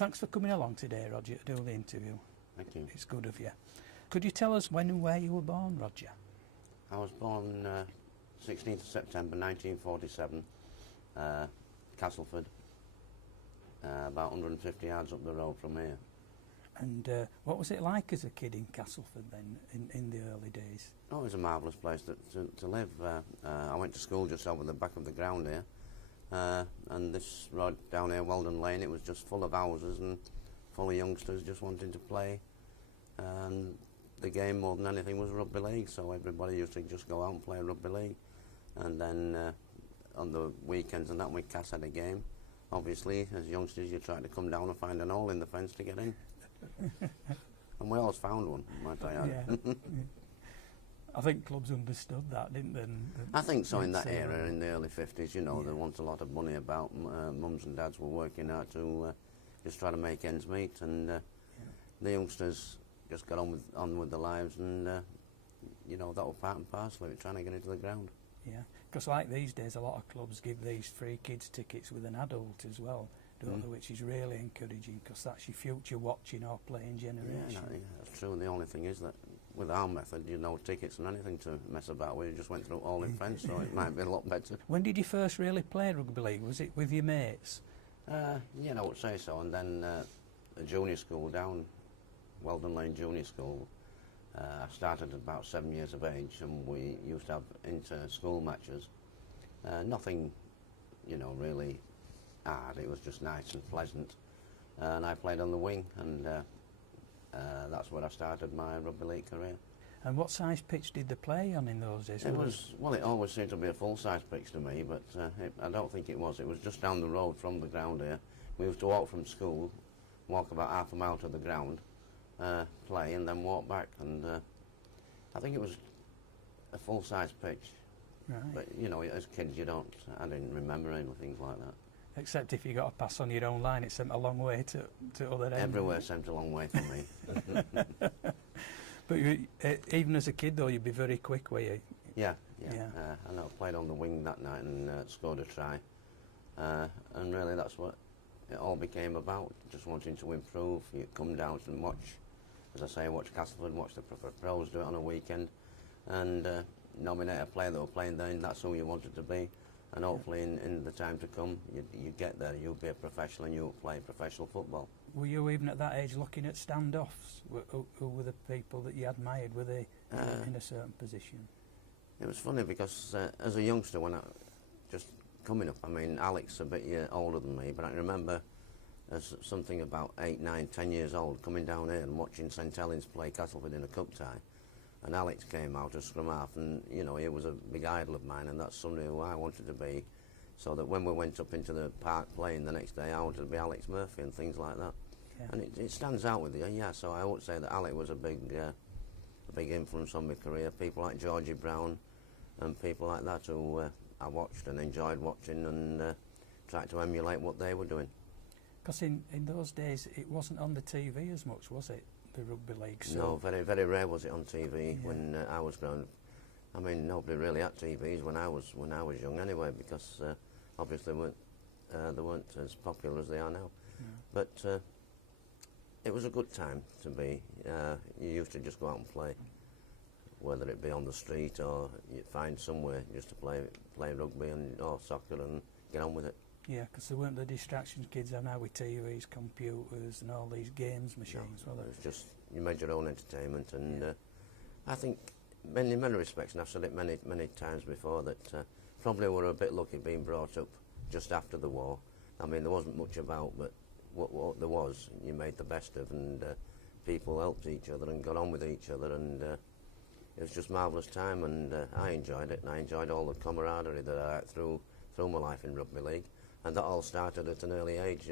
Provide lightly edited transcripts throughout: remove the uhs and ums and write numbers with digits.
Thanks for coming along today, Roger, to do the interview. Thank you. It's good of you. Could you tell us when and where you were born, Roger? I was born 16th of September 1947, Castleford, about 150 yards up the road from here. And what was it like as a kid in Castleford then, in the early days? Oh, it was a marvellous place to live. I went to school just over the back of the ground here, and this road down here, Weldon Lane, it was just full of houses and full of youngsters just wanting to play. And the game more than anything was rugby league, so everybody used to just go out and play rugby league. And then on the weekends and that, when Cass had a game, obviously as youngsters you tried to come down and find an hole in the fence to get in. And we always found one, might I add. Yeah. I think clubs understood that, didn't they? I think so. In that era, in the early 50s, you know, there wasn't a lot of money about. Mums and dads were working hard to just try to make ends meet, and the youngsters just got on with their lives, and you know, that was part and parcel of it, trying to get into the ground. Yeah, because like these days, a lot of clubs give these free kids tickets with an adult as well, don't they, which is really encouraging, because that's your future watching or playing generation. Yeah, that's true. And the only thing is that with our method, you know, tickets and anything to mess about with, you just went through it all in fence, so it might be a lot better. When did you first really play rugby league? Was it with your mates? Yeah, I would say so. And then a junior school down, Weldon Lane Junior School, I started at about 7 years of age, and we used to have inter-school matches. Nothing, you know, really hard. It was just nice and pleasant. And I played on the wing, and that's where I started my rugby league career. And what size pitch did they play on in those days? It was, well, it always seemed to be a full-size pitch to me, but I don't think it was. It was just down the road from the ground here. We used to walk from school, walk about half a mile to the ground, play, and then walk back. And I think it was a full-size pitch. Right. But, you know, as kids, I didn't remember anything like that. Except if you got a pass on your own line, it sent a long way to other end. Everywhere sent a long way for me. But even as a kid, though, you'd be very quick, were you? Yeah. And I played on the wing that night and scored a try. And really, that's what it all became about, just wanting to improve. You come down and watch, as I say, watch Castleford, watch the pros do it on a weekend, and nominate a player that were playing there, and that's who you wanted to be. And hopefully in the time to come, you get there, you'll be a professional and you'll play professional football. Were you even at that age looking at standoffs? Who were the people that you admired? Were they in a certain position? It was funny because as a youngster, when I just coming up, I mean, Alex a bit older than me, but I remember as something about 8, 9, 10 years old, coming down here and watching St Helens play Castleford in a cup tie. And Alex came out as scrum half, and you know, he was a big idol of mine, and that's somebody who I wanted to be, so that when we went up into the park playing the next day, I wanted to be Alex Murphy and things like that. Yeah. And it stands out with you, yeah. So I would say that Alex was a big influence on my career. People like Georgie Brown and people like that who I watched and enjoyed watching, and tried to emulate what they were doing. Because in those days it wasn't on the TV as much, was it? The rugby league. So no, very, very rare was it on TV when I was growing up. I mean, nobody really had TVs when I was young anyway, because obviously they weren't as popular as they are now. Yeah. But it was a good time to be. You used to just go out and play, whether it be on the street or you'd find somewhere just to play rugby or soccer and get on with it. Yeah, because there weren't the distractions kids have now with TVs, computers and all these games machines. No, it was just, you made your own entertainment, and I think in many respects, and I've said it many times before, that probably we were a bit lucky being brought up just after the war. I mean, there wasn't much about, but what there was, you made the best of, and people helped each other and got on with each other, and it was just marvellous time, and I enjoyed it, and I enjoyed all the camaraderie that I had through my life in rugby league. And that all started at an early age.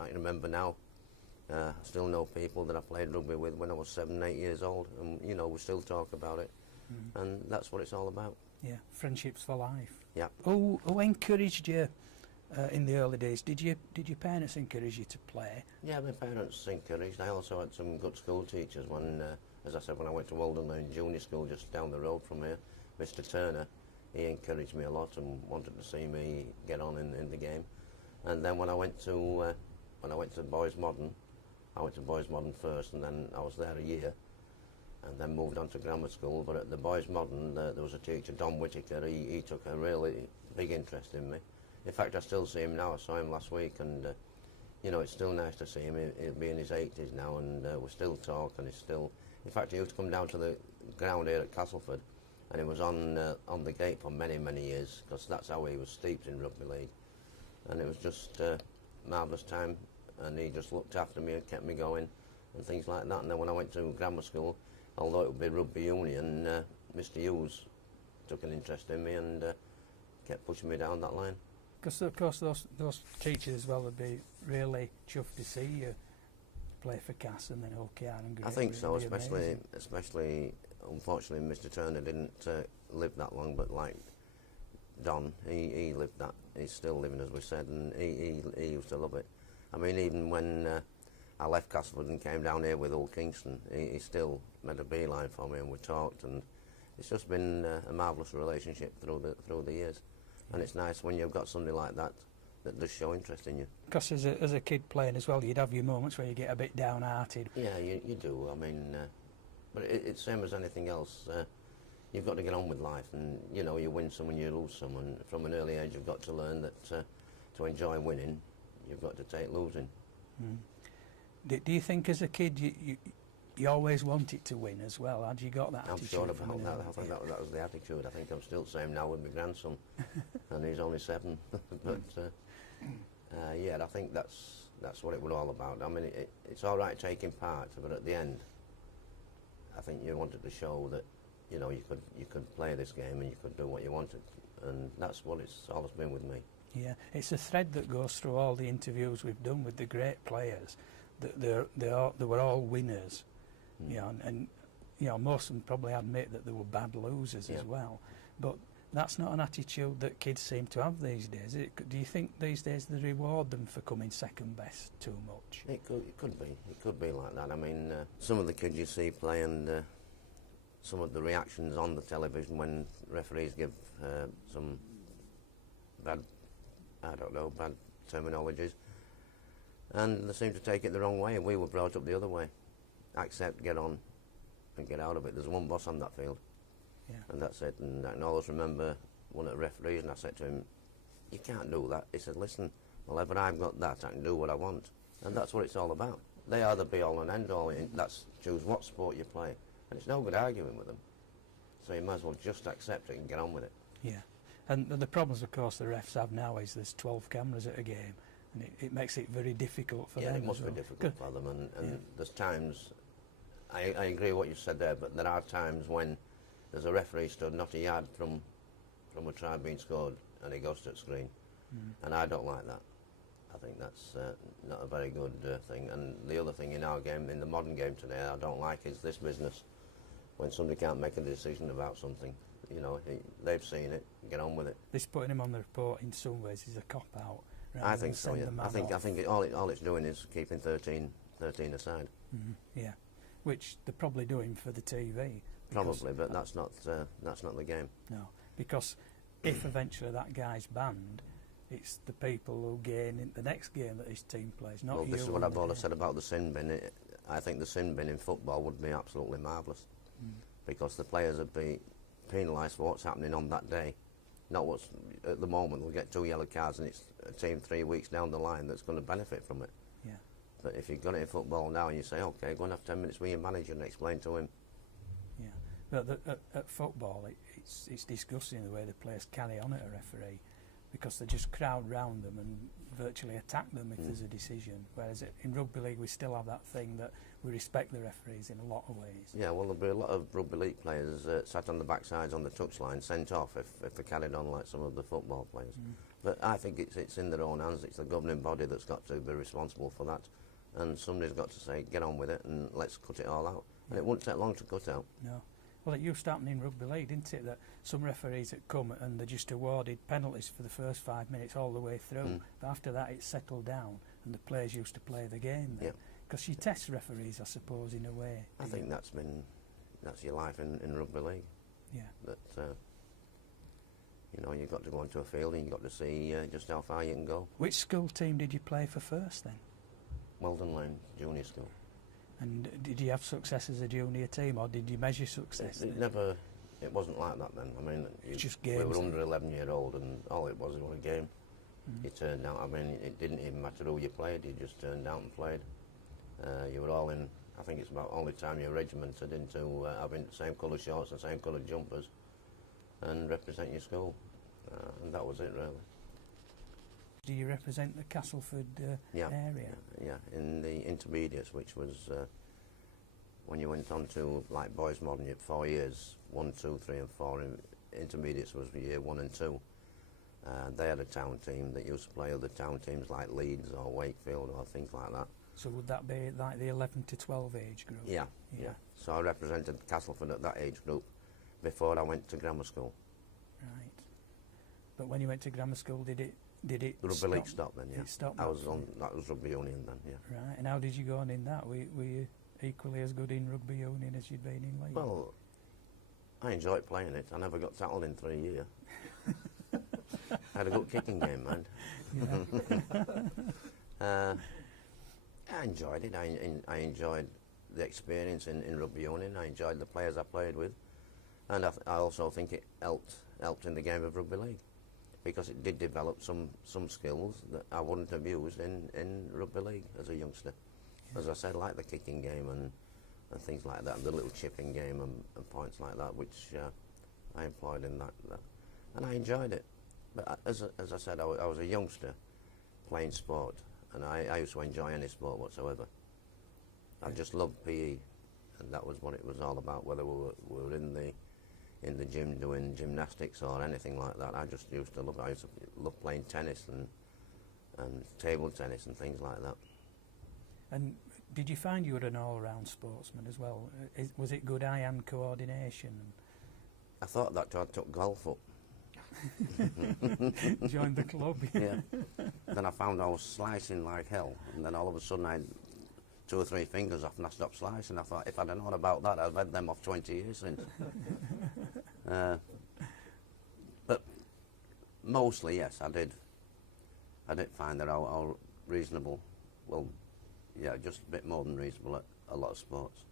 I remember now, I still know people that I played rugby with when I was 7, 8 years old, and you know, we still talk about it, and that's what it's all about. Yeah, friendships for life. Yeah. Who encouraged you in the early days? Did your parents encourage you to play? Yeah, my parents encouraged. I also had some good school teachers when, as I said, when I went to Weldon Lane Junior School just down the road from here, Mr Turner. He encouraged me a lot and wanted to see me get on in the game. And then when I went to when I went to boys modern, I went to boys modern first, and then I was there a year, and then moved on to grammar school. But at the boys modern, there was a teacher, Don Whittaker. He took a really big interest in me. In fact, I still see him now. I saw him last week, and you know, it's still nice to see him. He'll be in his 80s now, and we still talk, and he's still... In fact, he used to come down to the ground here at Castleford, and he was on the gate for many, many years, because that's how he was steeped in rugby league. And it was just a marvellous time, and he just looked after me and kept me going, and things like that. And then when I went to grammar school, although it would be rugby union, Mr. Hughes took an interest in me and kept pushing me down that line. Because of course those teachers as well would be really chuffed to see you play for Cass and then OKR and Great. I think so, Britain. especially unfortunately Mr. Turner didn't live that long, but like Don, he lived that. He's still living, as we said, and he used to love it. I mean, even when I left Castleford and came down here with Old Kingston, he still made a beeline for me, and we talked, and it's just been a marvellous relationship through the years. And it's nice when you've got somebody like that that does show interest in you. Because as a kid playing as well, you'd have your moments where you get a bit downhearted. Yeah, you do. I mean, but it's same as anything else. You've got to get on with life, and you know, you win some and you lose some, and from an early age you've got to learn that to enjoy winning, you've got to take losing. Mm. Do you think as a kid you always wanted to win as well? Had you got that attitude? I'm sure about that. I think that was the attitude. I think I'm still the same now with my grandson, and he's only 7. But yeah, I think that's what it was all about. I mean, it's all right taking part, but at the end, I think you wanted to show that, you know, you could play this game and you could do what you wanted, and that's what it's always been with me. Yeah, it's a thread that goes through all the interviews we've done with the great players. That they were all winners. You know, and you know, most of them probably admit that they were bad losers as well. But that's not an attitude that kids seem to have these days. Do you think these days they reward them for coming second best too much? It could be like that. I mean, some of the kids you see playing, some of the reactions on the television when referees give some bad terminologies, and they seem to take it the wrong way. We were brought up the other way. Accept, get on, and get out of it. There's one boss on that field, and that's it. And I can always remember one of the referees, and I said to him, "You can't do that." He said, "Listen, whenever I've got that, I can do what I want," and that's what it's all about. They are the be-all and end-all. That's choose what sport you play, and it's no good arguing with them. So you might as well just accept it and get on with it. Yeah, and the problems, of course, the refs have now is there's 12 cameras at a game, and it makes it very difficult for them. Yeah, it must be difficult for them, and there's times. I agree with what you said there, but there are times when there's a referee stood not a yard from a try being scored, and he goes to the screen, and I don't like that. I think that's not a very good thing. And the other thing in our game, in the modern game today, I don't like is this business. When somebody can't make a decision about something, you know, they've seen it, get on with it. This putting him on the report in some ways is a cop-out. I think so, yeah. I think all it's doing is keeping 13 aside. Yeah. Which they're probably doing for the TV. Probably, but that's not the game. No, because if eventually that guy's banned, it's the people who gain in the next game that his team plays, not you. Well, this is what I've always said about the sin bin. I think the sin bin in football would be absolutely marvellous, because the players would be penalised for what's happening on that day, not what's at the moment. They'll get 2 yellow cards, and it's a team 3 weeks down the line that's going to benefit from it. But if you've got it in football now and you say, OK, go and have 10 minutes with your manager and explain to him. Yeah, but at football, it's disgusting the way the players carry on at a referee, because they just crowd round them and virtually attack them if there's a decision. Whereas in rugby league, we still have that thing that we respect the referees in a lot of ways. Yeah, well, there'll be a lot of rugby league players sat on the backsides on the touchline, sent off if they carried on like some of the football players. But I think it's in their own hands. It's the governing body that's got to be responsible for that. And somebody's got to say, get on with it and let's cut it all out. And it wouldn't take long to cut out. No. Well, it used to happen in rugby league, didn't it, that some referees had come and they just awarded penalties for the first 5 minutes all the way through. But after that, it settled down and the players used to play the game then. Because you test referees, I suppose, in a way. I think that's your life in rugby league. Yeah. That, you know, you've got to go onto a field and you've got to see just how far you can go. Which school team did you play for first then? Weldon Lane Junior School. And did you have success as a junior team, or did you measure success? It wasn't like that then. I mean, Just games. We were under 11-year-old, and all it was a game. You turned out. I mean, it didn't even matter who you played. You just turned out and played. You were all in. I think it's about only time you're regimented into having the same colour shorts and same coloured jumpers, and represent your school, and that was it really. Do you represent the Castleford area? Yeah, in the intermediates, which was when you went on to like boys modern, you had 4 years, 1, 2, 3 and 4. Intermediates was year 1 and 2. They had a town team that used to play other town teams like Leeds or Wakefield or things like that. So would that be like the 11 to 12 age group? Yeah. So I represented Castleford at that age group before I went to grammar school. Right. But when you went to grammar school, did it Rugby league stopped then, yeah. It stopped. That was rugby union then, yeah. Right. And how did you go on in that? Were you equally as good in rugby union as you'd been in league? Well, I enjoyed playing it. I never got tackled in 3 years. I had a good kicking game, man. Yeah. I enjoyed it. I enjoyed the experience in rugby union. I enjoyed the players I played with, and I also think it helped in the game of rugby league, because it did develop some skills that I wouldn't have used in rugby league as a youngster. Yeah. As I said, like the kicking game and things like that, and the little chipping game and points like that, which I employed in that, and I enjoyed it. But as I said, I was a youngster playing sport, and I used to enjoy any sport whatsoever. I just loved PE, and that was what it was all about, whether we were in the gym doing gymnastics or anything like that. I just used to love it. I used to love playing tennis and table tennis and things like that. And did you find you were an all-round sportsman as well? Was it good eye-hand coordination? I thought that till I took golf up. Joined the club. Yeah. Then I found I was slicing like hell, and then all of a sudden I had 2 or 3 fingers off and I stopped slicing. I thought if I'd have known about that, I'd have had them off 20 years since. But mostly, yes, I did find that I was reasonable. Well, yeah, just a bit more than reasonable at a lot of sports.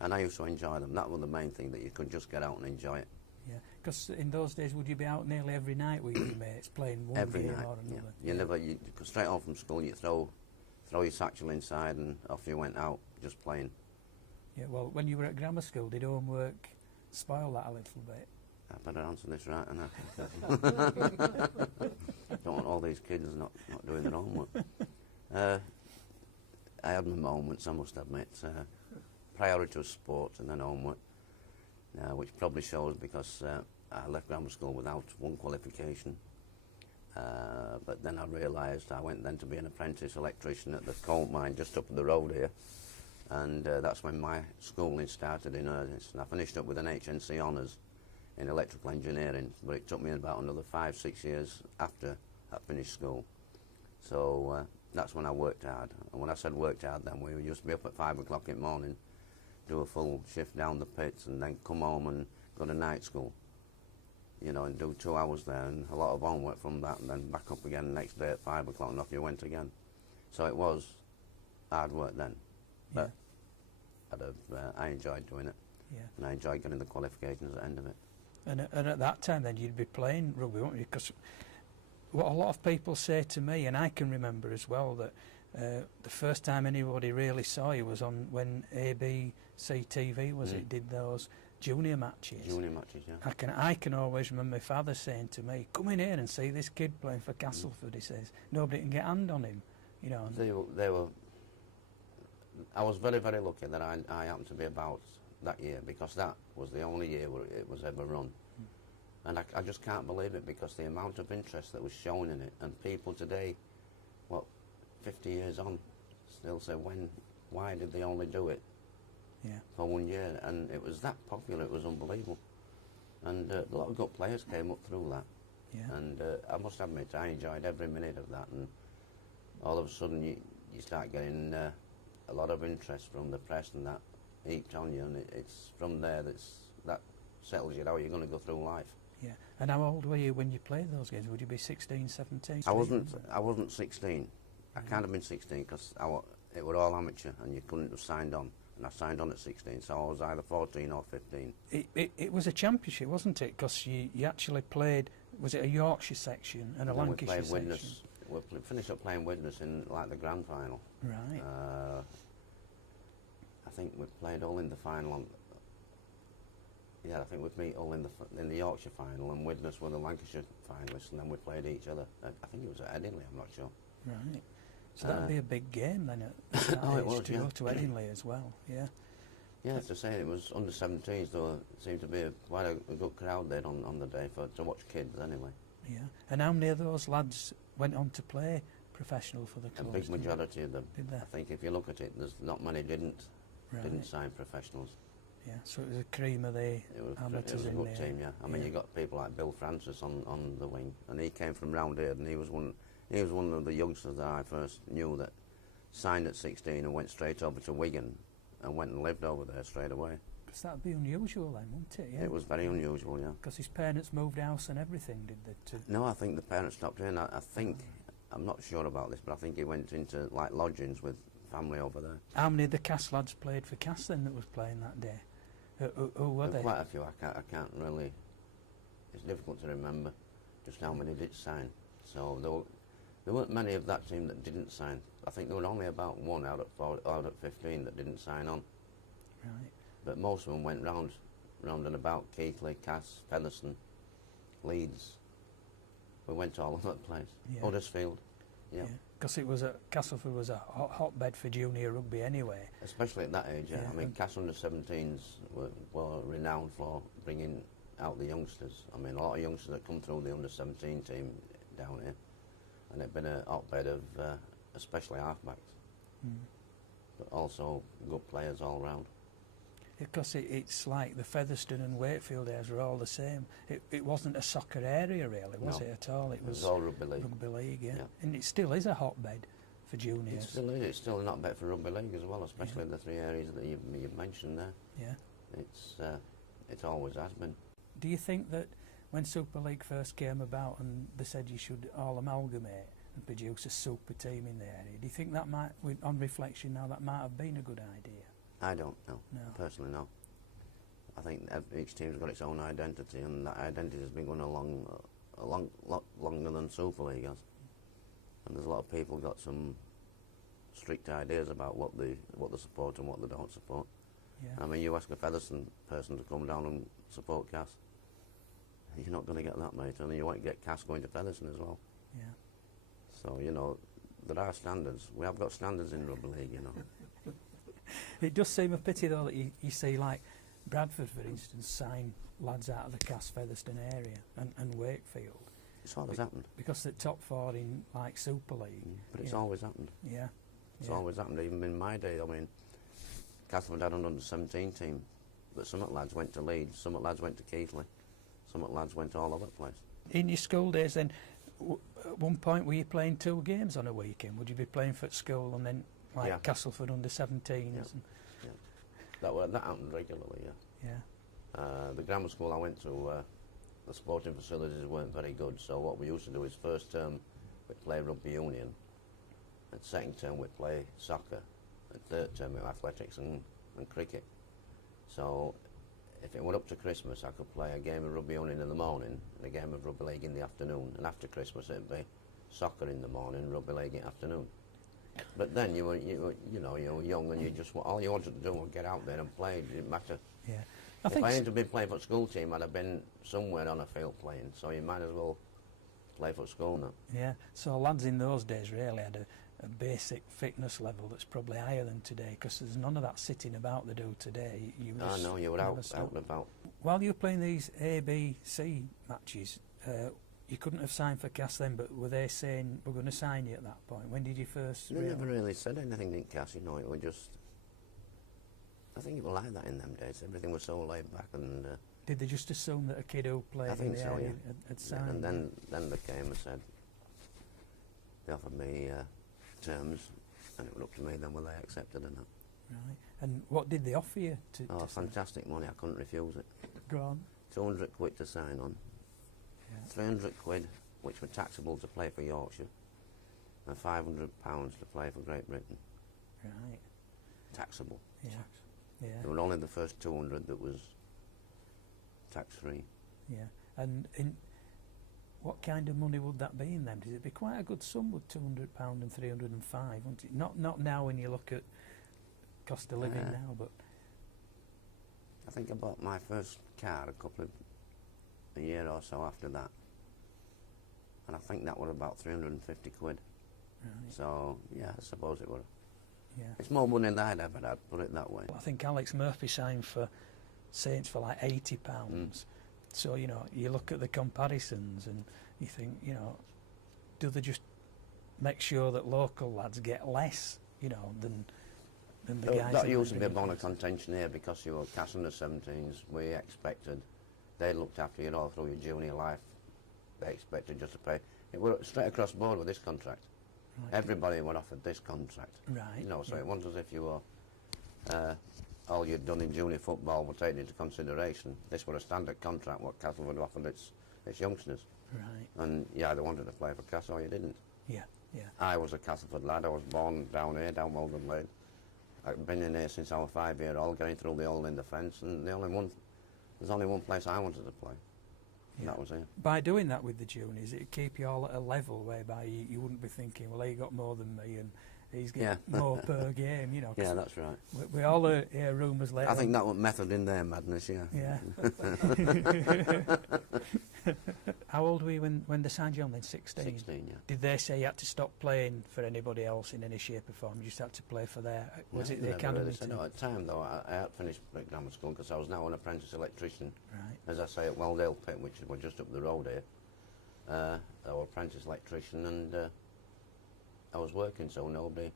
And I used to enjoy them. That was the main thing, that you could just get out and enjoy it. Yeah, because in those days, would you be out nearly every night with your mates playing one every game night, or another? Yeah. You go straight home from school, you throw your satchel inside and off you went out, just playing. Yeah, well, when you were at grammar school, did homework spoil that a little bit? I better answer this right, and don't want all these kids not doing their homework. I had my moments, I must admit. Priority was sport and then homework, which probably shows because I left grammar school without 1 qualification. But then I realised I went then to be an apprentice electrician at the coal mine just up the road here, and that's when my schooling started in earnest. And I finished up with an HNC honours in electrical engineering, but it took me about another 5-6 years after I finished school. So that's when I worked hard. And when I said worked hard, then we used to be up at 5 o'clock in the morning, do a full shift down the pits, and then come home and go to night school. You know, and do 2 hours there and a lot of homework from that, and then back up again the next day at 5 o'clock and off you went again. So it was hard work then, but I enjoyed doing it, and I enjoyed getting the qualifications at the end of it. And at that time then you'd be playing rugby, wouldn't you? Because what a lot of people say to me, and I can remember as well, that the first time anybody really saw you was on when ABC TV it did those junior matches. Junior matches, yeah. I can always remember my father saying to me, "Come in here and see this kid playing for Castleford." He says, "Nobody can get a hand on him," you know. They were. I was very, very lucky that I happened to be about that year, because that was the only year where it was ever run. And I just can't believe it, because the amount of interest that was shown in it, and people today, 50 years on, still say, why did they only do it for 1 year? And it was that popular, it was unbelievable. And a lot of good players came up through that. Yeah. And I must admit, I enjoyed every minute of that. And all of a sudden, you start getting a lot of interest from the press, and that heaped on you, and it's from there that settles you how you're going to go through life. Yeah. And how old were you when you played those games? Would you be 16, 17? I wasn't 16. I can't have been 16, because it were all amateur, and you couldn't have signed on. And I signed on at 16, so I was either 14 or 15. It was a championship, wasn't it? Because you actually played, was it a Yorkshire section and a Lancashire section? Widnes. We finished up playing Widnes in like the grand final. Right. I think we played all in the final. I think we beat all in the Yorkshire final, and Widnes were the Lancashire finalists, and then we played each other. I think it was at Headingley, I'm not sure. Right. So that'd be a big game then at that oh, age it was, to go to Headingley as well, yeah. Yeah, to say it was under 17s, though it seemed to be quite a good crowd there on the day to watch kids anyway. Yeah. And how many of those lads went on to play professional for the club? A big majority of them. Did they? I think if you look at it, there's not many didn't sign professionals. Yeah, so it was a cream of the amateurs in there. It was a good team, yeah. I mean, you got people like Bill Francis on the wing, and he came from round here, and he was one of the youngsters that I first knew that signed at 16 and went straight over to Wigan and went and lived over there straight away. Because that'd be unusual then, wouldn't it? Yeah. It was very unusual, yeah. Because his parents moved house and everything, did they? No, I think the parents stopped in. I think, I'm not sure about this, but I think he went into like lodgings with family over there. How many of the Cass lads played for Cass then that was playing that day? Who were they? Quite a few. I can't really. It's difficult to remember just how many did sign. So there weren't many of that team that didn't sign. I think there were only about one out of 15 that didn't sign on. Right. But most of them went round and about Keighley, Cass, Featherstone, Leeds. We went all over the place. Yeah. Huddersfield. Yeah. Because Castleford was a hotbed for junior rugby anyway. Especially at that age, yeah. I mean, Cass under-17s were renowned for bringing out the youngsters. I mean, a lot of youngsters that come through the under-17 team down here, and it'd been a hotbed of especially halfbacks, but also good players all round. Because it's like the Featherstone and Wakefield areas were all the same. It wasn't a soccer area really, was it at all? It was all rugby league. Rugby league, yeah. And it still is a hotbed for juniors. It still is. It's still a hotbed for rugby league as well, especially the three areas that you've mentioned there. Yeah. It's always has been. Do you think that when Super League first came about and they said you should all amalgamate and produce a super team in the area, do you think that might, on reflection now, that might have been a good idea? I don't know. No. Personally, no. I think each team's got its own identity, and that identity has been going along a lot longer than Super League has. And there's a lot of people got some strict ideas about what they support and what they don't support. Yeah. I mean, you ask a Featherstone person to come down and support Cass, you're not going to get that, mate, and you won't get Cass going to Featherstone as well. Yeah. So, you know, there are standards. We have got standards in rugby league, you know. It does seem a pity though that you see like Bradford, for instance, sign lads out of the Cass Featherstone area and Wakefield. It's always happened. Because the top four in like Super League. But it's always happened. Yeah. It's always happened, even in my day. I mean, Castleford had an under-17 team, but some lads went to Leeds, some lads went to Keighley, some lads went all over the place. In your school days then, at one point were you playing 2 games on a weekend? Would you be playing for school and then like Castleford under-17s? Yeah. That happened regularly, Yeah. The grammar school I went to, the sporting facilities weren't very good, so what we used to do is first term we'd play rugby union, and second term we'd play soccer, and third term we athletics and cricket. So if it went up to Christmas, I could play a game of rugby union in the morning and a game of rugby league in the afternoon, and after Christmas it'd be soccer in the morning, rugby league in the afternoon. But then you were young, and you just all you wanted to do was get out there and play. It didn't matter. Yeah. If I hadn't been playing for the school team, I'd have been somewhere on a field playing. So you might as well play for school now. Yeah. So lads in those days really had a basic fitness level that's probably higher than today, because there's none of that sitting about they do today. You were out and about. While you were playing these A, B, C matches, you couldn't have signed for Cass then, but were they saying we're going to sign you at that point? When did you first? They never really said anything in Cass, you know. It was just, I think it was like that in them days. Everything was so laid back, and did they just assume that a kid who played in the area had signed? Yeah, and then they came and said they offered me terms, and it was up to me then whether they accepted or not. Right. And what did they offer you? To fantastic money. I couldn't refuse it. Go on. 200 quid to sign on. 300 quid, which were taxable to play for Yorkshire, and £500 to play for Great Britain. Right. taxable. Yeah. Yeah. There were only the first 200 that was tax-free. Yeah. And in what kind of money would that be in them? Does it be quite a good sum with £200 and 305? Wouldn't it? Not now when you look at cost of living now, but I think I bought my first car a year or so after that, and I think that was about 350 quid. right. So yeah, I suppose it was. Yeah. It's more money than I'd ever had, put it that way. I think Alex Murphy signed for Saints for like £80. So, you know, you look at the comparisons and you think, you know, do they just make sure that local lads get less, you know, than the guys? That used to be a bone of contention here because you were cast under 17s. We expected, they looked after you all through your junior life. They expected just to pay. It was straight across board with this contract. Right. Everybody were offered this contract. Right. You know, so it wasn't as if you were, all you'd done in junior football were taken into consideration. This was a standard contract, what Castleford offered its youngsters. Right. And you either wanted to play for Castle or you didn't. Yeah. Yeah. I was a Castleford lad. I was born down here, down Weldon Lane. I've been in here since I was 5-year-old, getting through the hole in the fence, and there's only one place I wanted to play, and that was here. By doing that with the juniors, it keep you all at a level whereby you wouldn't be thinking, well, he got more than me and he's getting more per game, you know. Yeah, that's right. We all hear rumours later. I think that was method in their madness, yeah. Yeah. How old were you when they signed you on then? 16? 16, yeah. Did they say you had to stop playing for anybody else in any shape or form? You just had to play for was it the academy team? No, at the time though, I had finished grammar school because I was now an apprentice electrician. Right. As I say, at Weldale Pit, which was just up the road here. I was apprentice electrician, and I was working, so nobody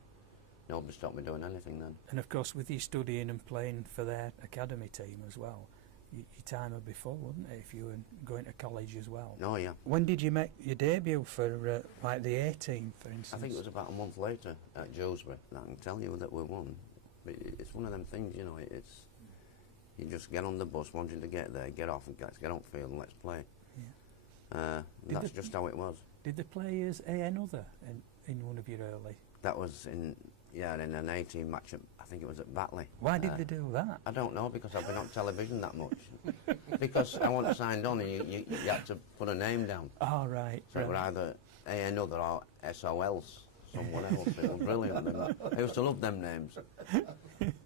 stopped me doing anything then. And of course, with you studying and playing for their academy team as well, your time would be full, wouldn't it, if you were going to college as well? Oh, yeah. When did you make your debut for, like, the A team, for instance? I think it was about a month later at Dewsbury. And I can tell you that we won. But it's one of them things, you know, you just get on the bus wanting to get there, get off and get on field and let's play. Yeah. That's just how it was. Did they play as another in one of your early? That was in an A-team match at, I think it was at Batley. Why did they do that? I don't know, because I've been on television that much. Because I wasn't signed on and you had to put a name down. Oh, right. So it was either another or SOLs, someone else. It was brilliant. And I used to love them names.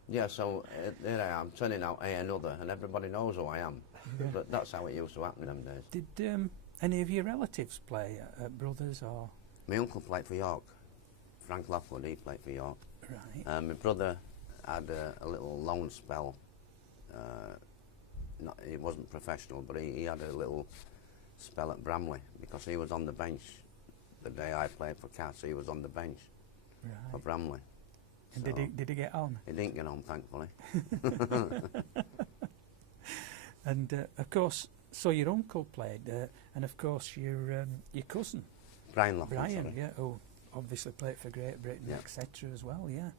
Yeah, so there I am, turning out another, and everybody knows who I am. Yeah. But that's how it used to happen in them days. Did any of your relatives play, brothers or...? My uncle played for York. Frank Lockwood, he played for York. Right. My brother had a little loan spell. It wasn't professional, but he had a little spell at Bramley because he was on the bench. The day I played for Cass, he was on the bench for Bramley. And so did he get on? He didn't get on, thankfully. And of course, so your uncle played, and of course your cousin Brian Lockwood. Brian, yeah, who obviously played for Great Britain, etc. as well, yeah.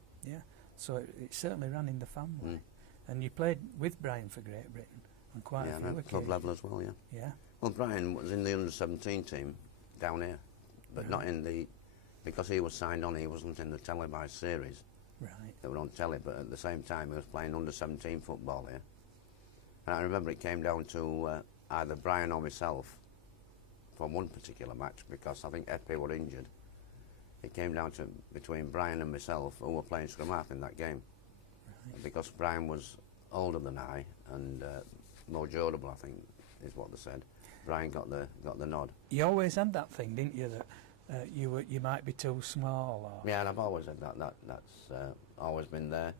So it certainly ran in the family. And you played with Brian for Great Britain on quite a few occasions. Club level as well, yeah. Yeah. Well, Brian was in the under-17 team down here, but not in the, because he was signed on, he wasn't in the televised series that were on telly, but at the same time he was playing under-17 football here. And I remember it came down to either Brian or myself for one particular match, because I think Epi were injured. It came down to between Brian and myself, who were playing scrum half in that game. Because Brian was older than I and more durable, I think, is what they said. Brian got the nod. You always had that thing, didn't you, that you might be too small? Or Yeah, and I've always had that. That's always been there.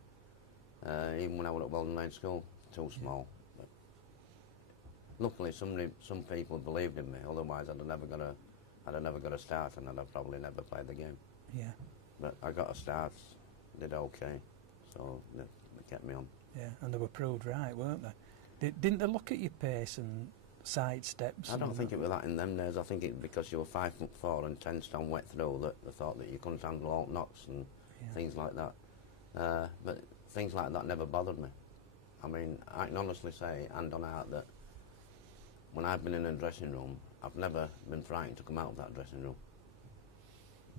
Even when I was at Weldon Lane School, too small. But luckily, some people believed in me. Otherwise, I'd have never got a start, and I'd have probably never played the game. Yeah. But I got a start, did okay, so they kept me on. Yeah, and they were proved right, weren't they? Didn't they look at your pace and side steps? I don't think it was that in them days. I think it because you were 5'4" and 10 stone wet through that they thought that you couldn't handle alt knocks and things like that. But things like that never bothered me. I mean, I can honestly say, hand on heart, that when I've been in a dressing room, I've never been frightened to come out of that dressing room.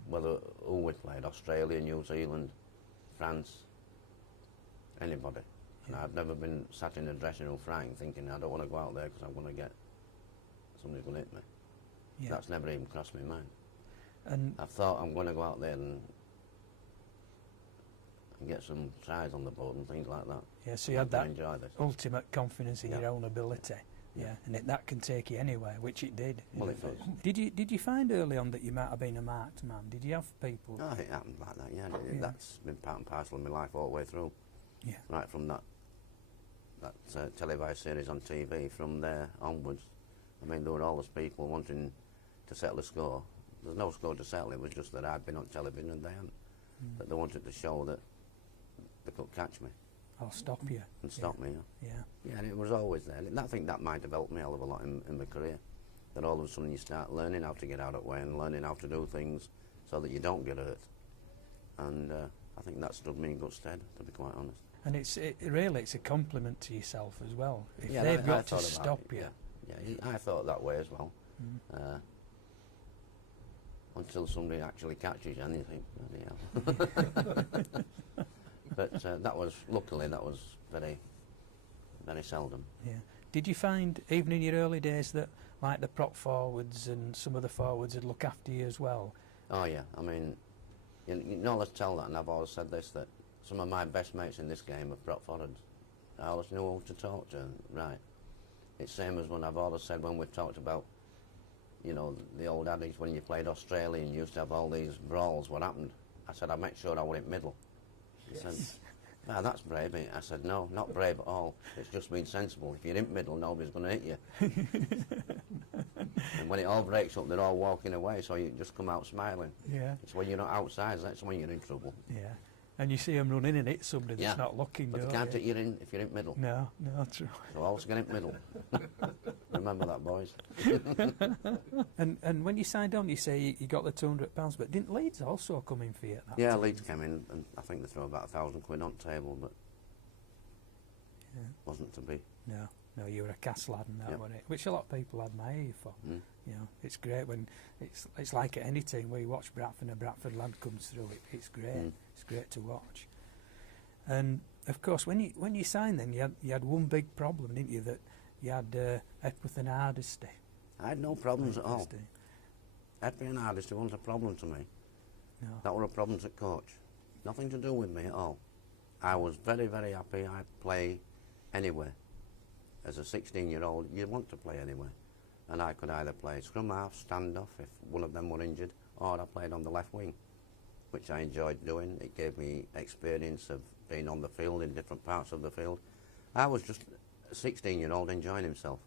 Whether who we played, Australia, New Zealand, France, anybody. And I've never been sat in a dressing room frying thinking I don't want to go out there because I'm going to get, somebody's going to hit me. Yeah. That's never even crossed my mind. And I've thought I'm going to go out there and get some tries on the board and things like that. yeah, so you had that enjoy this. ultimate confidence in Yeah. your own ability. Yeah, Yeah. and that can take you anywhere, which it did. Well, it does. Did you find early on that you might have been a marked man? Did you have people? Oh, it happened like that, yeah. Yeah. That's been part and parcel of my life all the way through. Yeah. Right from that televised series on TV, from there onwards. I mean, there were all those people wanting to settle a score. There's no score to settle, it was just that I'd been on television and they hadn't. That they wanted to show that they could catch me Or stop you? and stop me. Yeah. Yeah, and it was always there. And I think that might have helped me a hell of a lot in my career. That all of a sudden you start learning how to get out of the way and learning how to do things so that you don't get hurt. And I think that stood me in good stead, to be quite honest. And it's a compliment to yourself as well. If Yeah, they've I got to thought about stop it, you. Yeah, I thought that way as well. Until somebody actually catches you and you think, bloody hell. But that was, luckily, that was very, very seldom. Yeah. Did you find, even in your early days, that like the prop forwards and some of the forwards would look after you as well? Oh yeah, I mean, you know, let's tell that, and I've always said this, that some of my best mates in this game are prop forwards. I always know who to talk to, right. It's same as when I've always said when we've talked about, you know, the old adage when you played Australia and you used to have all these brawls, what happened? I said, I make sure I were in middle. He said, ah, that's brave, ain't it? I said, no, not brave at all. It's just being sensible. If you're in middle, nobody's going to hit you. And when it all breaks up, they're all walking away, so you just come out smiling. Yeah. It's when you're not outside, that's when you're in trouble. Yeah. And you see them run in and hit somebody that's not looking, but don't they can't you? hit you in if you're in middle. No, true. So always get in middle. Remember that, boys. And when you signed on, you say you got the £200, but didn't Leeds also come in for you at that Yeah, time? Leeds came in, and I think they threw about £1,000 on the table, but Yeah. wasn't to be. No, you were a Cass lad and that, Yep. wasn't it? Which a lot of people admire you for. Mm. You know, it's great when it's like at any team where you watch Bradford and a Bradford lad comes through. It's great. Mm. It's great to watch. And of course, when you signed, then you had one big problem, didn't you? That you had Epworth and Hardesty. I had no problems at all. Epworth and Hardesty wasn't a problem to me. No. That were a problem to coach. Nothing to do with me at all. I was very, very happy. I'd play anywhere. As a 16-year-old, you want to play anywhere. And I could either play scrum half, stand-off, if one of them were injured, or I played on the left wing, which I enjoyed doing. It gave me experience of being on the field in different parts of the field. I was just a 16-year-old enjoying himself.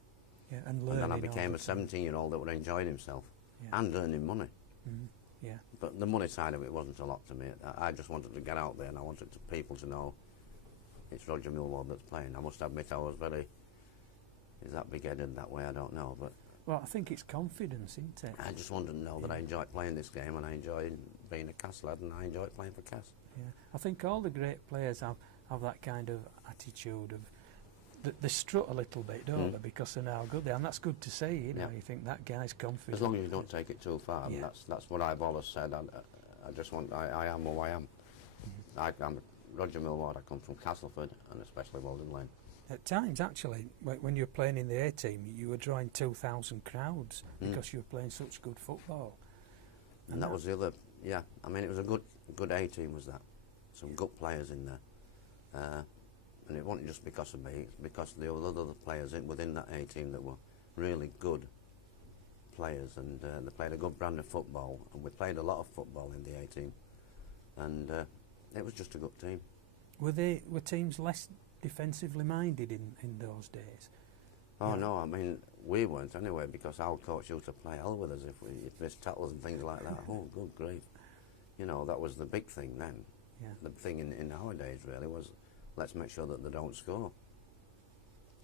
Yeah, and learning. And then I all became a the time. 17-year-old that were enjoying himself Yeah. and earning money. Mhm. Yeah. But the money side of it wasn't a lot to me. I just wanted to get out there and I wanted people to know it's Roger Millward that's playing. I must admit I was very, is that big-headed that way? I don't know. But Well, I think it's confidence, isn't it? I just wanted to know that I enjoyed playing this game and I enjoyed being a Cass lad and I enjoyed playing for Cass. Yeah. I think all the great players have that kind of attitude of they strut a little bit, don't they, because of how good they are, and that's good to see. You know, Yeah. You think that guy's confident. As long as you don't take it too far, Yeah. that's what I've always said. I just want, I am who I am. I'm Roger Millward. I come from Castleford and especially Walden Lane. At times, actually, when you were playing in the A team, you were drawing 2,000 crowds because you were playing such good football. And that was the other, yeah. I mean, it was a good A team, was that? Some good players in there. And it wasn't just because of me, it's because there were other players within that A team that were really good players, and they played a good brand of football, and we played a lot of football in the A team, and it was just a good team. Were teams less defensively minded in those days? Oh Yeah. no, I mean, we weren't anyway, because our coach used to play hell with us if we missed tackles and things like that. Oh, good grief. You know, that was the big thing then. Yeah. The thing in our days really was, let's make sure that they don't score.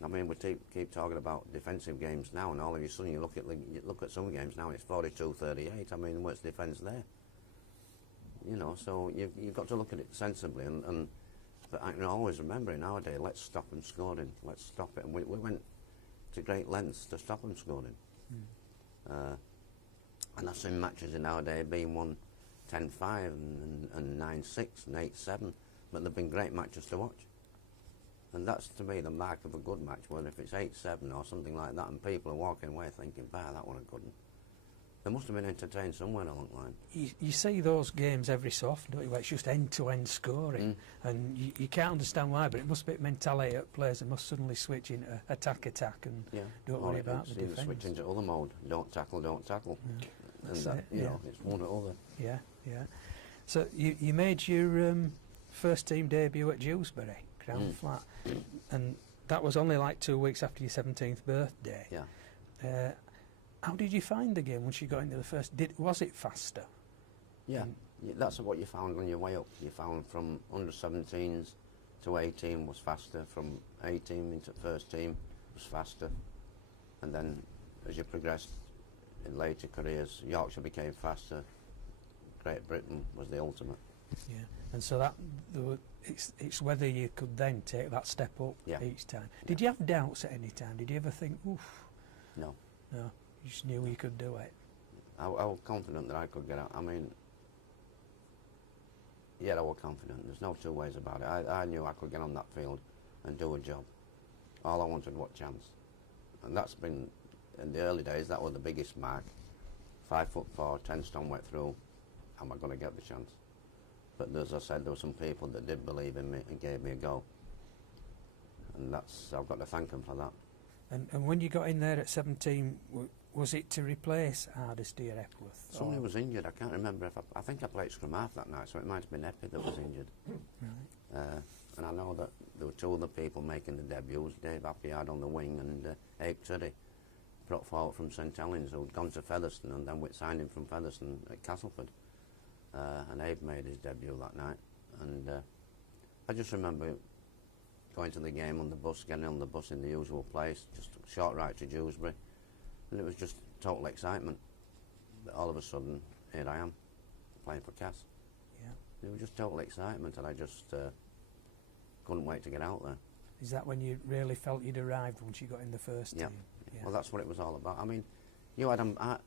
I mean, we keep talking about defensive games now, and all of a sudden you look at some games now, it's 42-38. I mean, what's defence there? You know, so you've got to look at it sensibly, but I can always remember in our day, let's stop them scoring, let's stop it, and we went to great lengths to stop them scoring. And I've seen matches in our day being won 10-5 and 9-6 and 8-7. but they've been great matches to watch. And that's, to me, the mark of a good match, when if it's 8-7 or something like that and people are walking away thinking, bah, that one a good one. They must have been entertained somewhere along the line. You see those games every so often, don't you, where it's just end-to-end scoring, and you can't understand why, but it must be mentality at players that must suddenly switch into attack, and don't worry about the defence. Switch into other mode, don't tackle. Yeah. And that, you know, it's one or other. Yeah, yeah. So you made your first team debut at Dewsbury, Crown Flat, and that was only like 2 weeks after your 17th birthday. Yeah. How did you find the game once you got into the first? Was it faster? Yeah, that's what you found on your way up. You found from under 17s to 18 was faster, from 18 into first team was faster, and then as you progressed in later careers, Yorkshire became faster. Great Britain was the ultimate. Yeah, and so it's whether you could then take that step up each time. Did you have doubts at any time? Did you ever think, oof? No. No, you just knew you could do it. I was confident that I could get out. I mean, yeah, I was confident. There's no two ways about it. I knew I could get on that field and do a job. All I wanted was chance. And that's been, in the early days, that was the biggest mark. 5'4", 10 stone wet through. Am I going to get the chance? But as I said, there were some people that did believe in me and gave me a go. And I've got to thank them for that. And when you got in there at 17, was it to replace Hardesty or Epworth? Somebody was injured. I can't remember if I think I played scrum half that night, so it might have been Eppie that was injured. Right. And I know that there were two other people making the debuts, Dave Appleyard on the wing and Abe Tuddy, brought forward from St Helens, who'd gone to Featherstone, and then we signed him from Featherstone at Castleford. And Abe made his debut that night. And I just remember going to the game on the bus, getting on the bus in the usual place, just a short ride to Dewsbury, and it was just total excitement. But all of a sudden, here I am, playing for Cass. Yeah. It was just total excitement, and I just couldn't wait to get out there. Is that when you really felt you'd arrived, once you got in the first team? Yeah. Well, that's what it was all about. I mean, you had, I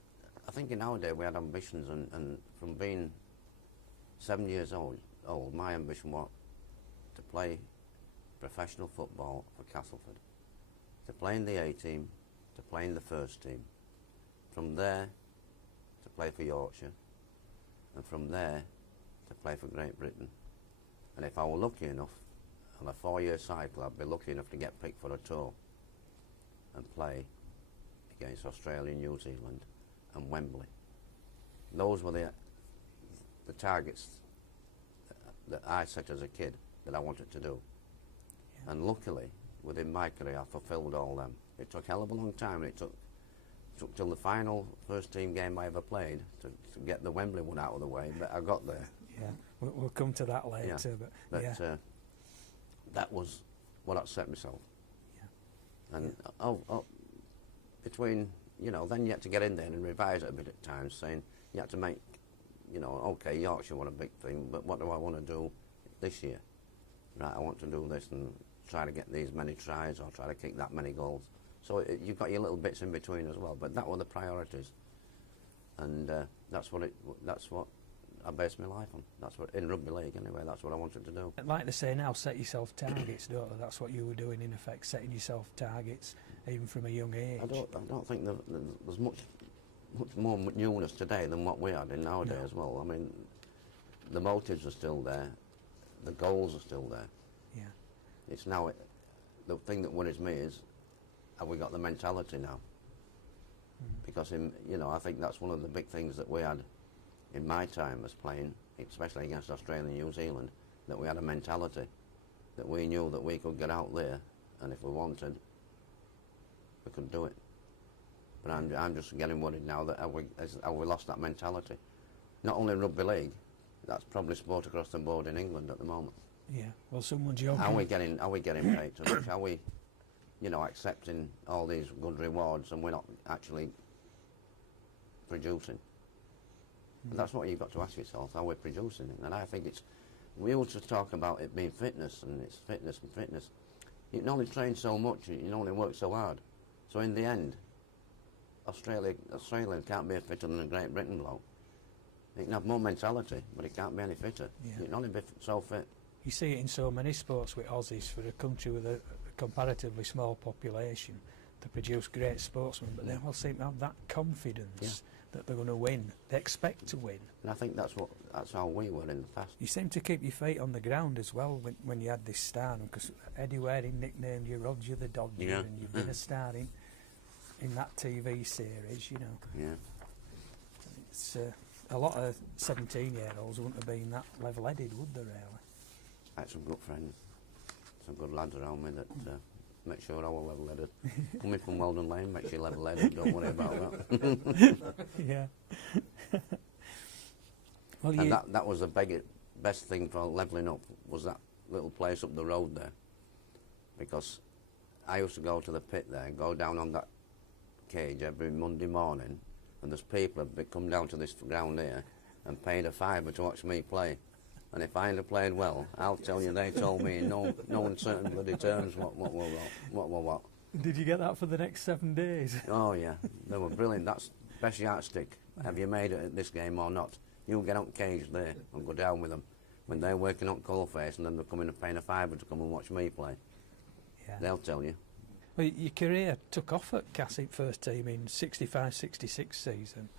think in our day we had ambitions, and from being 7 years old, my ambition was to play professional football for Castleford, to play in the A team, to play in the first team, from there to play for Yorkshire, and from there to play for Great Britain. And if I were lucky enough, on a 4-year cycle, I'd be lucky enough to get picked for a tour and play against Australia, New Zealand and Wembley. Those were the targets that I set as a kid that I wanted to do. And luckily, within my career, I fulfilled all them. It took a hell of a long time, and it took till the final first team game I ever played to get the Wembley one out of the way, but I got there. Yeah, we'll come to that later. Yeah. But that was what I set myself. Yeah. And between, you know, then you had to get in there and revise it a bit at times, saying you had to make, you know, okay, Yorkshire won a big thing, but what do I want to do this year? Right, I want to do this and try to get these many tries or try to kick that many goals. So you've got your little bits in between as well, but that were the priorities. And that's what I based my life on. That's what, in rugby league anyway, that's what I wanted to do. Like they say now, set yourself targets, don't they? That's what you were doing in effect, setting yourself targets even from a young age. I don't think there's much more newness today than what we had in our day as well. I mean, the motives are still there, the goals are still there. Yeah. It's now, the thing that worries me is, have we got the mentality now? Because, you know, I think that's one of the big things that we had in my time as playing, especially against Australia and New Zealand, that we had a mentality, that we knew that we could get out there, and if we wanted, we could do it. But I'm just getting worried now that have we lost that mentality. Not only in rugby league, that's probably sport across the board in England at the moment. Yeah, well, someone's joking. Are we getting paid too much? Are we, you know, accepting all these good rewards and we're not actually producing? And that's what you've got to ask yourself, are we producing it? And I think we also talk about it being fitness, and it's fitness and fitness. You can only train so much, you can only work so hard. So in the end, Australia can't be fitter than a Great Britain bloke. It can have more mentality, but it can't be any fitter. Yeah. You can only be so fit. You see it in so many sports with Aussies, for a country with a comparatively small population, to produce great sportsmen, but they all seem to have that confidence that they're going to win. They expect to win. And I think that's how we were in the past. You seem to keep your feet on the ground as well when you had this star, because Eddie Waring nicknamed you Roger the Dodger, and you've been a star in that TV series, you know. Yeah. It's a lot of 17-year-olds wouldn't have been that level-headed, would they, really? I had some good friends, some good lads around me that make sure I was level-headed. Coming from Weldon Lane makes you level-headed, don't worry about that. Yeah. Well, and that was the best thing for levelling up, was that little place up the road there. Because I used to go to the pit there and go down on that cage every Monday morning, and there's people that come down to this ground here and paid a £5 to watch me play. And if I hadn't played well, I'll tell you, they told me in no uncertain bloody terms what. Did you get that for the next 7 days? Oh yeah, they were brilliant. That's best yardstick. Have you made it at this game or not? You'll get on cage there and go down with them. When they're working on Coalface and then they're coming and paying a £5 to come and watch me play. Yeah. They'll tell you. Well, your career took off at Cassett first team in 65-66 season.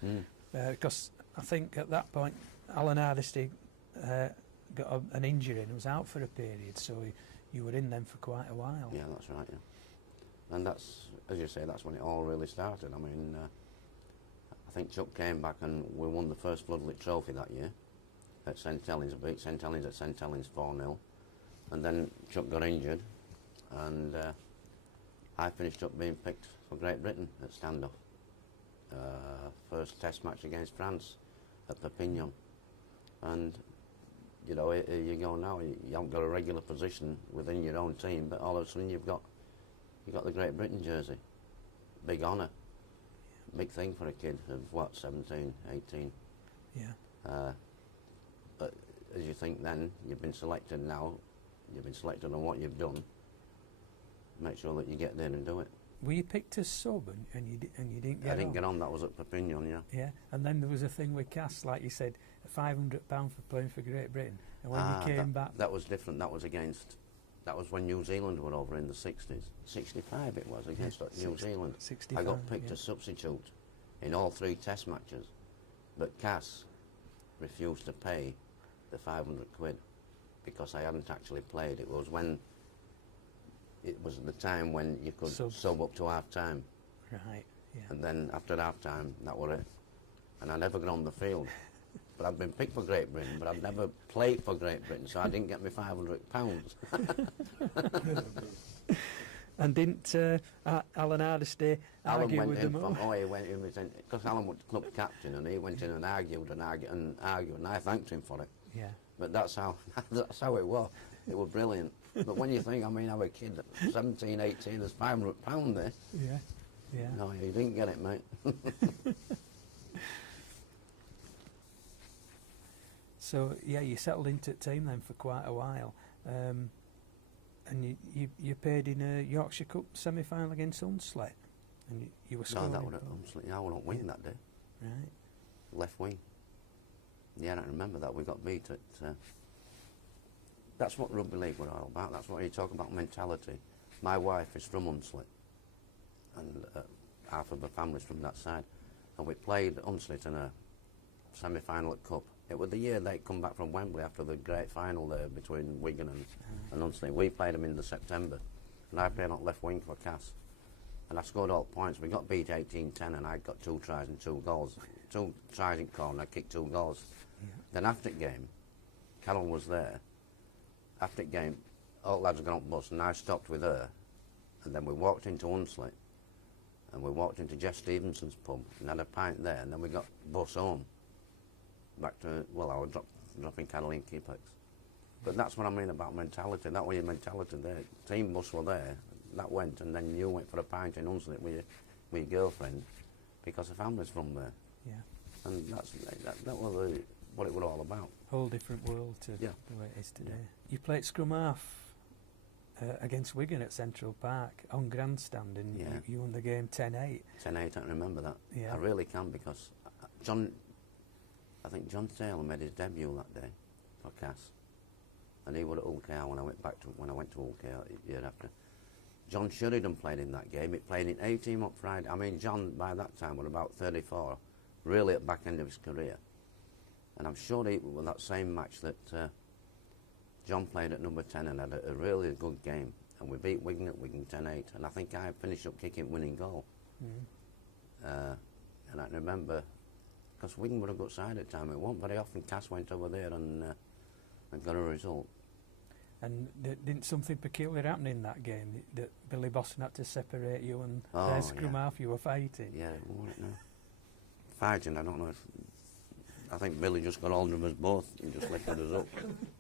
Because I think at that point Alan Hardesty got an injury and was out for a period, so you were in them for quite a while. Yeah, that's right, yeah. And that's, as you say, that's when it all really started. I mean, I think Chuck came back and we won the first Floodlit Trophy that year at St Helens. I beat St Helens at St Helens 4-0. And then Chuck got injured, and I finished up being picked for Great Britain at standoff. First test match against France at Perpignan. And you know, here you go now. You haven't got a regular position within your own team, but all of a sudden you've got the Great Britain jersey. Big honour. Big thing for a kid of what, 17, 18. Yeah. But as you think then, you've been selected now. You've been selected on what you've done. Make sure that you get there and do it. Were you picked as sub and you didn't get on? I didn't get on. That was at Perpignan, yeah. Yeah, and then there was a thing with Cass, like you said, £500 for playing for Great Britain. And when you came back... That was different. That was when New Zealand were over in the 60s. 65 it was, against New Zealand. 65, I got picked as substitute in all 3 test matches. But Cass refused to pay the £500 because I hadn't actually played. It was the time when you could sub up to half time. Right, yeah. And then after half time, that was it. And I never got on the field. But I'd been picked for Great Britain, but I'd never played for Great Britain, so I didn't get my £500. And didn't Alan Hardesty argue with them all? Oh, he went in, because Alan was club captain, and he went in and argued, and I thanked him for it. Yeah. But that's how it was. It was brilliant. But when you think, I mean, I was a kid, 17, 18, there's £500 there. Yeah, yeah. No, you didn't get it, mate. So, yeah, you settled into the team then for quite a while. And you played in a Yorkshire Cup semi-final against Hunslet. And you were scoring. No, that was at Hunslet. Yeah, I was on wing that day. Right. Left wing. Yeah, I don't remember that. We got beat at... that's what rugby league were all about. That's what you talk about, mentality. My wife is from Hunslet, and half of the family's from that side. And we played Hunslet in a semi-final at Cup. It was the year they'd come back from Wembley after the great final there between Wigan and Hunslet. We played them in the September, and I played on left wing for Cass. And I scored all points. We got beat 18-10, and I got 2 tries and 2 goals. 2 tries in corner, I kicked 2 goals. Yeah. Then after the game, Carol was there. After the game, all the lads got on the bus, and I stopped with her. And then we walked into Hunslet, and we walked into Jeff Stevenson's pub, and had a pint there, and then we got bus home. Back to, well, I was dropping Carol in Keepex. But that's what I mean about mentality. That was your mentality there. Team bus were there, that went, and then you went for a pint in Hunslet with your girlfriend, because the family's from there. Yeah. And that was what it was all about. Whole different world to the way it is today. Yeah. You played scrum half against Wigan at Central Park on grandstand, and you won the game 10-8. 10-8, I can remember that. Yeah. I really can, because I think John Taylor made his debut that day for Cass. and he was at OKR when I went to OKR the year after. John Sheridan played in that game. He played in 18 on Friday. I mean, John by that time was about 34, really at the back end of his career. And I'm sure it was that same match that John played at number 10 and had a really good game. And we beat Wigan at Wigan 10-8. And I think I finished up kicking winning goal. And I remember, because Wigan were a good side at the time, it wasn't very often Cass went over there and got a result. And didn't something peculiar happen in that game? That Billy Boston had to separate you and Oh, their scrum yeah. half you were fighting? Yeah, it wasn't it now? Fighting, I don't know if... I think Billy just got hold of us both and just lifted us up.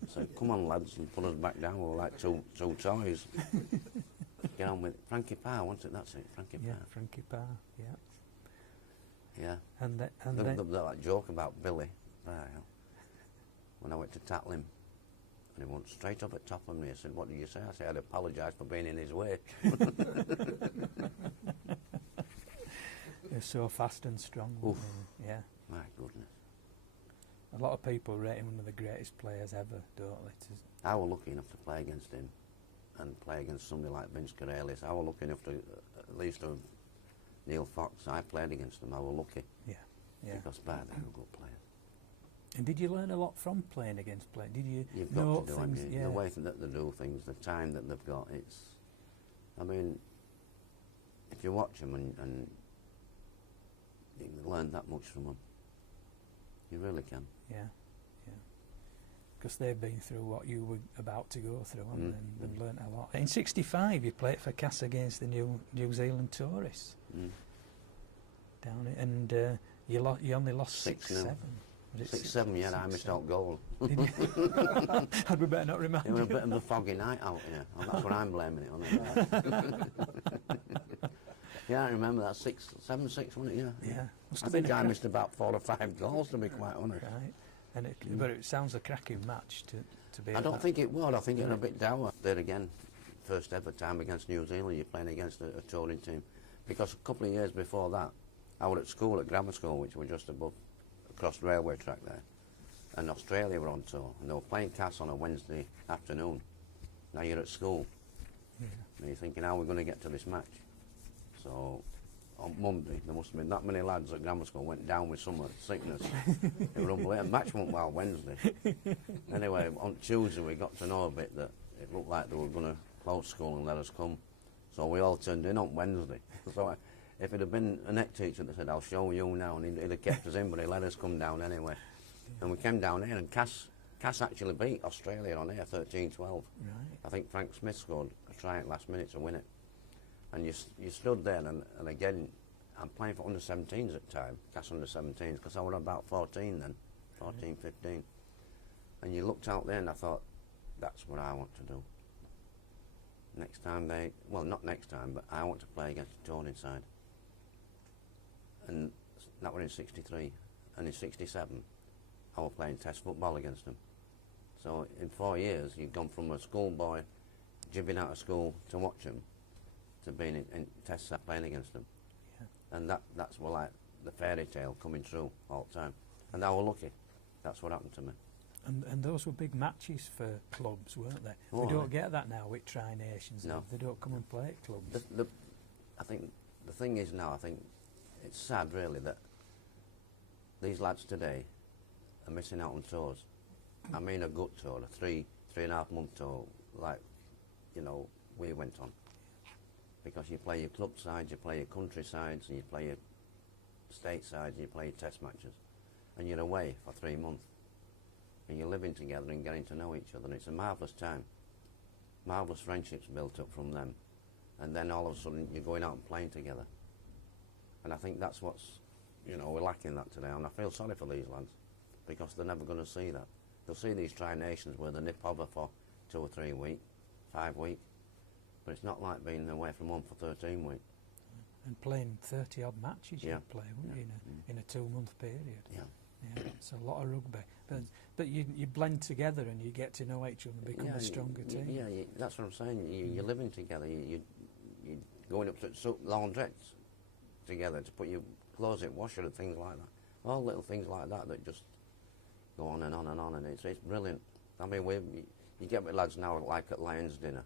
Said, come on lads, and pull us back down. We were like two toys. Get on with it. Frankie Parr, wasn't it? That's it, Frankie Parr. Yeah, Frankie Parr, yeah. Yeah. And That joke about Billy, when I went to tackle him, and he went straight up at top of me. I said, what did you say? I said, I'd apologise for being in his way. They're so fast and strong. Oof. Yeah. My goodness. A lot of people rate him one of the greatest players ever, don't they? I was lucky enough to play against him and play against somebody like Vince Corellis. I was lucky enough to, at least of Neil Fox, I played against them. I was lucky. Yeah. Yeah. Because they were good players. And did you learn a lot from playing against players? Did you You've know got to do things? it. Yeah. The way that they do things, the time that they've got, it's... I mean, if you watch them and you can learn that much from them. You really can. Yeah, yeah. Because they've been through what you were about to go through, haven't they? And learnt a lot. In '65, you played for Cass against the New Zealand tourists down it, and you only lost 6-7. 6-7, yeah, I missed out goal. Did you? Had we better not remind It was a you? bit of a foggy night out here. Well, that's what I'm blaming it on. Yeah, I remember that 7-6, wasn't it? Yeah. Yeah. I think I missed about 4 or 5 goals, to be quite honest. Right. And but it sounds a cracking match to be. I don't think it would. I think it was a bit dour. There again, first ever time against New Zealand, you're playing against a touring team. Because a couple of years before that, I was at school, at grammar school, which was just across the railway track there. And Australia were on tour, and they were playing Cass on a Wednesday afternoon. Now you're at school, and you're thinking, how are we going to get to this match? So on Monday, there must have been that many lads at grammar school went down with some sickness. It was unbelievable. Match went well Wednesday. Anyway, on Tuesday we got to know a bit that it looked like they were going to close school and let us come. So we all turned in on Wednesday. So if it had been a neck teacher that said, I'll show you now, and he'd have kept us in, but he let us come down anyway. And we came down here, and Cass actually beat Australia on here 13-12. Right. I think Frank Smith scored a try at last minute to win it. And you stood there, and again, I'm playing for under-17s at the time, Cass under-17s, because I was about 14 then, 14, 15. And you looked out there, and I thought, that's what I want to do. Next time well, not next time, but I want to play against the touring side. And that was in 63. And in 67, I was playing test football against them. So in 4 years, you've gone from a schoolboy jibbing out of school to watch them, to being in tests playing against them. Yeah. And that's well, like the fairy tale coming true all the time. And I was lucky. That's what happened to me. And those were big matches for clubs, weren't they? Oh, we don't get that now with Tri-Nations. No. They don't come and play at clubs. I think the thing is now, I think it's sad really that these lads today are missing out on tours. I mean a good tour, a 3.5 month tour, like, you know, we went on. Because you play your club sides, you play your country sides, and you play your state sides, and you play your test matches. And you're away for 3 months. And you're living together and getting to know each other. And it's a marvellous time. Marvellous friendships built up from them. And then all of a sudden you're going out and playing together. And I think that's what's, you know, we're lacking that today. And I feel sorry for these lads, because they're never going to see that. They'll see these Tri-Nations where they nip over for 2 or 3 weeks, 5 weeks. But it's not like being away from home for 13 weeks. And playing 30 odd matches you'd play, wouldn't you, in a 2 month period. Yeah. Yeah, it's a lot of rugby. But you blend together and you get to know each other and become a stronger team. Yeah, that's what I'm saying. You're living together. You're going up to laundrettes together to put your clothes in, washer and things like that. All little things like that that just go on and on and on, and it's brilliant. I mean, You get with lads now, like at Lions dinner,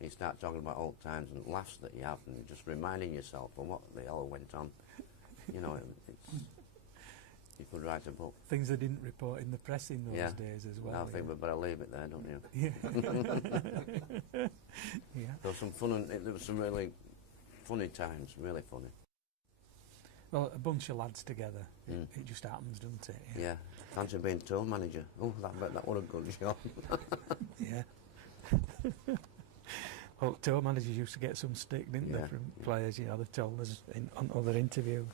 you start talking about old times and laughs that you have, and you're just reminding yourself of what the hell went on. You know, you could write a book. Things they didn't report in the press in those days as well. I think we'd better leave it there, don't you? Yeah. Yeah. There was some fun, and there was some really funny times, really funny. Well, a bunch of lads together, it just happens, doesn't it? Yeah. Fancy being tour manager. Oh, that was a good job. Yeah. Well, tour managers used to get some stick, didn't they, from players, you know, they told us on other interviews.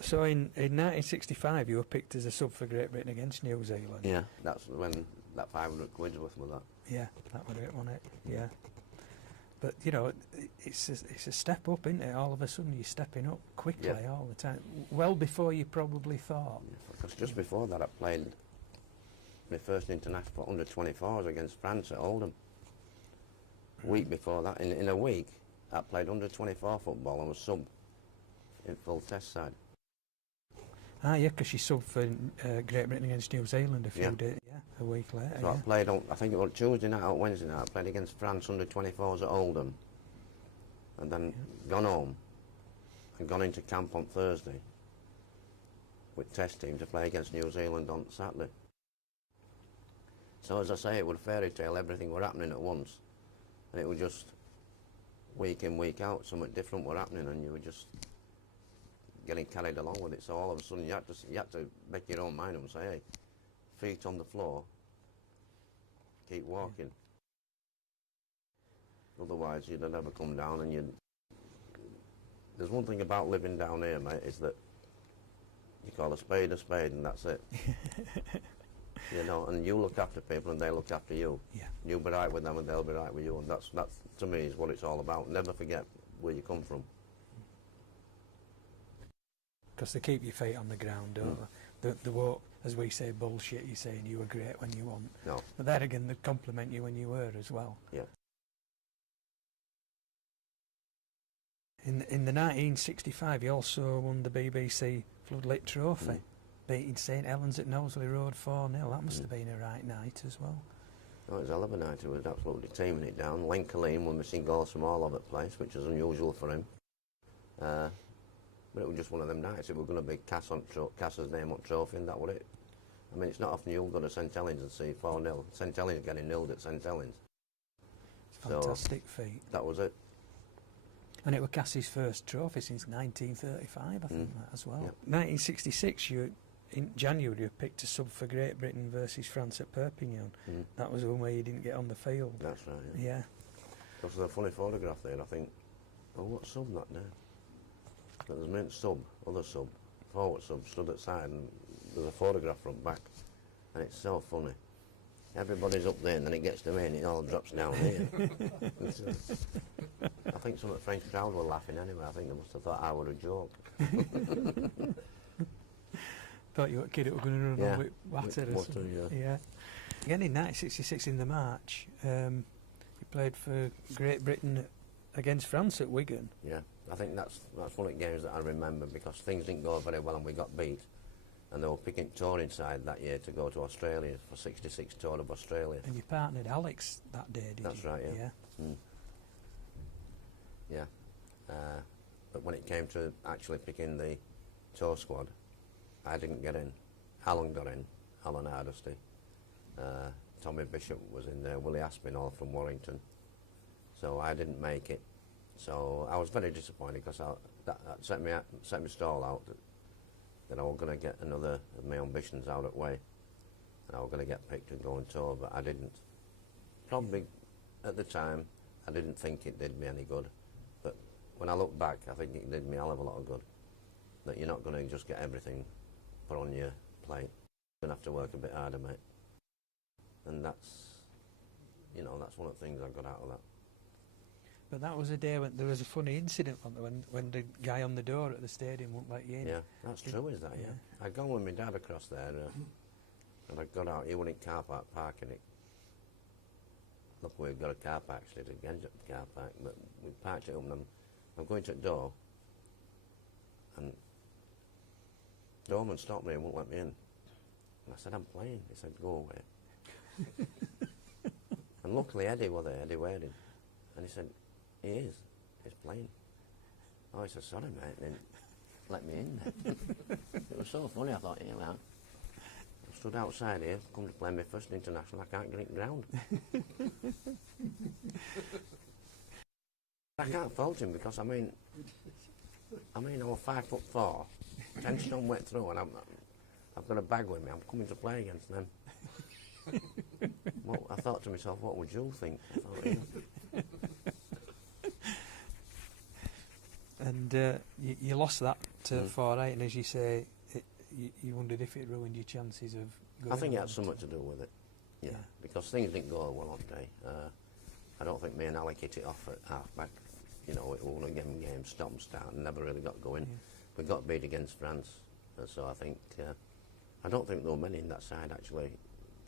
So in 1965 you were picked as a sub for Great Britain against New Zealand. Yeah, that's when that 500 quid's worth with that. Yeah, that was it, wasn't it? Yeah. But, you know, it's a step up, isn't it? All of a sudden you're stepping up quickly all the time, well before you probably thought. Because just before that I played my first international under 24s against France at Oldham. Week before that, in a week, I played under 24 football and was sub in full test side. Ah, yeah, because you subbed for Great Britain against New Zealand a few days, a week later. So I played on, I think it was Tuesday night or Wednesday night, I played against France under 24s at Oldham, and then gone home and gone into camp on Thursday with test team to play against New Zealand on Saturday. So as I say, it would fairy tale, everything were happening at once, and it was just week in, week out, something different were happening, and you were just getting carried along with it. So all of a sudden you had to make your own mind up and say, hey, feet on the floor, keep walking. Otherwise you'd never come down, and you'd... There's one thing about living down here, mate, is that you call a spade, and that's it. You know, and you look after people and they look after you. Yeah. You'll be right with them and they'll be right with you, and that's to me is what it's all about. Never forget where you come from. Because they keep your feet on the ground, don't they? They won't, as we say, bullshit you saying you were great when you weren't. No. But then again, they compliment you when you were as well. Yeah. In the 1965, you also won the BBC Floodlit Trophy, beating St Helens at Knowsley Road 4-0. That must have been a right night as well. Oh, it was a hell of a night. It was absolutely teaming it down. Len Colleen were missing goals from all over the place, which is unusual for him. But it was just one of them nights. It was going to be Cass's name on trophy, and that was it. I mean, it's not often you'll go to St Helens and see 4-0. St Helens getting nilled at St Helens. Fantastic feat. That was it. And it was Cassie's first trophy since 1935, I think, that as well. Yep. 1966, in January, you were picked to sub for Great Britain versus France at Perpignan. That was the one where you didn't get on the field. That's right, Yeah. There's a funny photograph there, I think, oh, what sub that now? But there's meant sub, other sub, forward sub, stood at side, and there's a photograph from back, and it's so funny. Everybody's up there, and then it gets to me, and it all drops down here. I think some of the French crowd were laughing anyway. I think they must have thought I were a joke. Thought you were a kid who was going to run on with water or something. Yeah. Again, in 1966, in the March, you played for Great Britain against France at Wigan. Yeah, I think that's one of the games that I remember, because things didn't go very well and we got beat. And they were picking touring side that year to go to Australia for 66 Tour of Australia. And you partnered Alex that day, did you? That's right, yeah. Yeah. But when it came to actually picking the tour squad, I didn't get in. Alan got in, Alan Hardesty. Tommy Bishop was in there, Willie Aspinall from Warrington. So I didn't make it. So I was very disappointed, because that set me stall out that I was going to get another of my ambitions out at way, and I was going to get picked and go on tour, but I didn't. Probably at the time I didn't think it did me any good, but when I look back I think it did me a hell of a lot of good. That you're not going to just get everything put on your plate. You're going to have to work a bit harder, mate. And that's, you know, that's one of the things I got out of that. But that was a day when there was a funny incident when the guy on the door at the stadium wouldn't let you in. Yeah, that's true, is that, yeah. I'd gone with my dad across there, and I got out, he went in car park parking it. Look, we've got a car park actually to get up the car park, but we parked it up, and I'm going to the door, and the doorman stopped me and wouldn't let me in. And I said, I'm playing. He said, go away. And luckily Eddie was there, Eddie Wading. And he said, he is. He's playing. Oh, he said, sorry, mate, they didn't let me in there. It was so funny, I thought, yeah, well, I stood outside here, come to play my first international, I can't get it ground. I can't fault him because, I mean, I was 5'4", 10 stone wet through, and I've got a bag with me, I'm coming to play against them. Well, I thought to myself, what would you think? I thought, you know. And you lost that 4-8, and as you say, you wondered if it ruined your chances of going I think it on had something to do with it, yeah, because things didn't go well on day. I don't think me and Alec hit it off at half-back. You know, it was a game, stop and start, and never really got going. Yeah. We got beat against France, so I think, I don't think there were many in that side actually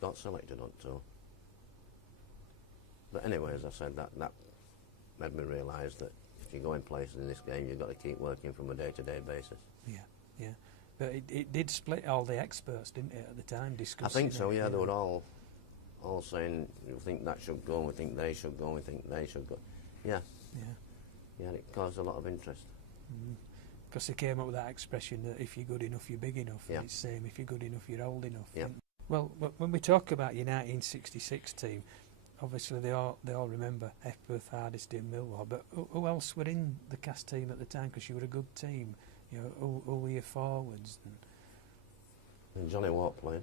got selected on tour. But anyway, as I said, that made me realise that if you go in places in this game, you've got to keep working from a day-to-day basis. Yeah, yeah. But it did split all the experts, didn't it, at the time, discussing I think so, it, yeah. They were all saying, we think that should go, we think they should go, we think they should go. Yeah. Yeah. Yeah, and it caused a lot of interest. Because they came up with that expression that if you're good enough, you're big enough. Yeah. And it's the same, if you're good enough, you're old enough. Yeah. Well, when we talk about your 1966 team, obviously they all remember Epworth, Hardesty and Millward, but who else were in the cast team at the time? Because you were a good team. You know, who were your forwards? And Johnny Watt played,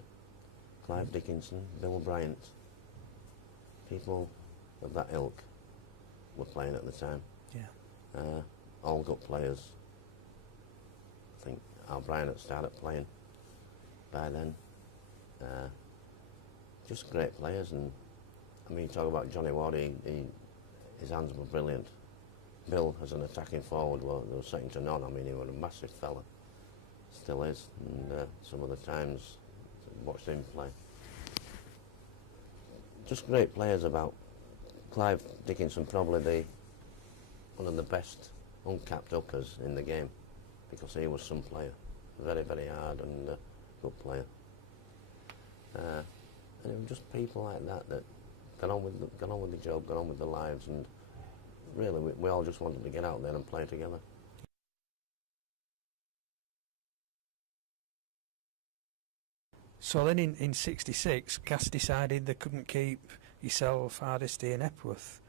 Clive Dickinson, Bill Bryant. People of that ilk were playing at the time. Yeah. All good players. I think Al Bryan had started playing by then. Just great players, and I mean, you talk about Johnny Ward, his hands were brilliant. Bill, as an attacking forward, well, there was second to none. I mean, he was a massive fella, still is, and some of the times watched him play. Just great players about. Clive Dickinson, probably one of the best uncapped hookers in the game, because he was some player, very, very hard and good player. And it was just people like that got on with the job, got on with their lives, and really we all just wanted to get out there and play together. So then in 66, Cass decided they couldn't keep yourself, Hardesty and Epworth.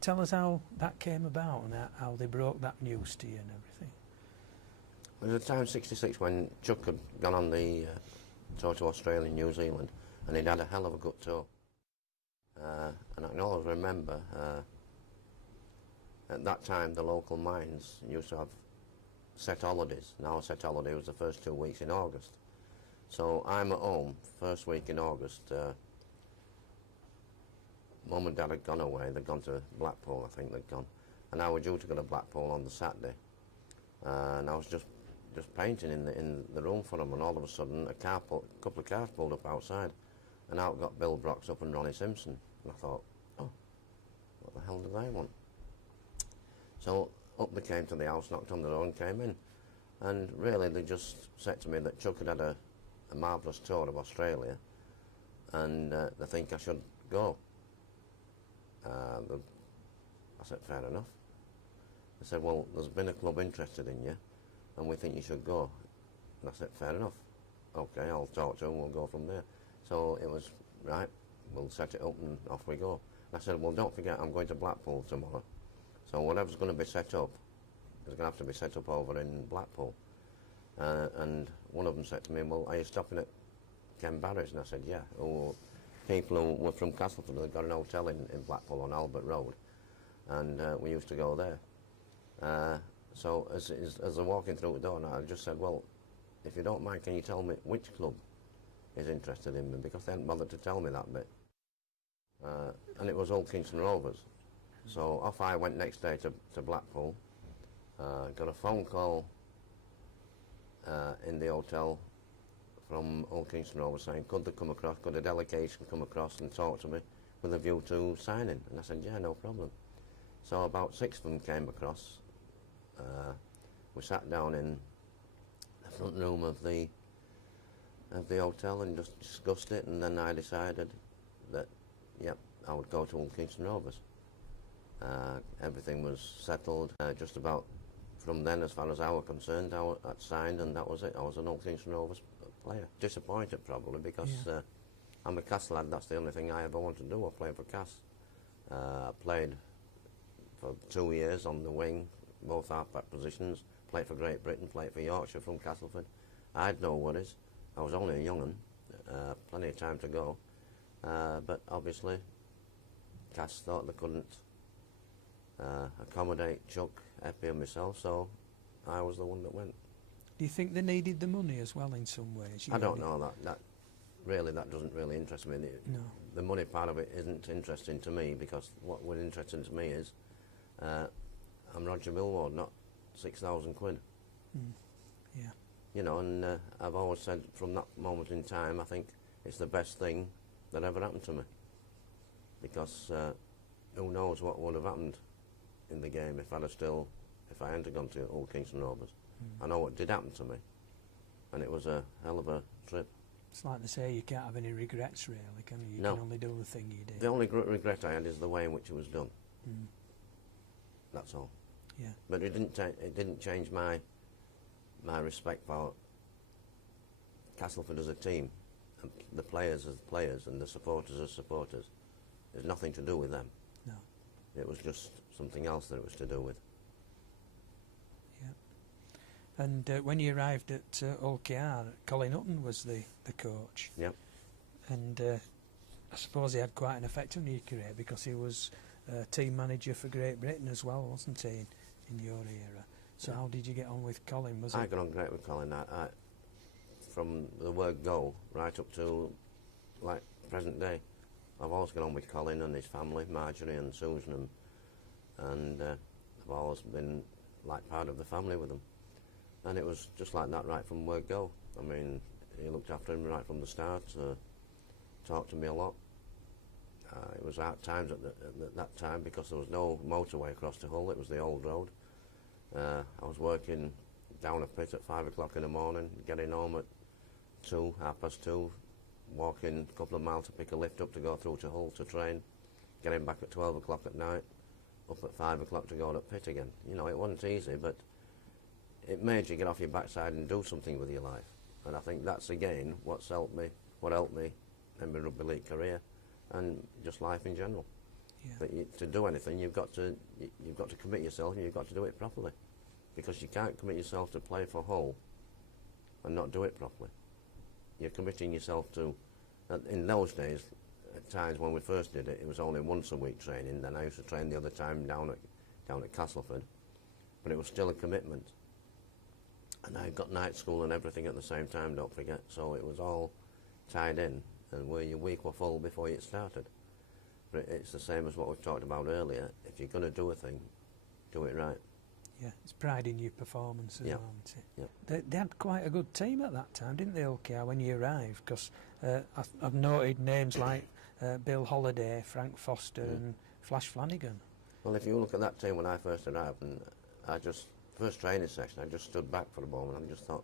Tell us how that came about and how they broke that news to you and everything. It was the time 66 when Chuck had gone on the tour to Australia and New Zealand, and he'd had a hell of a good tour. And I can always remember at that time the local mines used to have set holidays. Now a set holiday was the first 2 weeks in August. So I'm at home, first week in August. Mum and Dad had gone away, they'd gone to Blackpool, I think they'd gone. And I was due to go to Blackpool on the Saturday. And I was just painting in the room for them, and all of a sudden a couple of cars pulled up outside, and out got Bill Brox up and Ronnie Simpson. And I thought, oh, what the hell do they want? So up they came to the house, knocked on the door and came in. And really they just said to me that Chuck had a marvellous tour of Australia, and they think I should go. I said, fair enough. They said, well, there's been a club interested in you, and we think you should go. And I said, fair enough. Okay, I'll talk to them, we'll go from there. So it was, right, we'll set it up and off we go. And I said, well, don't forget, I'm going to Blackpool tomorrow. So whatever's going to be set up is going to have to be set up over in Blackpool. And one of them said to me, well, are you stopping at Ken Barry's? And I said, yeah. Oh, people who were from Castleford, they've got an hotel in Blackpool on Albert Road, and we used to go there. So as they're walking through the door now, I just said, well, if you don't mind, can you tell me which club is interested in me? Because they hadn't bothered to tell me that bit. And it was Old Kingston Rovers. So off I went next day to Blackpool, got a phone call in the hotel from Old Kingston Rovers saying, could they come across, could a delegation come across and talk to me with a view to signing? And I said, yeah, no problem. So about 6 of them came across. We sat down in the front room of the hotel and just discussed it, and then I decided that Yep, I would go to Old Kingston Rovers. Everything was settled. Just about from then, as far as I was concerned, I'd signed and that was it. I was an Old Kingston Rovers player. Disappointed probably because I'm a Cass lad. That's the only thing I ever wanted to do. I played for Cass. I played for 2 years on the wing, both half-back positions. Played for Great Britain, played for Yorkshire from Castleford. I had no worries. I was only a young un, plenty of time to go. But obviously, Cass thought they couldn't accommodate Chuck, Eppie and myself, so I was the one that went. Do you think they needed the money as well in some ways? I don't know that. That doesn't really interest me. No. The money part of it isn't interesting to me because what was interesting to me is I'm Roger Millward, not 6,000 quid. Yeah. You know, and I've always said from that moment in time, I think it's the best thing that ever happened to me. Because who knows what would have happened in the game if I hadn't gone to Old Kingston Rovers. I know what did happen to me, and it was a hell of a trip. It's like they say, you can't have any regrets really, can you? You No. can only do the thing you did. The only regret I had is the way in which it was done. That's all. Yeah. But it didn't change my respect for Castleford as a team, and the players as players, and the supporters as supporters. There's nothing to do with them. No. It was just something else that it was to do with. Yeah. And when you arrived at Old KR, Colin Hutton was the coach. Yep. And I suppose he had quite an effect on your career because he was team manager for Great Britain as well, wasn't he, in your era? So how did you get on with Colin? I got on great with Colin. I from the word go right up to like present day, I've always got on with Colin and his family, Marjorie and Susan, and I've always been like part of the family with them. And it was just like that right from word go. I mean, he looked after him right from the start, talked to me a lot. It was hard times at that time because there was no motorway across to Hull, it was the old road. I was working down a pit at 5 o'clock in the morning, getting home at 2:30, walking a couple of miles to pick a lift up to go through to Hull to train, getting back at 12 o'clock at night, up at 5 o'clock to go to the pit again. You know, it wasn't easy, but it made you get off your backside and do something with your life. And I think that's again what helped me in my rugby league career and just life in general. Yeah. But to do anything, you've got to commit yourself, and you've got to do it properly, because you can't commit yourself to play for Hull and not do it properly. You're committing yourself to. In those days, at times when we first did it, it was only once a week training. Then I used to train the other time down at Castleford, but it was still a commitment. And I got night school and everything at the same time. Don't forget, so it was all tied in, and where your week were full before it started. But it's the same as what we've talked about earlier. If you're going to do a thing, do it right. Yeah, it's pride in your performance as well, isn't it? Yeah. They had quite a good team at that time, didn't they, OKR, when you arrived? Because I've noted names like Bill Holliday, Frank Foster and Flash Flanagan. Well, if you look at that team when I first arrived, and first training session, I just stood back for a moment and just thought,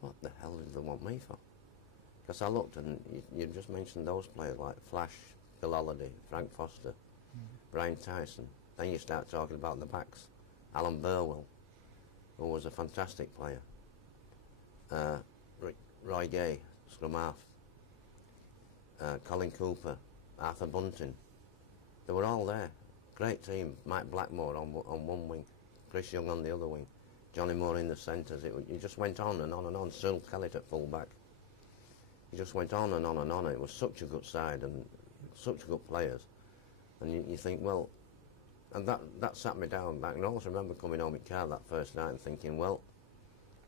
what the hell did they want me for? Because I looked, and you just mentioned those players like Flash, Bill Holliday, Frank Foster, Brian Tyson. Then you start talking about the backs. Alan Burwell, who was a fantastic player. Roy Gay, scrum half. Colin Cooper, Arthur Bunting. They were all there. Great team. Mike Blackmore on one wing, Chris Young on the other wing, Johnny Moore in the centres. You just went on and on and on. Cyril Kellett at full back. You just went on and on and on. It was such a good side and such good players. And you think, well, and that sat me down back. And I also remember coming home in car that first night and thinking, well,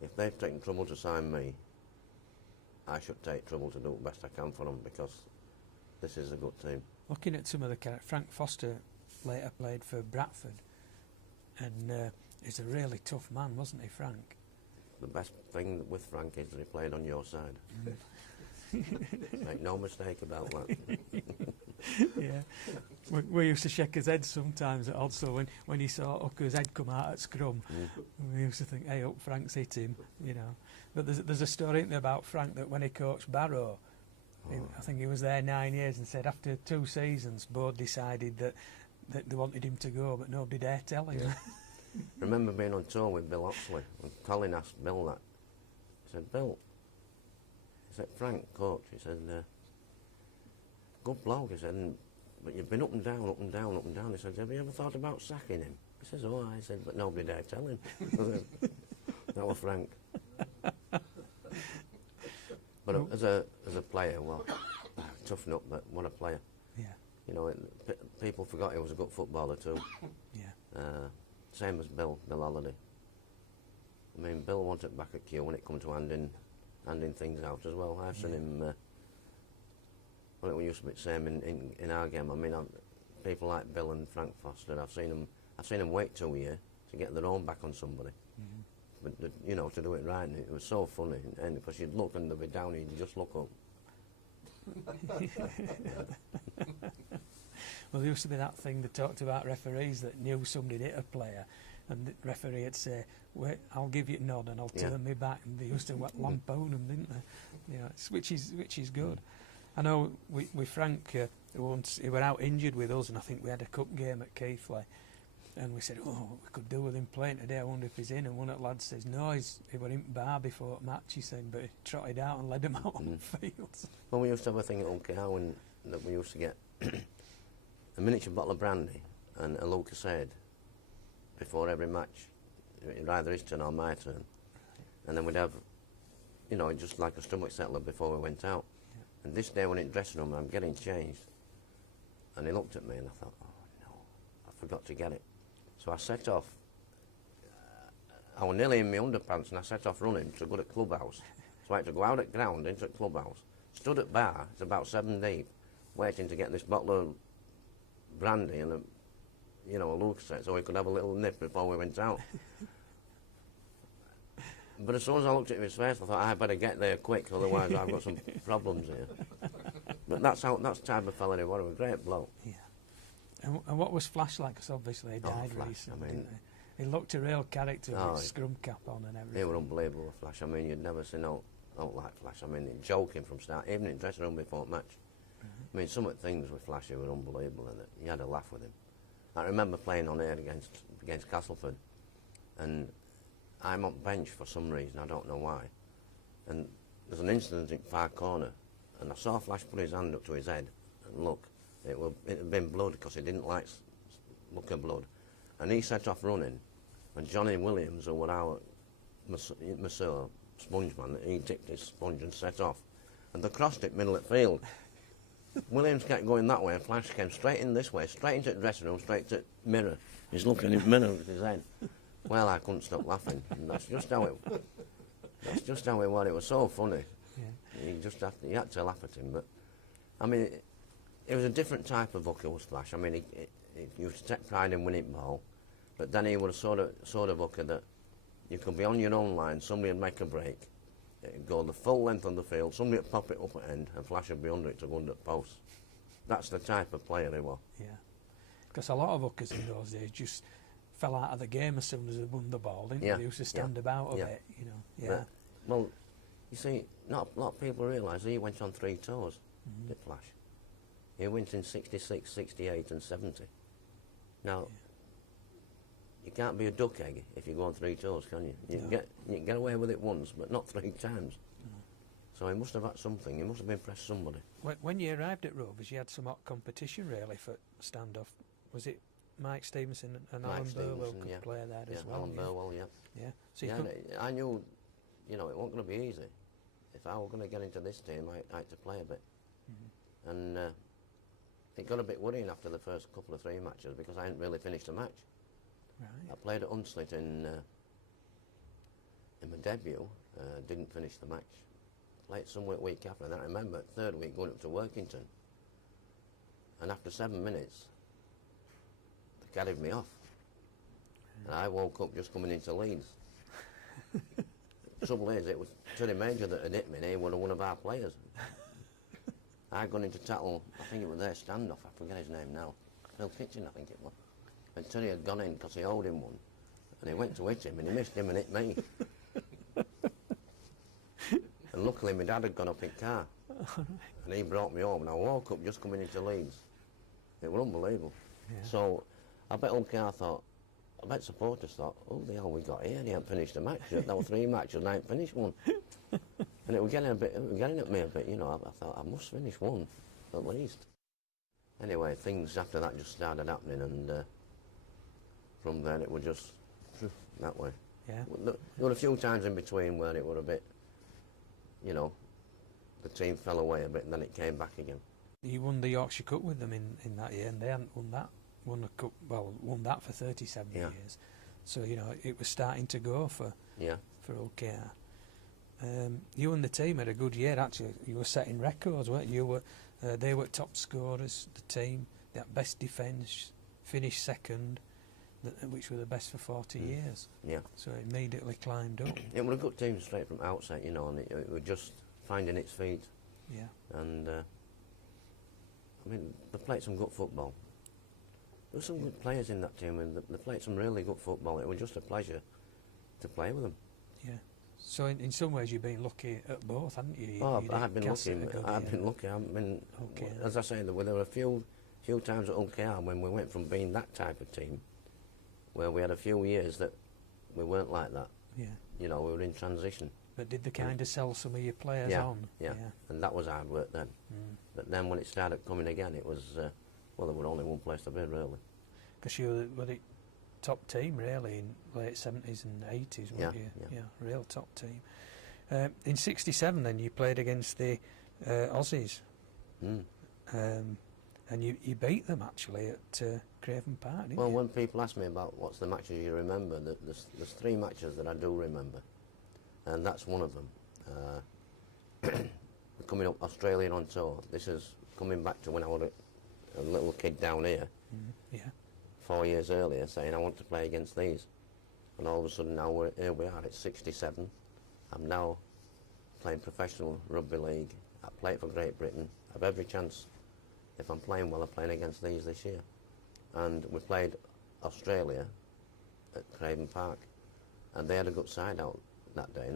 if they've taken trouble to sign me, I should take trouble to do the best I can for them, because this is a good team. Looking at some of the characters, Frank Foster later played for Bradford, and he's a really tough man, wasn't he, Frank? The best thing with Frank is that he played on your side. Make no mistake about that. Yeah, we used to shake his head sometimes at odds. So when he saw Hooker's head come out at scrum, we used to think, "Hey, up, Frank's hit him," you know. But there's a story, isn't there, about Frank, that when he coached Barrow, I think he was there 9 years and said after 2 seasons, board decided that they wanted him to go, but nobody dared tell him. Yeah. Remember being on tour with Bill Oxley, and Colin asked Bill that. He said, Bill, he said, Frank, coach, he said, good bloke, he said, but you've been up and down, up and down, up and down. He said, have you ever thought about sacking him? He says, oh, I said, but nobody dared tell him. That was Frank. But as a player, well, tough nut, but what a player. Yeah. You know, people forgot he was a good footballer too. Yeah. Same as Bill Halliday. I mean, Bill wanted back at Kew when it come to handing things out as well. I've seen him. Well, it used to be the same in our game. I mean, people like Bill and Frank Foster. I've seen them wait 2 years to get their own back on somebody. But you know, to do it right, and it was so funny. And because you'd look and they'd be down, you'd just look up. Well, there used to be that thing that talked about referees that knew somebody hit a player, and the referee would say, "Wait, I'll give you a nod and I'll turn me back." And they used to lampoon them, didn't they? You know, which is good. I know with Frank, once he were out injured with us, and I think we had a cup game at Keighley, and we said, "Oh, we could do with him playing today. I wonder if he's in." And one of the lads says, "No, he were in bar before the match." He said, but he trotted out and led him out on the field. Well, we used to have a thing at Uncle Owen that we used to get a miniature bottle of brandy and a Lucasade before every match. Either his turn or my turn. And then we'd have, you know, just like a stomach settler before we went out. Yeah. And this day when in dressing room, I'm getting changed. And he looked at me and I thought, oh no, I forgot to get it. So I set off. I was nearly in my underpants and I set off running to go to the clubhouse. So I had to go out at ground into the clubhouse. Stood at bar, it's about 7 deep, waiting to get this bottle of brandy and a Lucasade so we could have a little nip before we went out. But as soon as I looked at his face, I thought, I better get there quick, otherwise I've got some problems here. But that's the type of fella he was, a great bloke. Yeah. And what was Flash like? Because obviously he died recently, didn't he? He looked a real character with scrum cap on and everything. He was unbelievable, Flash. I mean, you'd never seen out like Flash. I mean, joking from start, even in dressing room before match. I mean, some of the things with Flashy were unbelievable, and you had a laugh with him. I remember playing on air against Castleford, and I'm on bench for some reason, I don't know why. And there's an incident in far corner, and I saw Flash put his hand up to his head, and look, it had been blood because he didn't like look of blood. And he set off running, and Johnny Williams, who were our masseur, sponge man, he tipped his sponge and set off. And they crossed it middle of the field. Williams kept going that way, and Flash came straight in this way, straight into the dressing room, straight to the mirror. He's looking in the mirror with his head. Well, I couldn't stop laughing. And that's just how it was. It was so funny. Yeah. You had to laugh at him. But I mean, it was a different type of hooker, was Flash. I mean, he used to take pride in winning ball, but then he was sort of hooker that you could be on your own line, somebody would make a break, it'd go the full length of the field, somebody would pop it up at end, and Flash would be under it to go under the post. That's the type of player he was. Yeah, because a lot of hookers in those days just fell out of the game as soon as they won the ball, didn't they? They used to stand about a bit, you know. Yeah. But, well, you see, not a lot of people realise he went on 3 tours, did Flash. He went in 66, 68 and 70. Now, you can't be a duck egg if you go on 3 tours, can you? You can get away with it once, but not 3 times. So he must have had something. He must have impressed somebody. When you arrived at Rovers, you had some hot competition, really, for standoff. Was it Mike Stevenson and Alan Burwell could play there as well? Alan Burwell, yeah. So I knew, you know, it wasn't going to be easy. If I were going to get into this team, I had to play a bit. And it got a bit worrying after the first couple of 3 matches because I hadn't really finished a match. Right. I played at Hunslet in my debut, didn't finish the match. Played some week after, and I remember 3rd week going up to Workington. And after 7 minutes, they carried me off. And I woke up just coming into Leeds. The trouble is, it was Tony Major that had hit me, and he was one of our players. I'd gone into tackle, I think it was their standoff, I forget his name now. Phil Kitchen, I think it was. And Tony had gone in because he owed him one. And he went to hit him, and he missed him and hit me. And luckily my dad had gone up in car. And he brought me home, and I woke up just coming into Leeds. It was unbelievable. Yeah. So I bet I bet supporters thought, oh, the hell we got here, and he hadn't finished a match. There were 3 matches, and I ain't finished one. And it was getting at me a bit, you know. I thought, I must finish one, at least. Anyway, things after that just started happening, and from then it was just that way. Yeah. There were a few times in between where it were a bit, you know, the team fell away a bit, and then it came back again. You won the Yorkshire Cup with them in that year, and they hadn't won that. Won that for 37 years. So, you know, it was starting to go for OKR. You and the team had a good year, actually. You were setting records, weren't you? They were top scorers, the team. They had best defence, finished second, which were the best for 40 years. Yeah. So it immediately climbed up. It was a good team straight from outset, you know, and it was just finding its feet. Yeah. And, I mean, they played some good football. There were some good players in that team, and they played some really good football. It was just a pleasure to play with them. Yeah. So in some ways you've been lucky at both, haven't you? I've been lucky. As I say, there were a few times at OKR when we went from being that type of team, where we had a few years that we weren't like that. Yeah. You know, we were in transition. But did they kind of sell some of your players on? Yeah. And that was hard work then. But then when it started coming again, it was, well, there was only one place to be, really. Because you were the top team, really, in late 70s and 80s, weren't you? Yeah, real top team. In 67, then, you played against the Aussies. And you beat them, actually, at Craven Park, didn't you? Well, when people ask me about what's the matches you remember, there's 3 matches that I do remember. And that's one of them. Coming up Australian on tour. This is coming back to when I was a little kid down here. 4 years earlier, saying I want to play against these. And all of a sudden now here we are, it's 67. I'm now playing professional rugby league. I play for Great Britain. I have every chance, if I'm playing well, of playing against these this year. And we played Australia at Craven Park. And they had a good side out that day,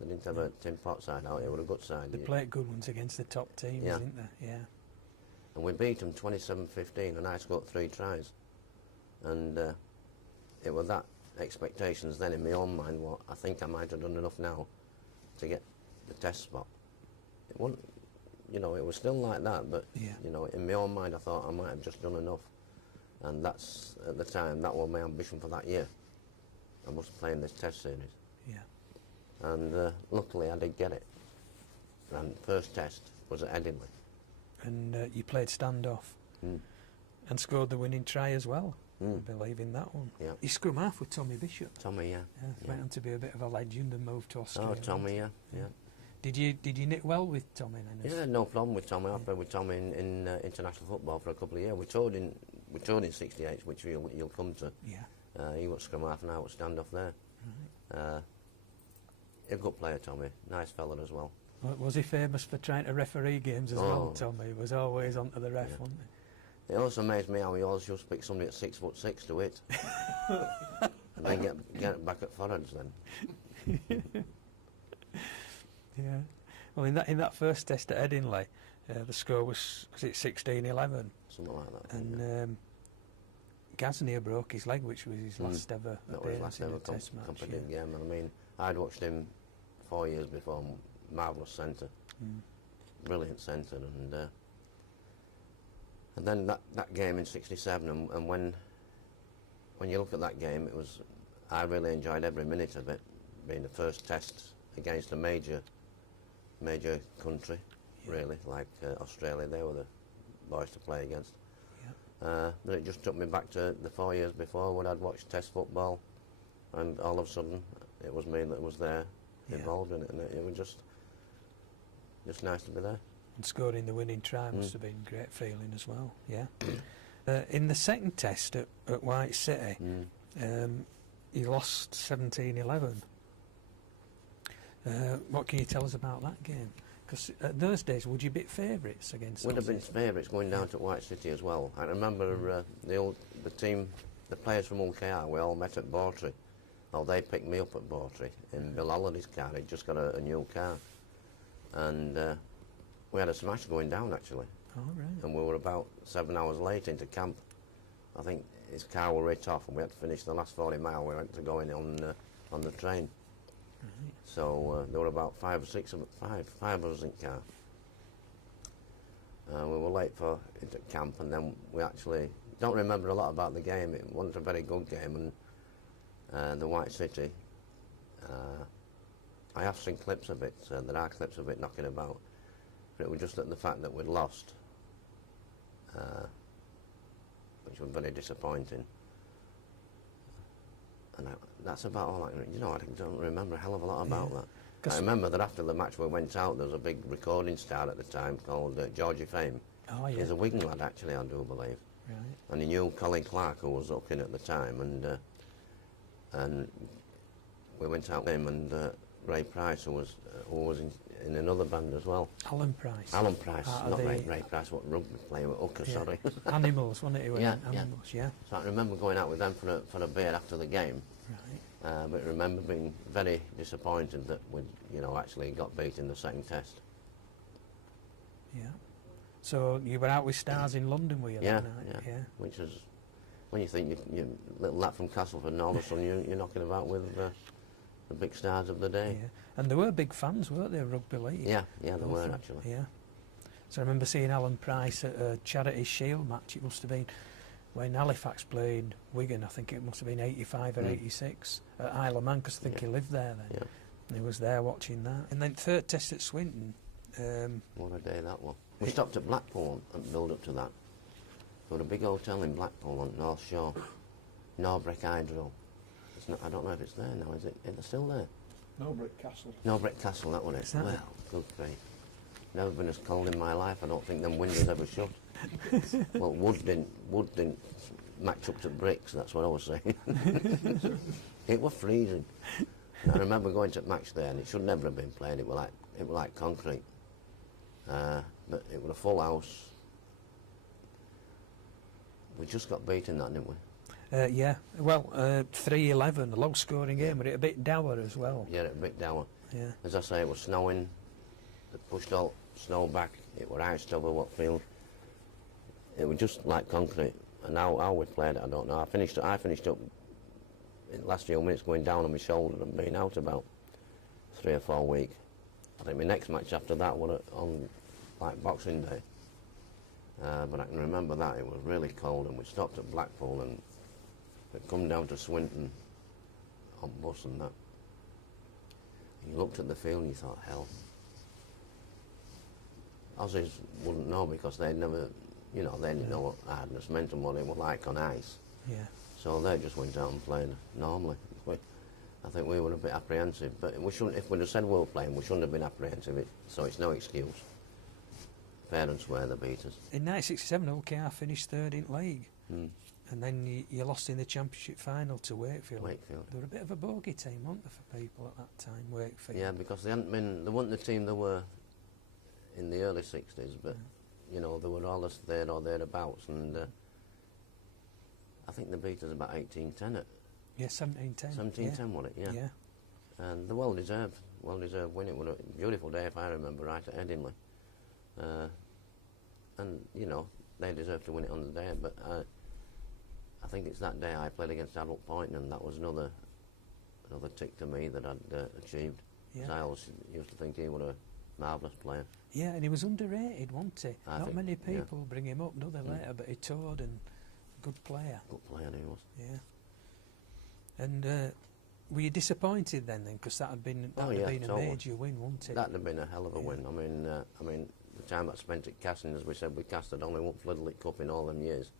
they didn't have a tin pot side out, it was a good side. They played good ones against the top teams, didn't they? Yeah. And we beat them 27-15, and I scored 3 tries. And it was that expectations then in my own mind, what I think I might have done enough now to get the test spot. It wasn't, you know, it was still like that, but, you know, in my own mind I thought I might have just done enough. And that's, at the time, that was my ambition for that year. I was playing this test series. Yeah. And luckily I did get it. And first test was at Edinburgh. And you played standoff and scored the winning try as well. I believe in that one. Yeah. You scrum half with Tommy Bishop. Tommy, yeah. Went on to be a bit of a legend and moved to Australia. Oh, Tommy, yeah. Did you knit well with Tommy then? Yeah, no problem with Tommy. I played with Tommy in international football for a couple of years. We toured in '68, which you'll come to. Yeah. He was scrum half and I was stand off there. Right. A good player, Tommy. Nice fella as well. Was he famous for trying to referee games as well, Tommy? He was always onto the ref, wasn't he? It also amazed me how he always just picked somebody at 6'6" to hit. And then get it back at forwards then. Yeah. Well, in that first test at Edinburgh, the score was it 16-11? Something like that. And Gaznia broke his leg, which was his last ever appearance in a test match. Competitive game. I mean, I'd watched him 4 years before. Marvellous centre, brilliant centre, and then that game in '67, and when you look at that game, I really enjoyed every minute of it, being the first test against a major country, really, like Australia. They were the boys to play against. Then it just took me back to the 4 years before when I'd watched Test football, and all of a sudden it was me that was there, involved in it, and it was just nice to be there. And scoring the winning try must have been a great feeling as well. Yeah. In the second test at White City, you lost 17-11. What can you tell us about that game? Because those days, would you be favourites against? Would have been favourites going down to White City as well. I remember the players from OKR, we all met at Bawtry. Oh, they picked me up at Bawtry in Bill Hollidy's car. He'd just got a new car, and we had a smash going down actually. Oh, right. And we were about 7 hours late into camp. I think his car was writ off and we had to finish the last 40 mile. We went to go in on the train. Right. So there were about five of us in car. We were late into camp, and then we actually don't remember a lot about the game. It wasn't a very good game, and the White City. I have seen clips of it. There are clips of it knocking about, but it was just the fact that we'd lost, which was very disappointing. And that's about all I can. You know, I don't remember a hell of a lot about that. I remember that after the match we went out, there was a big recording star at the time called Georgie Fame. Oh, yeah. He's a Wigan lad, actually, I do believe. Right. And he knew Colin Clark, who was hooking at the time, and we went out with him and Ray Price, who was in another band as well. Alan Price. Alan Price, not Ray Price, what rugby player with Hooker, sorry. Animals, wasn't it? Yeah, Animals, yeah. So I remember going out with them for a beer after the game. Right. But I remember being very disappointed that we, actually got beat in the second test. Yeah. So you were out with Stars in London, were you? Yeah, that night? yeah. Which is, when you think you're little lad from Castleford, and all of a sudden you're knocking about with the big stars of the day. Yeah. And there were big fans, weren't there, rugby league? Yeah, there were actually. Yeah. So I remember seeing Alan Price at a Charity Shield match. It must have been when Halifax played Wigan. I think it must have been 85 or 86 at Isle of Man, because I think he lived there then. Yeah. And he was there watching that. And then third test at Swinton. What a day that was. We stopped at Blackpool and build up to that. There was a big hotel in Blackpool on North Shore, Norbrick Hydro. I don't know if it's there now, is it? Is it still there? Norbrick Castle. Norbrick Castle, that was it. Well, good grief. Never been as cold in my life. I don't think them windows ever shut. Well, wood didn't match up to bricks, that's what I was saying. It was freezing. I remember going to match there, and it should never have been played. It was like concrete. But it was a full house. We just got beaten that, didn't we? Yeah, well, 3-11, a low-scoring game, but it a bit dour as well. Yeah, a bit dour. Yeah. As I say, it was snowing. It pushed all snow back. It was iced over what field. It was just like concrete. And how we played it, I don't know. I finished up in the last few minutes going down on my shoulder and being out about 3 or 4 weeks. I think my next match after that was on like Boxing Day. But I can remember that it was really cold, and we stopped at Blackpool and we'd come down to Swinton on bus and that. And you looked at the field and you thought, hell. Aussies wouldn't know because they'd never, they didn't know what hardness meant and what it was like on ice. Yeah. So they just went out and played normally. I think we were a bit apprehensive, but we shouldn't. If we'd have said we were playing, we shouldn't have been apprehensive. So it's no excuse. Fair and square, they beat us. In 1967, OKR finished third in league, and then you lost in the championship final to Wakefield. They were a bit of a bogey team, weren't they, for people at that time, Wakefield? Yeah, because they weren't the team they were in the early 60s, but they were always there or thereabouts, and I think they beat us about 18-10 at. Yeah, 17-10. 17-10, was it? Yeah. And the well-deserved win. It was a beautiful day, if I remember right, at Headingley. And they deserved to win it on the day, but I think it's that day I played against Adult Point, and that was another tick to me that I'd achieved. Yeah. I always used to think he was a marvellous player. Yeah, and he was underrated, wasn't he? Not many people bring him up, do they, later, but he toured, and good player. Good player he was. Yeah. And were you disappointed then? Because that had been a major win, wouldn't it? That'd have been a hell of a win. I mean, the time I spent at casting, as we said, we cast had only won Little League Cup in all them years,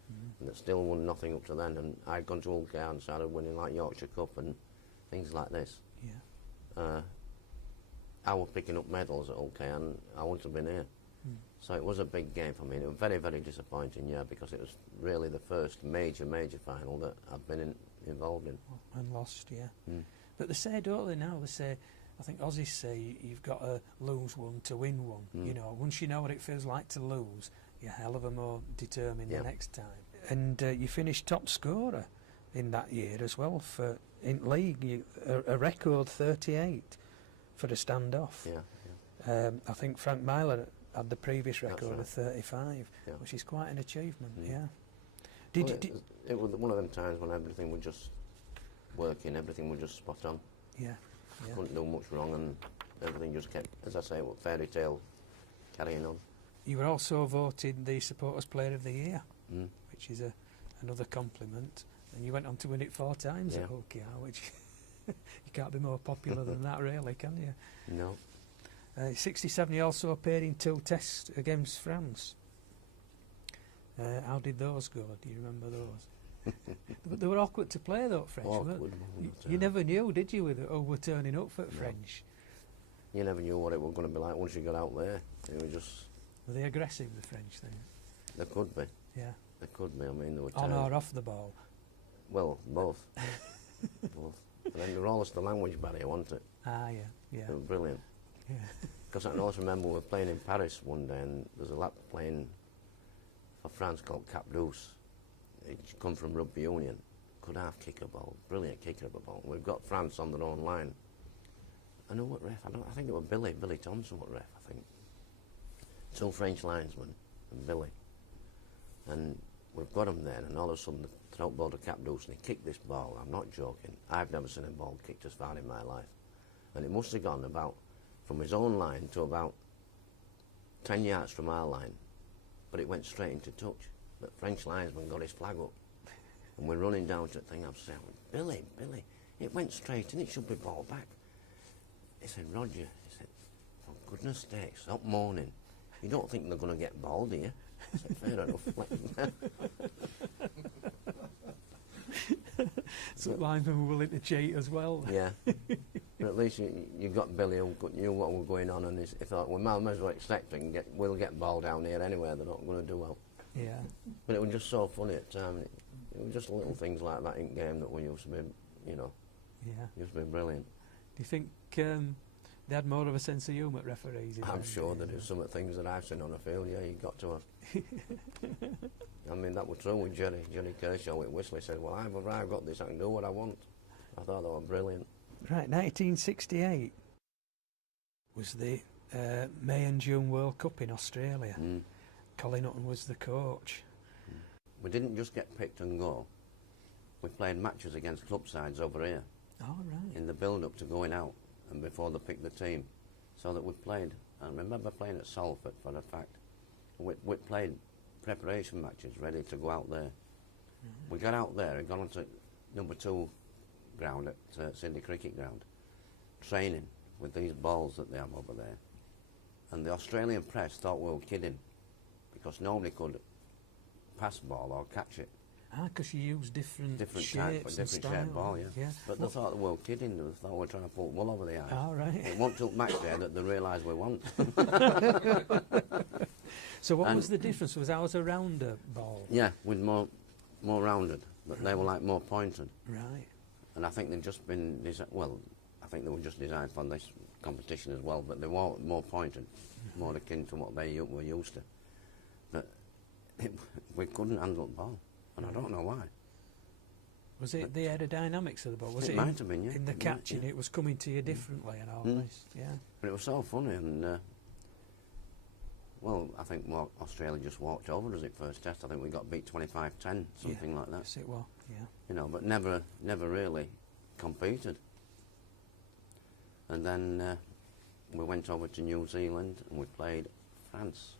and it still won nothing up to then. And I'd gone to OKR and started winning like Yorkshire Cup and things like this. Yeah. I was picking up medals at OKR, and I wouldn't have been here. So it was a big game for me. It was very, very disappointing, because it was really the first major final that I've been involved in. And lost, yeah. But they say, don't they now, I think Aussies say you've got to lose one to win one. Once you know what it feels like to lose, you're a hell of a more determined the next time. And you finished top scorer in that year as well in league, a record 38 for a standoff. Yeah. I think Frank Myler had the previous record right. of 35, Yeah. which is quite an achievement. Mm. Yeah. It was one of them times when everything was just working, everything was just spot on. Yeah. Yeah. Couldn't do much wrong, and everything just kept, as I say, fairy tale carrying on. You were also voted the Supporters Player of the Year, Mm. which is another compliment. And you went on to win it 4 times Yeah. at OKR, which you can't be more popular than that, really, can you? No. 67, you also appeared in 2 tests against France. How did those go? Do you remember those? But they were awkward to play, though, French. Awkward, You never knew, did you, who were turning up for French? You never knew what it was going to be like once you got out there. It was just... Were they aggressive, the French thing? They could be. Yeah. They could be. I mean, they were... On or off the ball? Well, both. Both. And then there was always the language barrier, wasn't it? Ah, yeah, yeah. It was brilliant. Yeah. Because I can also remember we were playing in Paris one day, and there's a lad playing for France called Cap Douce. He'd come from rugby union. Could half kick a ball. Brilliant kicker of a ball. We've got France on their own line. I know what ref. I think it was Billy Thompson what ref, I think. 2 French linesmen and Billy. And we've got him there, and all of a sudden the throat ball to Cap Douce, and he kicked this ball. I'm not joking. I've never seen a ball kicked as far in my life. And it must have gone about from his own line to about 10 yards from our line, but it went straight into touch. But French linesman got his flag up, and we're running down to the thing. I'm saying, Billy, it went straight in, it should be ball back. He said, Roger, he said, for goodness sake, stop moaning. You don't think they're going to get ball, do you? I said, fair enough. So linemen were willing to cheat as well. Yeah. But at least you got Billy who knew what was going on, and he thought, well, might as well expect it, we'll get ball down here anyway, they're not going to do well. Yeah. But it was just so funny at the time. It was just little things like that in game that we used to be, you know, Yeah. used to be brilliant. Do you think they had more of a sense of humour, referees? I'm sure that there's some of the things that I've seen on the field, yeah, you got to have. I mean, that was true with Jerry Kershaw with Whistler. He said, well, I've got this, I can do what I want. I thought that was brilliant. Right, 1968 was the May and June World Cup in Australia. Mm. Colin Hutton was the coach. We didn't just get picked and go. We played matches against club sides over here Oh, right. in the build-up to going out and before they picked the team. So that we played, I remember playing at Salford for a fact. We played preparation matches ready to go out there. We got out there and got onto number 2 ground at Sydney Cricket Ground, training with these balls that they have over there. And the Australian press thought we were kidding because nobody could pass the ball or catch it. Ah, because you use different Different shapes type, and different style. shaped ball, yeah. But they thought we were kidding. They thought we were trying to put wool over the eyes. Oh, right. It wasn't till match day that they realised we weren't. So what was the difference? Was ours a rounder ball? Yeah, with more rounded, but they were like more pointed. Right. And I think they'd just been, well, I think they were just designed for this competition as well, but they were more pointed, more akin to what they were used to. But we couldn't handle the ball, and I don't know why. Was it the aerodynamics of the ball? Was It might have been, yeah. In the It might, catching, yeah. it was coming to you differently and all this, yeah. But it was so funny, and well, I think Australia just walked over us at first test. I think we got beat 25-10, something like that. Yes, it was, yeah. You know, but never really competed. And then we went over to New Zealand and we played France.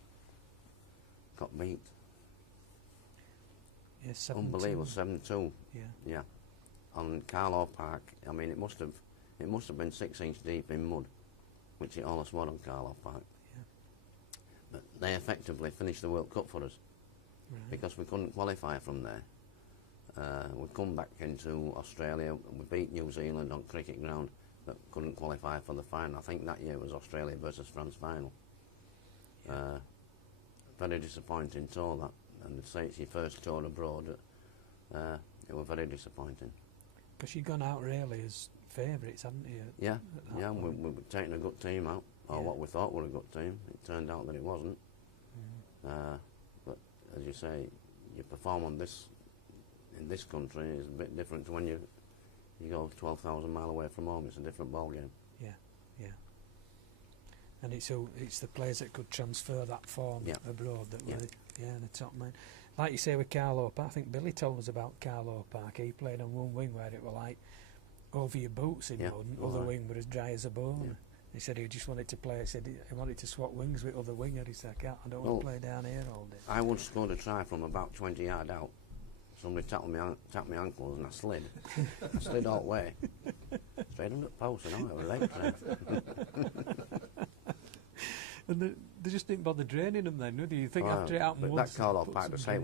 Got beat. Yeah, 7-2. Unbelievable, 7-2. Yeah. Yeah. On Carlo Park. I mean, it must have been 6 inch deep in mud, which it almost was on Carlo Park. Yeah. But they effectively finished the World Cup for us Right. because we couldn't qualify from there. We come back into Australia. We beat New Zealand on cricket ground, but couldn't qualify for the final. I think that year was Australia versus France final. Yeah. Very disappointing tour that, and to say it's your first tour abroad, it was very disappointing. Because you'd gone out really as favourites, hadn't you? Yeah, at that yeah, we point? were taking a good team out, or Yeah. what we thought were a good team. It turned out that it wasn't. But as you say, you perform on this in this country is a bit different to when you go 12,000 miles away from home. It's a different ball game. Yeah, And it's the players that could transfer that form abroad that were the top men. Like you say with Carlo Park, I think Billy told us about Carlo Park. He played on one wing where it were like over your boots in mud, and other wing were as dry as a bone. Yeah. He said he just wanted to play. He said he wanted to swap wings with other wingers. He said, I don't want to play down here all day. I once scored a try from about 20 yards out. Somebody tapped my ankles and I slid. I slid all the way. Straight under the post and all, it was leg trap. And they just didn't bother draining them then, do you think after it happened once? That Carlo Park, to say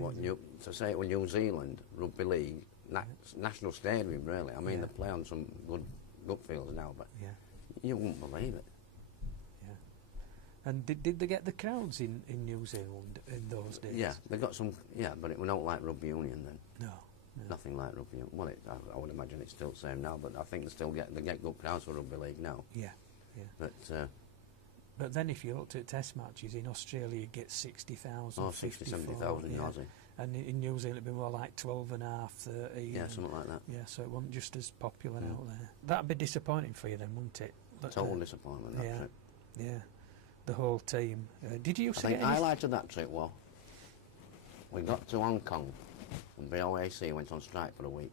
it with New Zealand, Rugby League, national stadium really. I mean, they play on some good fields now, but you wouldn't believe it. Yeah. And did they get the crowds in New Zealand in those days? Yeah, they got some, but it was not like rugby union then. No. Nothing like rugby union. Well, I would imagine it's still the same now, but I think they get good crowds for rugby league now. Yeah. But then if you looked at test matches in Australia, you get 60,000, 60, 70,000 Aussie. And in New Zealand it'd be more like 12.5, 30. Yeah, something like that. Yeah, so it wasn't just as popular out there. That'd be disappointing for you then, wouldn't it? Total disappointment, that trip. Yeah, the whole team. Did you see I think the highlight of that trip was we got to Hong Kong and BOAC went on strike for a week.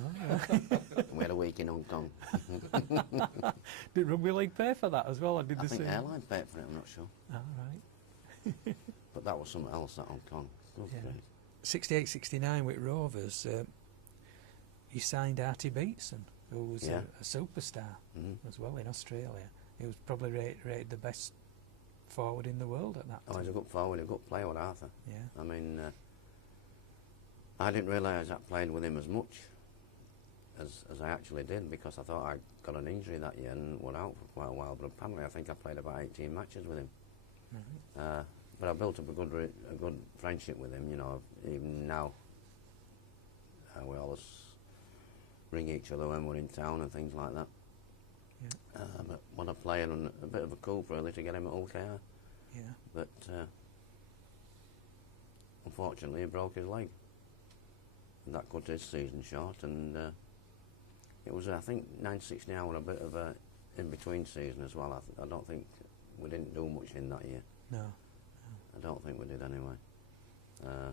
Oh, right. We had a week in Hong Kong. Did Rugby League pay for that as well? I think Airline paid for it, I'm not sure. Oh, right. But that was something else, that Hong Kong. Great. 68, 69 with Rovers, you signed Artie Beetson, who was a superstar as well in Australia. He was probably rated the best forward in the world at that time. Oh, he's a good forward, a good player with Arthur. Yeah. I mean, I didn't realise I played with him as much as I actually did, because I thought I got an injury that year and were out for quite a while, but apparently I think I played about 18 matches with him. But I built up a good friendship with him, you know. Even now, we always ring each other when we're in town and things like that. Yeah. But what a player, and a bit of a coup really to get him at OKR. Yeah. But unfortunately, he broke his leg, and that cut his season short. And it was, I think, 1969 was a bit of a in-between season as well. I don't think we didn't do much in that year. No. I don't think we did anyway. I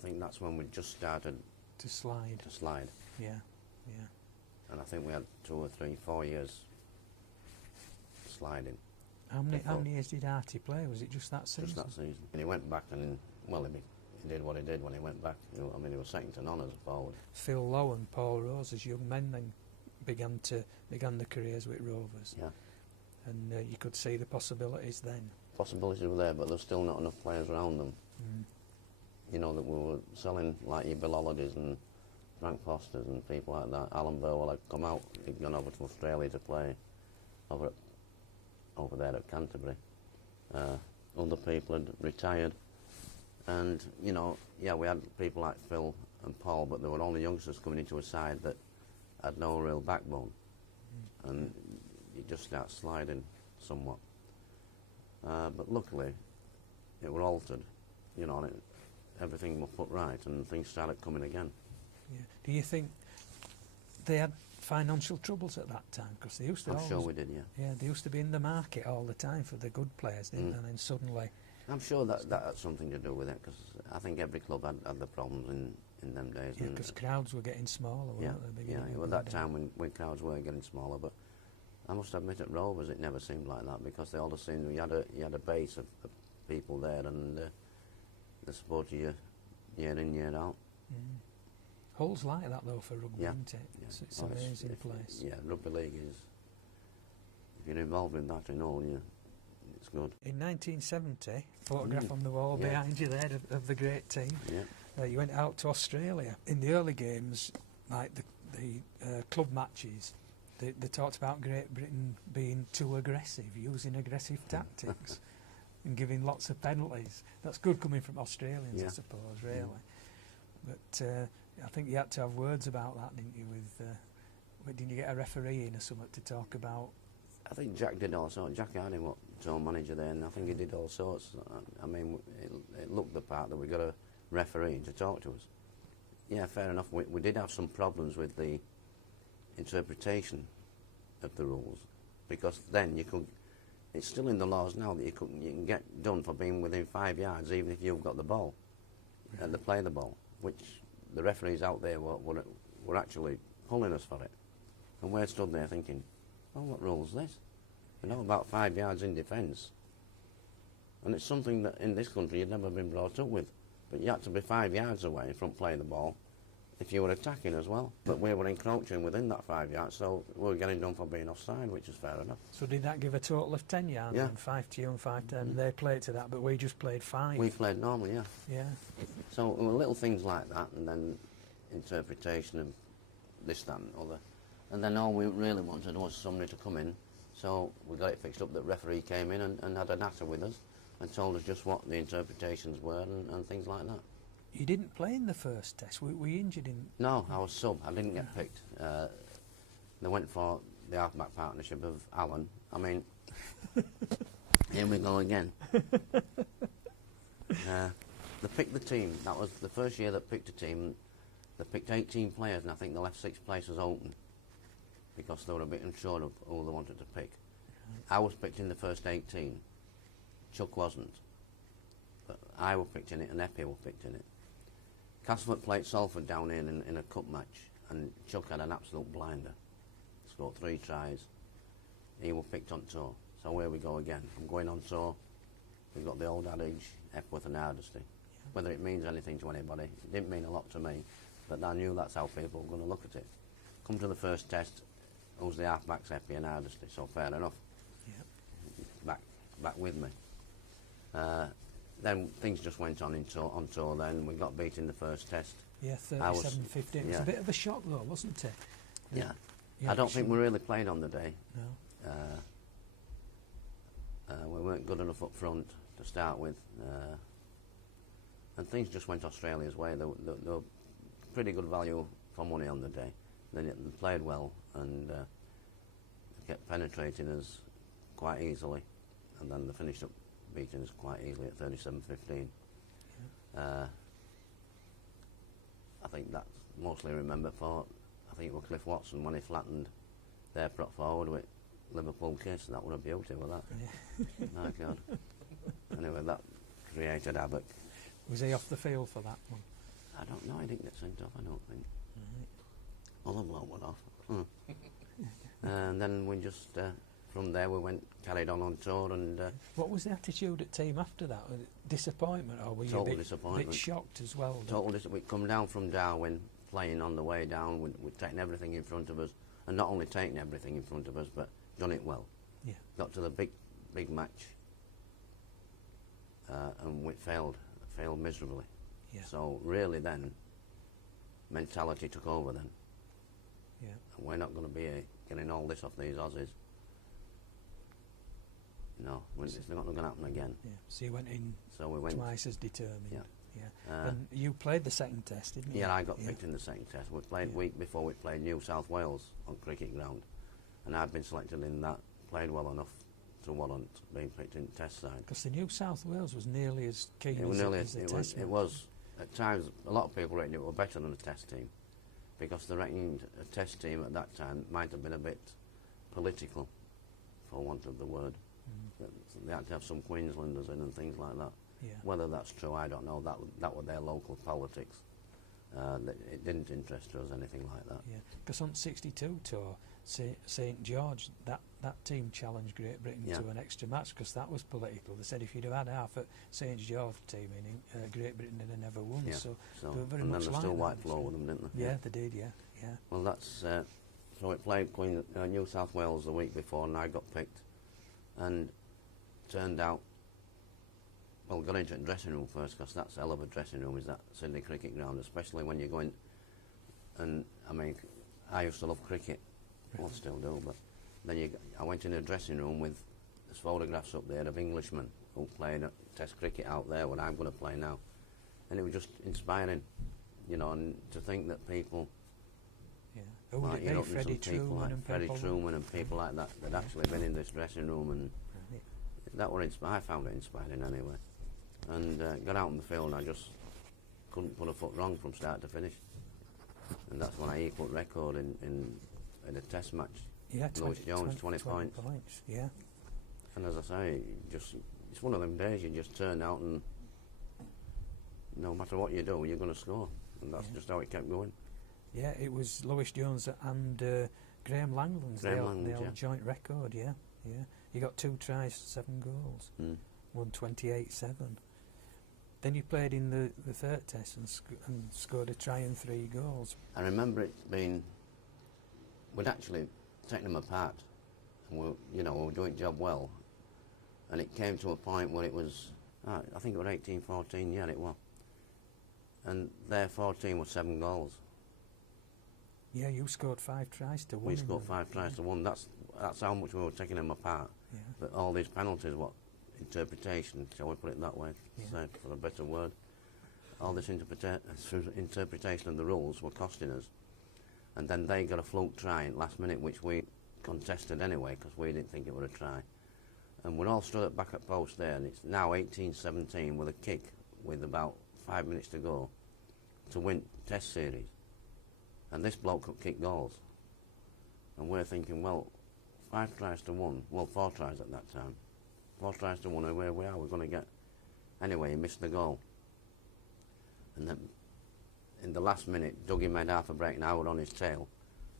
think that's when we just started to slide. Yeah. And I think we had 2 or 3, 4 years sliding. How many years did Artie play? Was it just that season? Just that season. And he went back and, he did what he did when he went back. You know, I mean, he was second to none as a forward. Phil Lowe and Paul Rose, as young men, then began their careers with Rovers. Yeah. And you could see the possibilities then. Possibilities were there, but there's still not enough players around them. You know, that we were selling like your Bill Holliday's and Frank Foster's and people like that. Alan Burwell had come out, he'd gone over to Australia to play over there at Canterbury. Other people had retired. And, you know, we had people like Phil and Paul, but there were only youngsters coming into a side that had no real backbone. And you just start sliding somewhat. But luckily, it were altered, you know, and everything was put right and things started coming again. Yeah. Do you think they had financial troubles at that time? Because they used to I'm sure we did, yeah. Yeah, they used to be in the market all the time for the good players, didn't they? And then suddenly... I'm sure that had something to do with it, because I think every club had the problems in them days. Yeah, because crowds were getting smaller, weren't they? At that time when crowds were getting smaller, but I must admit at Rovers it never seemed like that, because they always seemed you had a base of people there, and they supported you year in, year out. Hull's like that though for rugby, isn't it? Yeah. It's an amazing place. Yeah, rugby league is, if you're involved in that and all, it's good. In 1970, photograph on the wall behind you there of the great team. Yeah. You went out to Australia. In the early games, like the club matches, they talked about Great Britain being too aggressive, using aggressive tactics and giving lots of penalties. That's good coming from Australians, I suppose, really. But I think you had to have words about that, didn't you? Didn't you get a referee in or something to talk about? I think Jack did all sorts. Jack Hardy was zone manager there, and I think he did all sorts. I mean, it looked the part that we got a referee to talk to us. Yeah, fair enough. We did have some problems with the interpretation of the rules, because then you could. It's still in the laws now that you can get done for being within 5 yards, even if you've got the ball, and they play the ball, which the referees out there were actually pulling us for it, and we're stood there thinking, oh, what rule is this? You know, about 5 yards in defence, and it's something that in this country you'd never been brought up with, but you had to be 5 yards away from playing the ball if you were attacking as well. But we were encroaching within that 5 yards, so we were getting done for being offside, which is fair enough. So did that give a total of 10 yards? Yeah. And 5 to you and 5 to them? They played to that, but we just played 5. We played normal, yeah. Yeah. So there were little things like that, and then interpretation of this, that and other. And then all we really wanted was somebody to come in, so we got it fixed up that referee came in and had a natter with us and told us just what the interpretations were and things like that. You didn't play in the first test. Were you injured in? No, I was sub. I didn't get picked. They went for the half-back partnership of Alan. I mean, here we go again. They picked the team. That was the first year that picked a team. They picked 18 players, and I think they left 6 places open because they were a bit unsure of who they wanted to pick. I was picked in the first 18. Chuck wasn't. But I was picked in it, and Epi was picked in it. Castleford played Salford down here in a cup match, and Chuck had an absolute blinder. Scored 3 tries. He was picked on tour. So here we go again. I'm going on tour. We've got the old adage, Epworth and Hardesty. Whether it means anything to anybody, it didn't mean a lot to me, but I knew that's how people were going to look at it. Come to the first test, who's the half-backs, Epi and Hardesty, so fair enough. Yep. Back with me. Then things just went on tour then. We got beat in the first test. Yeah, 37-15. It was a bit of a shock though, wasn't it? Yeah. I don't think we really played on the day. No. We weren't good enough up front to start with. And things just went Australia's way. They were pretty good value for money on the day. They played well and kept penetrating us quite easily. And then they finished up beating us quite easily at 37-15. I think that's mostly remembered for, I think it was Cliff Watson when he flattened their prop forward with Liverpool kiss. That was a beauty, was that? Yeah. My God. Anyway, that created havoc. Was he off the field for that one? I don't know, he didn't get sent off, I don't think. Right. Other bloke went off. And then we just, from there we carried on tour and... What was the attitude at team after that? Was it disappointment, or were you a bit shocked as well? Total disappointment. We'd come down from Darwin, playing on the way down, we'd taken everything in front of us, and not only taken everything in front of us, but done it well. Yeah. Got to the big match, and we failed miserably. Yeah. So really then, mentality took over then. Yeah. And we're not going to be getting all this off these Aussies. No, it's not going to happen again. Yeah. So you went in twice as determined. Yeah. Yeah. And you played the second test, didn't you? Yeah, I got picked in the second test. We played week before we played New South Wales on cricket ground, and I'd been selected in that. Played well enough to warrant being picked in test side. Because the New South Wales was nearly as keen as the test. It was at times. A lot of people reckoned it was better than a test team, because they reckoned a test team at that time might have been a bit political, for want of the word. They had to have some Queenslanders in and things like that. Yeah. Whether that's true, I don't know. That was their local politics. It didn't interest us, anything like that. Yeah, because on 62 tour, St George, that team challenged Great Britain to an extra match because that was political. They said if you'd have had half at St George team in Great Britain, they'd have never won. Yeah. So they were and very then much they like still that, wiped floor with them, didn't they? Yeah, they did. Yeah. Well, that's so it played New South Wales the week before, and I got picked, and turned out. Well, got into the dressing room first, because that's a hell of a dressing room, is that Sydney cricket ground, especially when you're going. And I mean, I used to love cricket, well, still do, but then I went in a dressing room with there's photographs up there of Englishmen who played Test cricket out there, what I'm going to play now, and it was just inspiring, and to think that people. Yeah. Who would it be? Freddie Truman and people like that that actually been in this dressing room, and that were I found it inspiring anyway. And got out on the field, and I just couldn't put a foot wrong from start to finish. And that's when I equalled record in a test match Yeah, Lewis Jones, 20 points. Yeah. And as I say, it's one of them days you just turn out and no matter what you do, you're going to score. And that's just how it kept going. Yeah, it was Lewis Jones and Graham Langland's the old joint record, yeah. He got 2 tries, 7 goals. 128-7. Then you played in the third test and scored a try and 3 goals. I remember it being, we'd actually taken them apart, and we were doing the job well, and it came to a point where it was, I think it was 18-14, yeah, it was, and their 14 was 7 goals. Yeah, you scored 5 tries to 1. We scored 5 tries to 1. That's how much we were taking them apart. Yeah. But all these penalties, interpretation, shall we put it that way, say, for a better word. All this interpretation of the rules were costing us. And then they got a fluke try at last minute, which we contested anyway, because we didn't think it would a try. And we're all stood at back at post there, and it's now 18-17 with a kick with about 5 minutes to go to win Test series. And this bloke could kick goals. And we're thinking, well, 5 tries to 1, well, 4 tries at that time. 4 tries to 1, and where we are, we're going to get... Anyway, he missed the goal. And then, in the last minute, Dougie made half a break and I was on his tail.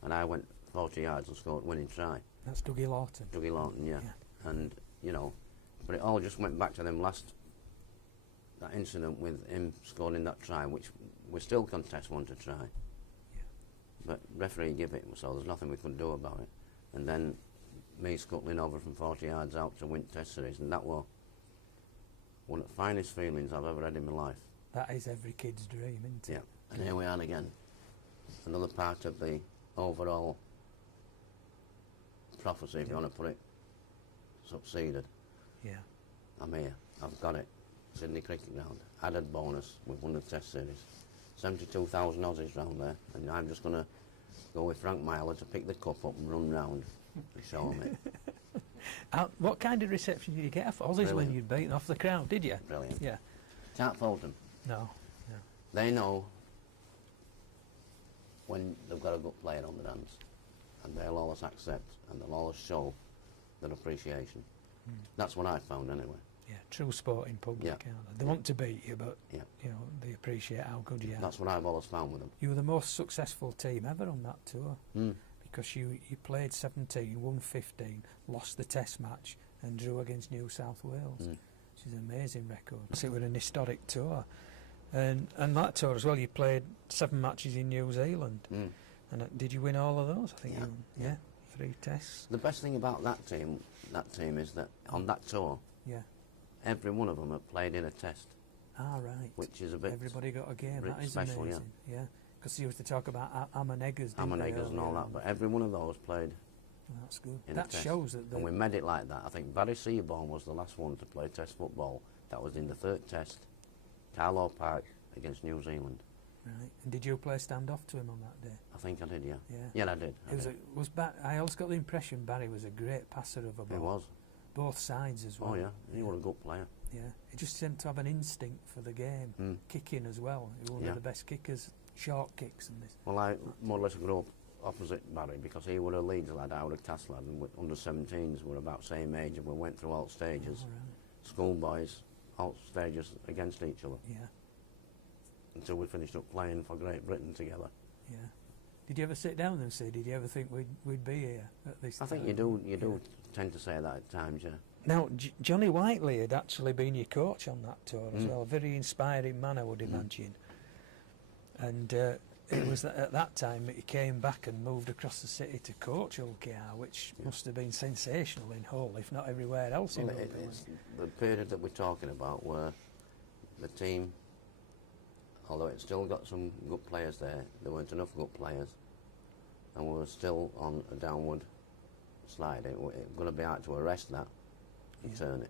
And I went 40 yards and scored winning try. That's Dougie Lawton. Dougie Lawton, yeah. And, but it all just went back to that incident with him scoring that try, which we still contest one to try. But referee give it, so there's nothing we could do about it. And then me scuttling over from 40 yards out to win Test series, and that was one of the finest feelings I've ever had in my life. That is every kid's dream, isn't it? Yeah, and here we are again. Another part of the overall prophecy, if you want to put it, succeeded. Yeah. I'm here, I've got it. Sydney Cricket Ground, added bonus, we've won the Test series. 72,000 Aussies round there, and I'm just going to go with Frank Myler to pick the cup up and run round and show them it. What kind of reception did you get off Aussies when you'd beaten off the crowd, did you? Brilliant. Yeah. Can't fault them. No. They know when they've got a good player on their hands, and they'll always accept and they'll always show their appreciation. That's what I found anyway. Yeah, true sport in public, aren't they? They want to beat you, but they appreciate how good you are. That's what I've always found with them. You were the most successful team ever on that tour, because you played 17, won 15, lost the Test match, and drew against New South Wales, which is an amazing record. So it was an historic tour, and that tour as well. You played 7 matches in New Zealand, and did you win all of those? I think you won, 3 Tests. The best thing about that team is that on that tour, every one of them have played in a Test. Ah, right. Which is a bit... Everybody got a game. That is special, amazing. Yeah. Because you used to talk about Ammaneggers, Ammaneggers and all that, but every one of those played. Well, that's good. In that a test. Shows that. And we made it like that. I think Barry Seaborn was the last one to play Test football. That was in the 3rd Test, Carlow Park against New Zealand. Right. And did you play stand-off to him on that day? I think I did, yeah. Yeah, I did. I always got the impression Barry was a great passer of a ball. He was. Both sides as well. Oh, yeah. He was a good player. Yeah. He just seemed to have an instinct for the game. Kicking as well. He was one of the best kickers, short kicks and this. Well, I more or less grew up opposite Barry because he was a Leeds lad, I was a Cast lad, and under 17s were about same age, and we went through all stages. Oh, right. Schoolboys, all stages against each other. Yeah. Until we finished up playing for Great Britain together. Yeah. Did you ever sit down and say, did you ever think we'd be here at this time? I think you do tend to say that at times, yeah. Now, Johnny Whiteley had actually been your coach on that tour as well. A very inspiring man, I would imagine. And it was at that time that he came back and moved across the city to coach Hull KR, which must have been sensational in Hull, if not everywhere else in Hull. It's the period that we're talking about where the team, although it still got some good players there weren't enough good players, and we were still on a downward slide. It was going to be hard to arrest that and turn it.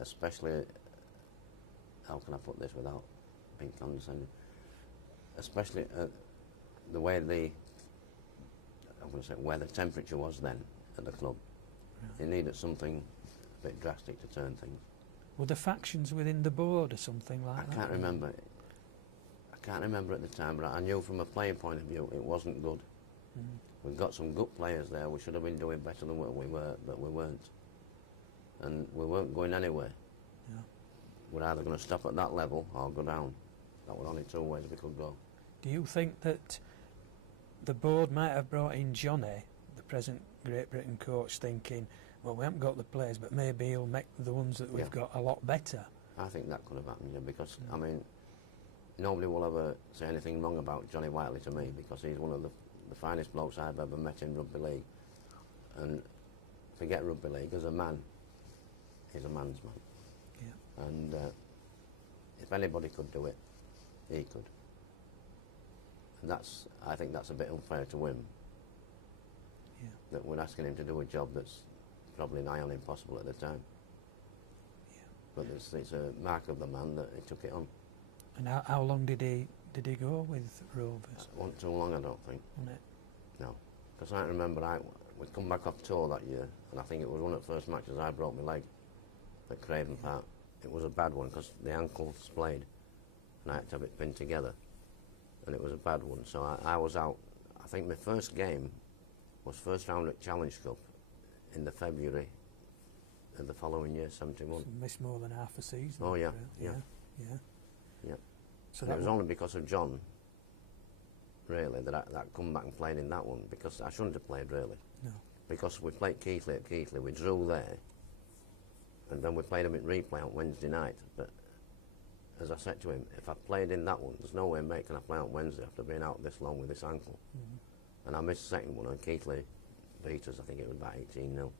Especially, how can I put this without being condescending? Especially the way where the temperature was then at the club. Right. You needed something a bit drastic to turn things. Were there factions within the board or something like that? I can't remember. I can't remember at the time, but I knew from a playing point of view it wasn't good. We've got some good players there. We should have been doing better than what we were, but we weren't. And we weren't going anywhere. Yeah. We're either going to stop at that level or go down. That were only two ways we could go. Do you think that the board might have brought in Johnny, the present Great Britain coach, thinking, well, we haven't got the players, but maybe he'll make the ones that we've got a lot better? I think that could have happened, yeah, because, I mean, nobody will ever say anything wrong about Johnny Whiteley to me, because he's one of the finest blokes I've ever met in rugby league. And forget rugby league, as a man, he's a man's man. Yeah. And if anybody could do it, he could. And I think that's a bit unfair to him. Yeah. That we're asking him to do a job that's probably nigh on impossible at the time. Yeah. But it's a mark of the man that he took it on. And how long did he go with Rovers? It wasn't too long, I don't think. Wasn't it? No. Because I remember we'd come back off tour that year, and I think it was one of the first matches I broke my leg at Craven Park. It was a bad one because the ankle splayed, and I had to have it pinned together. And it was a bad one, so I was out. I think my first game was first round at Challenge Cup in the February of the following year, 71. So missed more than half a season. Oh, yeah, yeah. So it was only because of John, really, that I come back and played in that one, because I shouldn't have played, really. No. Because we played Keighley at Keighley, we drew there, and then we played them at replay on Wednesday night. But as I said to him, if I played in that one, there's no way, mate, can I play on Wednesday after being out this long with this ankle. And I missed the second one, and Keighley beat us, I think it was about 18-0.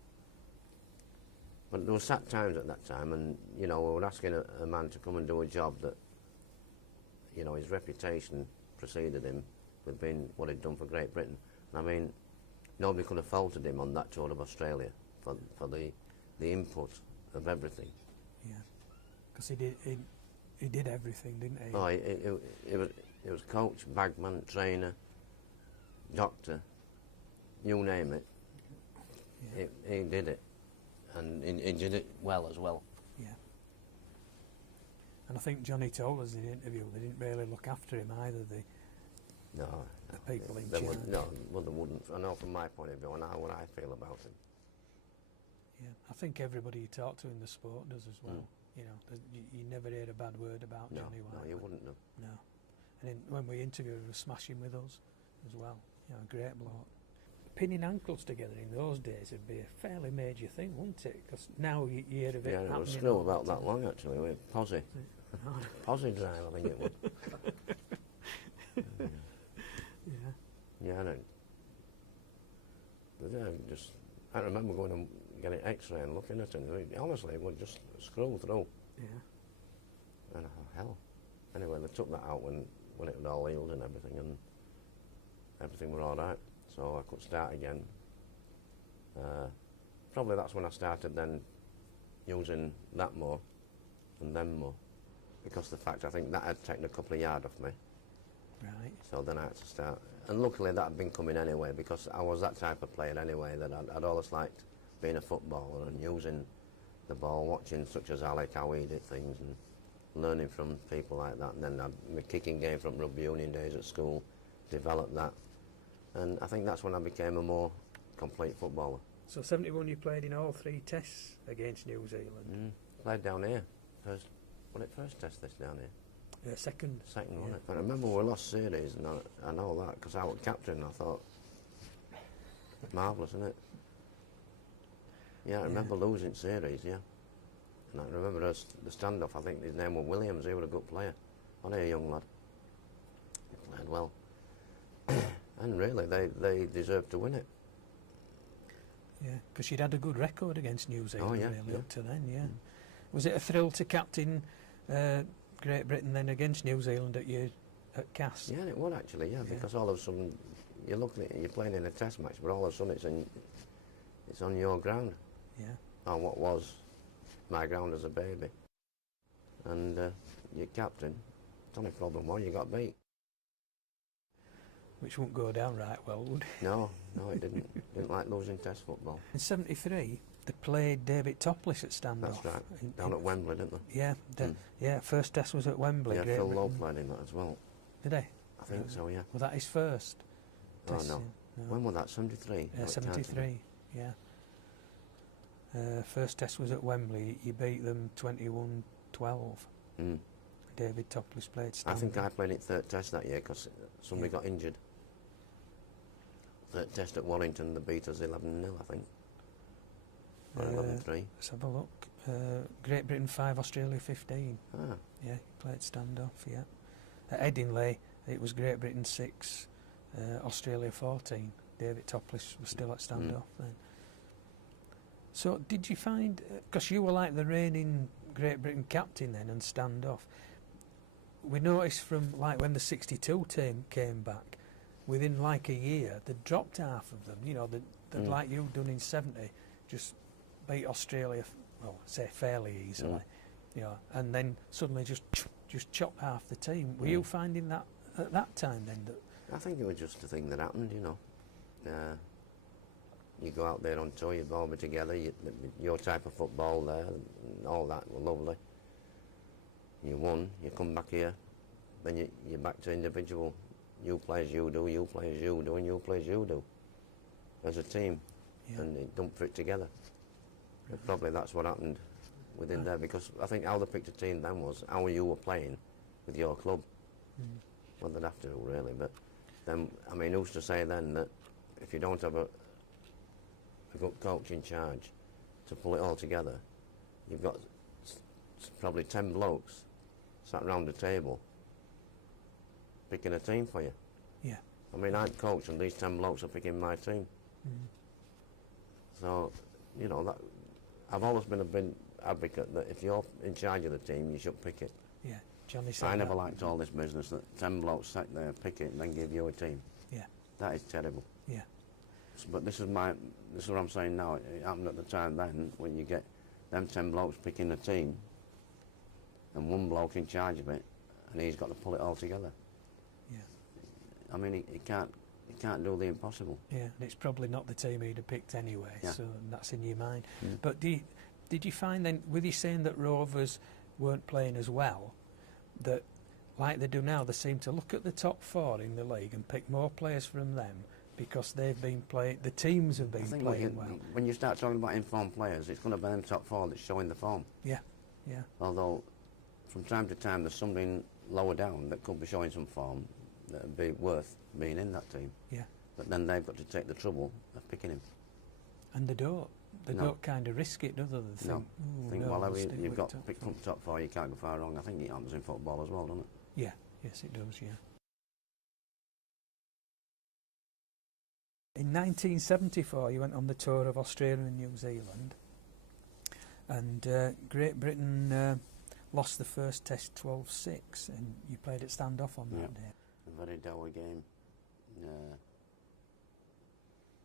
But there were sad times at that time, and, you know, we were asking a man to come and do a job that, you know, his reputation preceded him with being what he'd done for Great Britain. And I mean, nobody could have faulted him on that tour of Australia for the input of everything. Yeah, because he did everything, didn't he? Oh, it was coach, bagman, trainer, doctor, you name it. Yeah. He did it, and he did it well as well. Yeah. And I think Johnny told us in the interview they didn't really look after him either. The people in charge. Well, they wouldn't. I know from my point of view, and what I feel about him. Yeah, I think everybody you talk to in the sport does as well. You know, you never hear a bad word about Johnny Whiteley. No, you wouldn't know. No. And when we interviewed him, he was smashing with us as well. You know, a great bloke. Pinning ankles together in those days would be a fairly major thing, wouldn't it? Because now you hear of it happening. Yeah, it was still about that long, actually, with Posy. Posy drive, I think it was. Yeah, I remember going and getting an X-ray and looking at it, and honestly, it would just scroll through. Yeah. And I thought, hell. Anyway, they took that out when it had all healed and everything were all right. So I could start again. Probably that's when I started then using that more and them more. Because the fact I think that had taken a couple of yards off me. Right. So then I had to start. And luckily that had been coming anyway, because I was that type of player anyway, that I'd always liked being a footballer and using the ball, watching such as Alec, how he did things, and learning from people like that. And then my kicking game from rugby union days at school, developed that. And I think that's when I became a more complete footballer. So 71 you played in all 3 tests against New Zealand? Played down here. First test this down here? Second. Second, wasn't it? But I remember we lost series, and I know that, because I was captain, and I thought, marvellous, isn't it? Yeah, I remember losing series, yeah. And I remember the standoff, I think his name was Williams, he was a good player. Only a young lad. He played well. And really, they deserved to win it. Yeah, because you'd had a good record against New Zealand really up to then, yeah. Was it a thrill to captain Great Britain then against New Zealand at Cass? Yeah, it was actually, because all of a sudden you're playing in a test match, but all of a sudden it's on your ground. Yeah. On what was my ground as a baby. And you're captain. The only problem was you got beat. Which won't go down right well, would it? No, it didn't. Didn't like losing test football. In 73, they played David Toplish at standoff. That's right. Down at Wembley, didn't they? Yeah, yeah. First test was at Wembley. Yeah, Phil Lowe played in that as well. Did he? I think so, yeah. Was that his first test? Oh, No. When was that? 73? 73, yeah. First test was at Wembley. You beat them 21-12. Mm. David Topless played I stand. think I played it third test that year because somebody got injured. Third test at Wellington, they beat us 11-0, I think. Or 11-3. Let's have a look. Great Britain 5, Australia 15. Ah. Yeah, he played standoff, yeah. At Edinley, it was Great Britain 6, Australia 14. David Topless was still at standoff then. So did you find, because you were like the reigning Great Britain captain then and standoff, we noticed from like when the 62 team came back, within like a year, they dropped half of them, you know, they'd like you'd done in 70, just beat Australia, well, say fairly easily, you know, and then suddenly just chop half the team. Were you finding that at that time then? That I think it was just a thing that happened, you know. You go out there on tour, you all be together, your type of football there, and all that were lovely. You won, you come back here, then you're back to individual. You play as you do, you play as you do, and you play as you do. As a team, and it don't fit together. But probably that's what happened within there, because I think how they picked a team then was how you were playing with your club. Well, they'd have to do really, but then, I mean, who's to say then that if you don't have a good coach in charge to pull it all together, you've got probably 10 blokes sat round the table picking a team for you. Yeah. I mean, I'd coach and these 10 blokes are picking my team. So, you know, that I've always been a big advocate that if you're in charge of the team, you should pick it. Yeah, Johnny said I never that. liked all this business that 10 blokes sat there, pick it, and then give you a team. Yeah. That is terrible. Yeah. But this is what I'm saying now. It happened at the time then, when you get them 10 blokes picking a team, and one bloke in charge of it, and he's got to pull it all together. Yeah. I mean, he can't do the impossible. Yeah, and it's probably not the team he'd have picked anyway, so that's in your mind. But did you find then, with you saying that Rovers weren't playing as well, that like they do now, they seem to look at the top 4 in the league and pick more players from them because they've been playing, the teams have been playing well. When you start talking about informed players, it's going to be them top 4 that's showing the form. Yeah, yeah. Although, from time to time, there's something lower down that could be showing some form that would be worth being in that team. Yeah. But then they've got to take the trouble of picking him. And they don't. They don't kind of risk it, do they? Whatever you've got picked from top 4, you can't go far wrong. I think it happens in football as well, doesn't it? Yeah, yes it does, yeah. In 1974 you went on the tour of Australia and New Zealand, and Great Britain lost the first test 12-6, and you played at standoff on that day. A very dour game.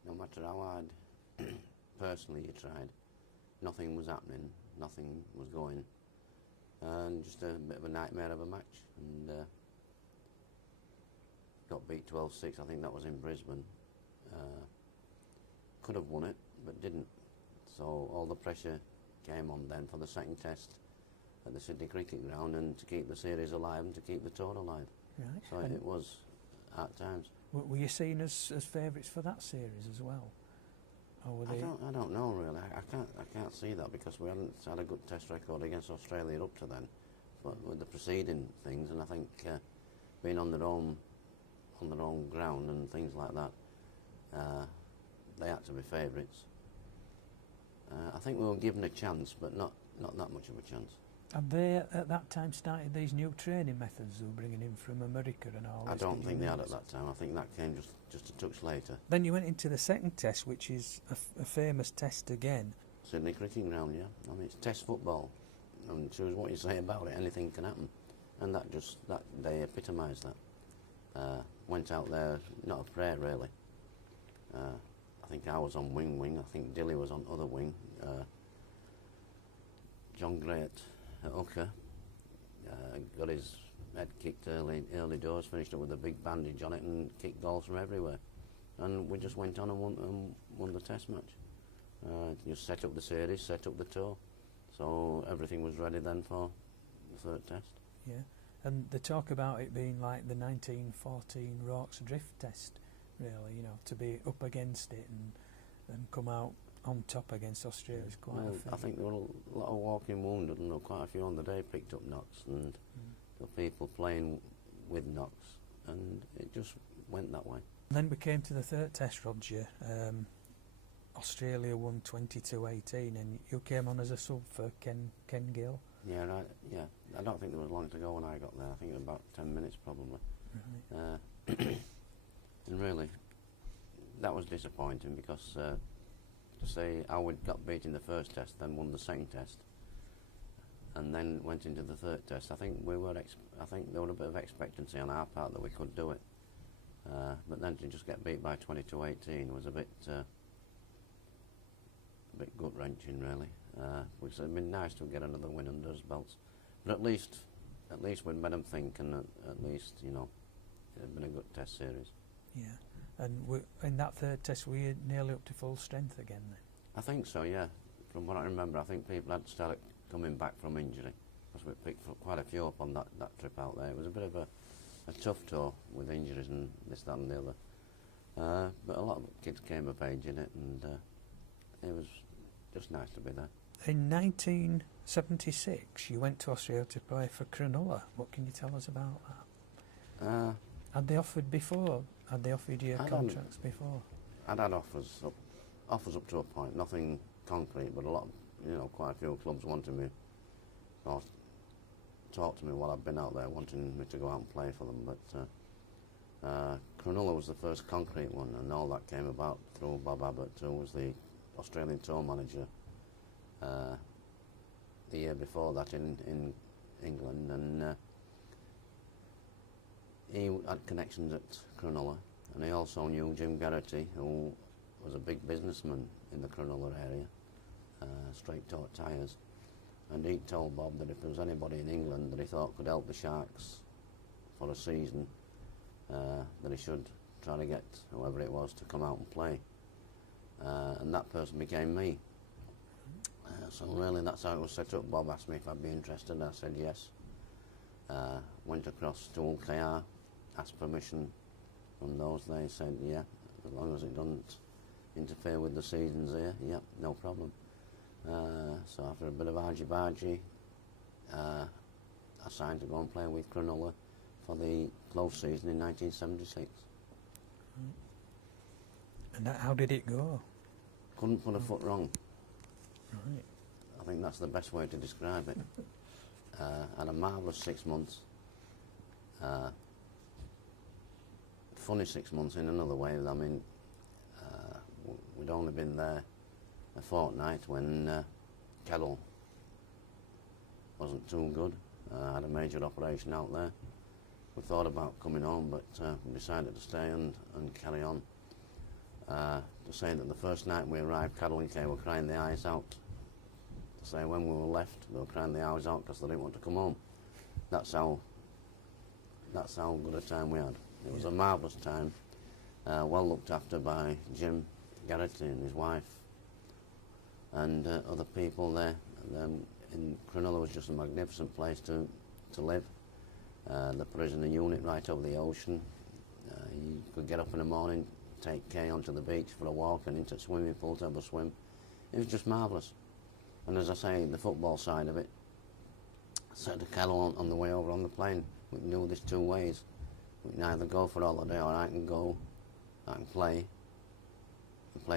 No matter how hard personally you tried, nothing was happening, nothing was going, and just a bit of a nightmare of a match, and got beat 12-6. I think that was in Brisbane. Could have won it, but didn't. So all the pressure came on then for the second test at the Sydney Cricket Ground, and to keep the series alive and to keep the tour alive. Right. So it was at times. Were you seen as favourites for that series as well? Or were they? I don't know really. I can't see that because we hadn't had a good test record against Australia up to then, but with the preceding things, and I think being on their own ground and things like that, they had to be favourites. I think we were given a chance, but not that much of a chance. And they, at that time, started these new training methods they were bringing in from America and all this? I don't think they had at that time. I think that came just a touch later. Then you went into the second test, which is a famous test again. Sydney Cricket Ground, yeah. I mean, it's test football. And choose what you say about it, anything can happen. And that day epitomised that. Went out there, not a prayer really. I think I was on wing. I think Dilly was on other wing. John Great at hooker got his head kicked early doors, finished up with a big bandage on it and kicked goals from everywhere. And we just went on and won the test match. Just set up the series, set up the tour. So everything was ready then for the third test. Yeah, and they talk about it being like the 1914 Rorke's Drift test. really, to be up against it and come out on top against Australia is quite a feat. I think there were a lot of walking wounded, and there were quite a few on the day picked up knocks, and the people playing with knocks, and it just went that way. And then we came to the third test, Roger. Australia won 22-18, and you came on as a sub for Ken Gill. Yeah, right. Yeah, I don't think there was long to go when I got there. I think it was about 10 minutes probably. Right. And really, that was disappointing because to say I got beat in the first test, then won the second test, and then went into the third test. I think I think there was a bit of expectancy on our part that we could do it, but then to just get beat by 22-18 was a bit gut wrenching, really. Which would have been nice to get another win under his belts, but at least we'd made them think, and at least it had been a good test series. Yeah, and in that third test, were you nearly up to full strength again then? I think so, yeah. From what I remember, I think people had started coming back from injury, because we picked quite a few up on that trip out there. It was a bit of a tough tour with injuries and this, that and the other. But a lot of kids came of age in it, and it was just nice to be there. In 1976, you went to Australia to play for Cronulla. What can you tell us about that? Had they offered before? Had they offered you contracts before? I'd had offers up to a point, nothing concrete, but a lot of, quite a few clubs wanted me, or talked to me while I'd been out there, wanting me to go out and play for them. But Cronulla was the first concrete one, and all that came about through Bob Abbott, who was the Australian tour manager the year before that in England, and he had connections at Cronulla, and he also knew Jim Garrity, who was a big businessman in the Cronulla area, Straight Torque Tyres, and he told Bob that if there was anybody in England that he thought could help the Sharks for a season, that he should try to get whoever it was to come out and play. And that person became me. So really that's how it was set up. Bob asked me if I'd be interested. I said yes. Went across to OKR, asked permission from those. They said yeah, as long as it doesn't interfere with the seasons here, yeah, no problem. So after a bit of argy-bargy, I signed to go and play with Cronulla for the close season in 1976. And how did it go? Couldn't put a foot wrong. Right. I think that's the best way to describe it. Had a marvellous 6 months. Funny 6 months in another way. I mean, we'd only been there a fortnight when Kettle wasn't too good. Had a major operation out there. We thought about coming home, but we decided to stay and carry on. To say that the first night we arrived, Carol and Kay were crying their eyes out. To say when we were left, they were crying their eyes out because they didn't want to come home. That's how good a time we had. It was a marvellous time, well looked after by Jim Garrity and his wife, and other people there. In Cronulla was just a magnificent place to live. The prisoner unit right over the ocean. You could get up in the morning, take Kay onto the beach for a walk and into the swimming pool to have a swim. It was just marvellous. And as I say, the football side of it, I said to Carol on the way over on the plane, we can do this two ways. We can either go for holiday, or I can play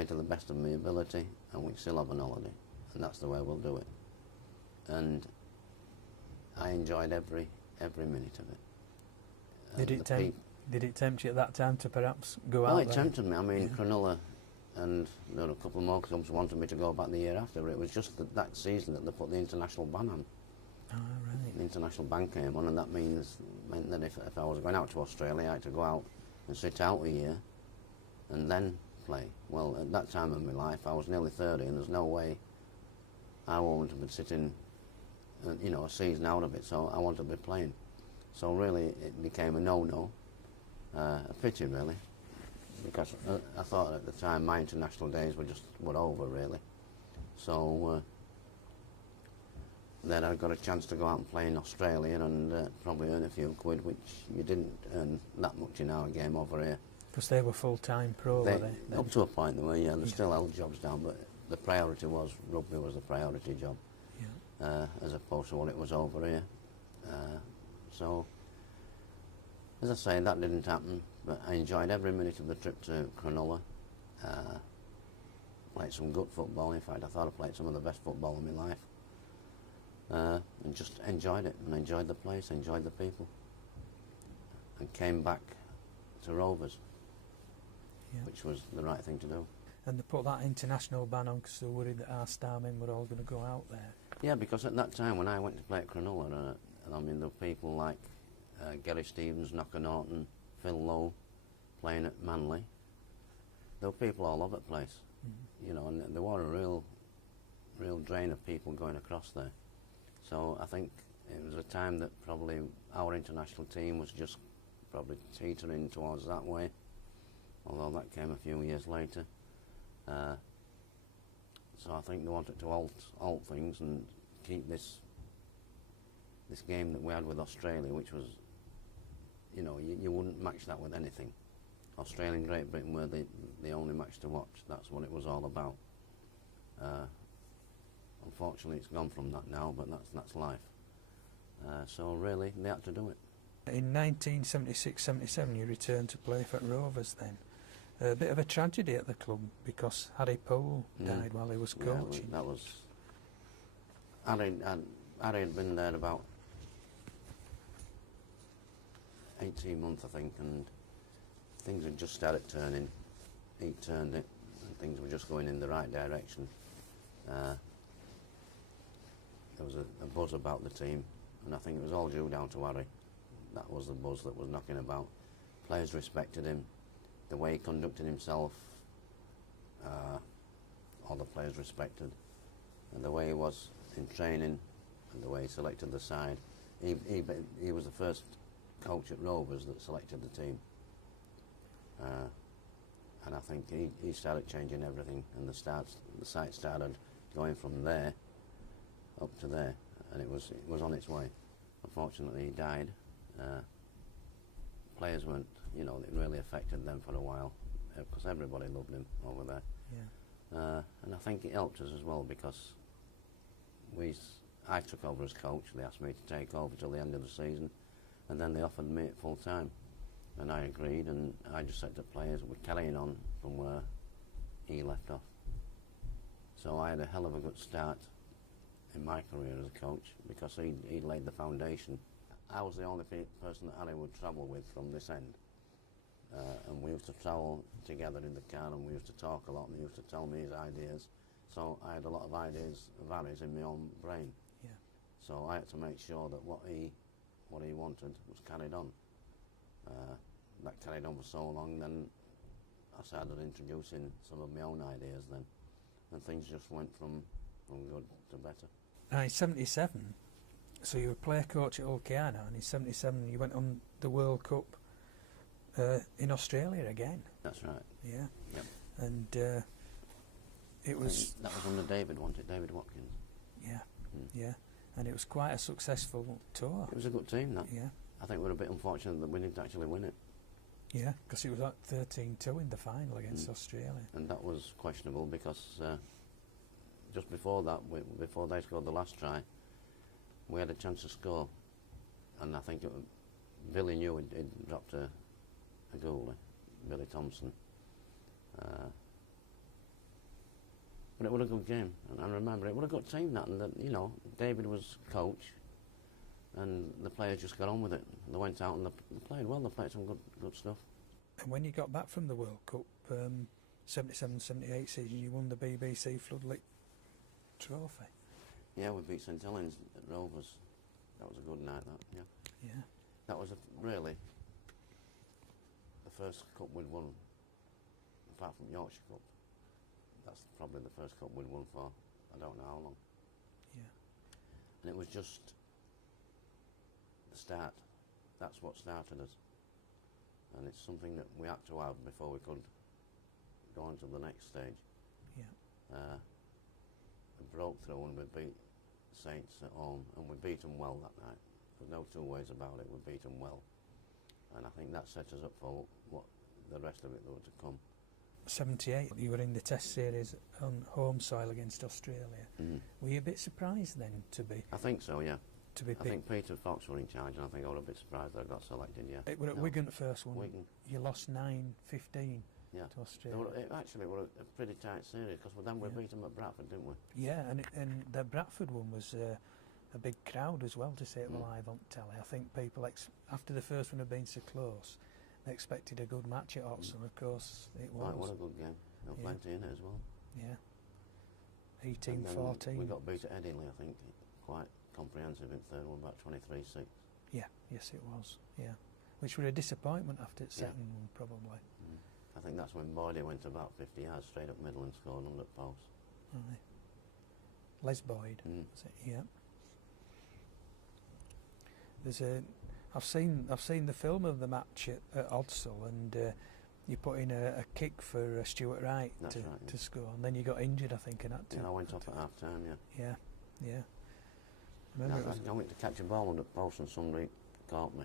to the best of my ability, and we can still have an holiday. And that's the way we'll do it. And I enjoyed every minute of it. Did it tempt you at that time to perhaps go out Oh, there? it tempted me. I mean, Cronulla and there were a couple more clubs wanted me to go back the year after, but it was just that season that they put the international ban on. Oh, right. The international ban came on, and that meant that if I was going out to Australia, I had to go out and sit out a year and then play. Well, at that time of my life, I was nearly 30, and there's no way I wanted to be sitting, a season out of it, so I wanted to be playing. So really, it became a no-no. A pity, really, because I thought at the time my international days were over, really. So then I got a chance to go out and play in Australia and probably earn a few quid, which you didn't earn that much in our game over here. Because they were full-time pro, were they? Up to a point they were, yeah. They still held jobs down, but the priority was, rugby was the priority job, as opposed to what it was over here. So, as I say, that didn't happen, but I enjoyed every minute of the trip to Cronulla. Played some good football. In fact, I thought I played some of the best football in my life. And just enjoyed it, and enjoyed the place, enjoyed the people. And came back to Rovers, which was the right thing to do. And they put that international ban on because they were worried that our star men were all going to go out there. Yeah, because at that time when I went to play at Cronulla, I mean, there were people like Gary Stevens, Knocker Norton, Phil Lowe playing at Manly. There were people all over the place, you know, and there was a real drain of people going across there. So I think it was a time that probably our international team was just probably teetering towards that way, although that came a few years later. So I think they wanted to alt things and keep this game that we had with Australia, which was, you know, you wouldn't match that with anything. Australia and Great Britain were the only match to watch. That's what it was all about. Unfortunately, it's gone from that now, but that's life. So really, they had to do it. In 1976-77, you returned to play for Rovers then. A bit of a tragedy at the club because Harry Poole died while he was coaching. Yeah, that was... Harry had been there about 18 months, I think, and things had just started turning. He turned it, and things were just going in the right direction. There was a buzz about the team, and I think it was all due down to Harry. That was the buzz that was knocking about. Players respected him. The way he conducted himself, all the players respected. And the way he was in training, and the way he selected the side. He was the first coach at Rovers that selected the team. And I think he started changing everything, and the site started going from there up to there, and it was on its way. Unfortunately, he died. Players weren't, you know, it really affected them for a while, because everybody loved him over there. Yeah. And I think it helped us as well, because I took over as coach. They asked me to take over till the end of the season, and then they offered me it full time, and I agreed, and I just said to players, we're carrying on from where he left off. So I had a hell of a good start in my career as a coach, because he laid the foundation. I was the only person that Harry would travel with from this end, and we used to travel together in the car, and we used to talk a lot, and he used to tell me his ideas. So I had a lot of ideas of Harry's in my own brain. Yeah. So I had to make sure that what he wanted was carried on. That carried on for so long, then I started introducing some of my own ideas then, and things just went from good to better. In 77, so you were player coach at Okeana, and in 77 you went on the World Cup in Australia again. That's right. Yeah. Yep. And it was... That was under David Watkins. Yeah, yeah. And it was quite a successful tour. It was a good team, that. Yeah. I think we were a bit unfortunate that we didn't actually win it. Yeah, because it was like 13-2 in the final against Australia. And that was questionable, because just before that, before they scored the last try, we had a chance to score, and I think Billy knew he'd dropped a goalie, Billy Thompson. But it was a good game, and I remember it was a good team, that, and you know, David was coach, and the players just got on with it. They went out and they played well. They played some good stuff. And when you got back from the World Cup, 77-78 season, you won the BBC Floodlit Trophy. Yeah, we beat St Helens at Rovers. That was a good night, that, yeah. Yeah. That was really the first cup we'd won, apart from Yorkshire Cup. That's probably the first cup we'd won for I don't know how long. Yeah. And it was just the start. That's what started us. And it's something that we had to have before we could go on to the next stage. Yeah. We broke through and we beat Saints at home, and we beat them well that night. There's no two ways about it, we beat them well. And I think that set us up for what the rest of it that were to come. 78, you were in the Test series on home soil against Australia. Were you a bit surprised then to be? I think so, yeah. To be I picked? think Peter Fox were in charge, and I think I was a bit surprised that I got selected, yeah. It were at Wigan the first one. Wigan. You lost 9-15 Yeah. to Australia. It were a pretty tight series, because then we beat them at Bradford, didn't we? Yeah, and the Bradford one was a big crowd as well, to see it live on telly. I think people, after the first one had been so close, they expected a good match at Oxford. Of course, it was. Right, what a good game. There were plenty in it as well. Yeah. 18-14. We got beat at Headingley, I think, quite comprehensive in third one, about 23-6. Yeah, yes it was, yeah. Which were a disappointment after its second one, probably. I think that's when Boydie went about 50 yards straight up middle and scored under post. Right. Les Boyd, was it? Yeah. I've seen the film of the match at Odsall, and you put in a kick for Stuart Wright to score, and then you got injured, I think, in that time. Yeah, I went off at half time, yeah. Yeah. I went to catch a ball under post and somebody caught me.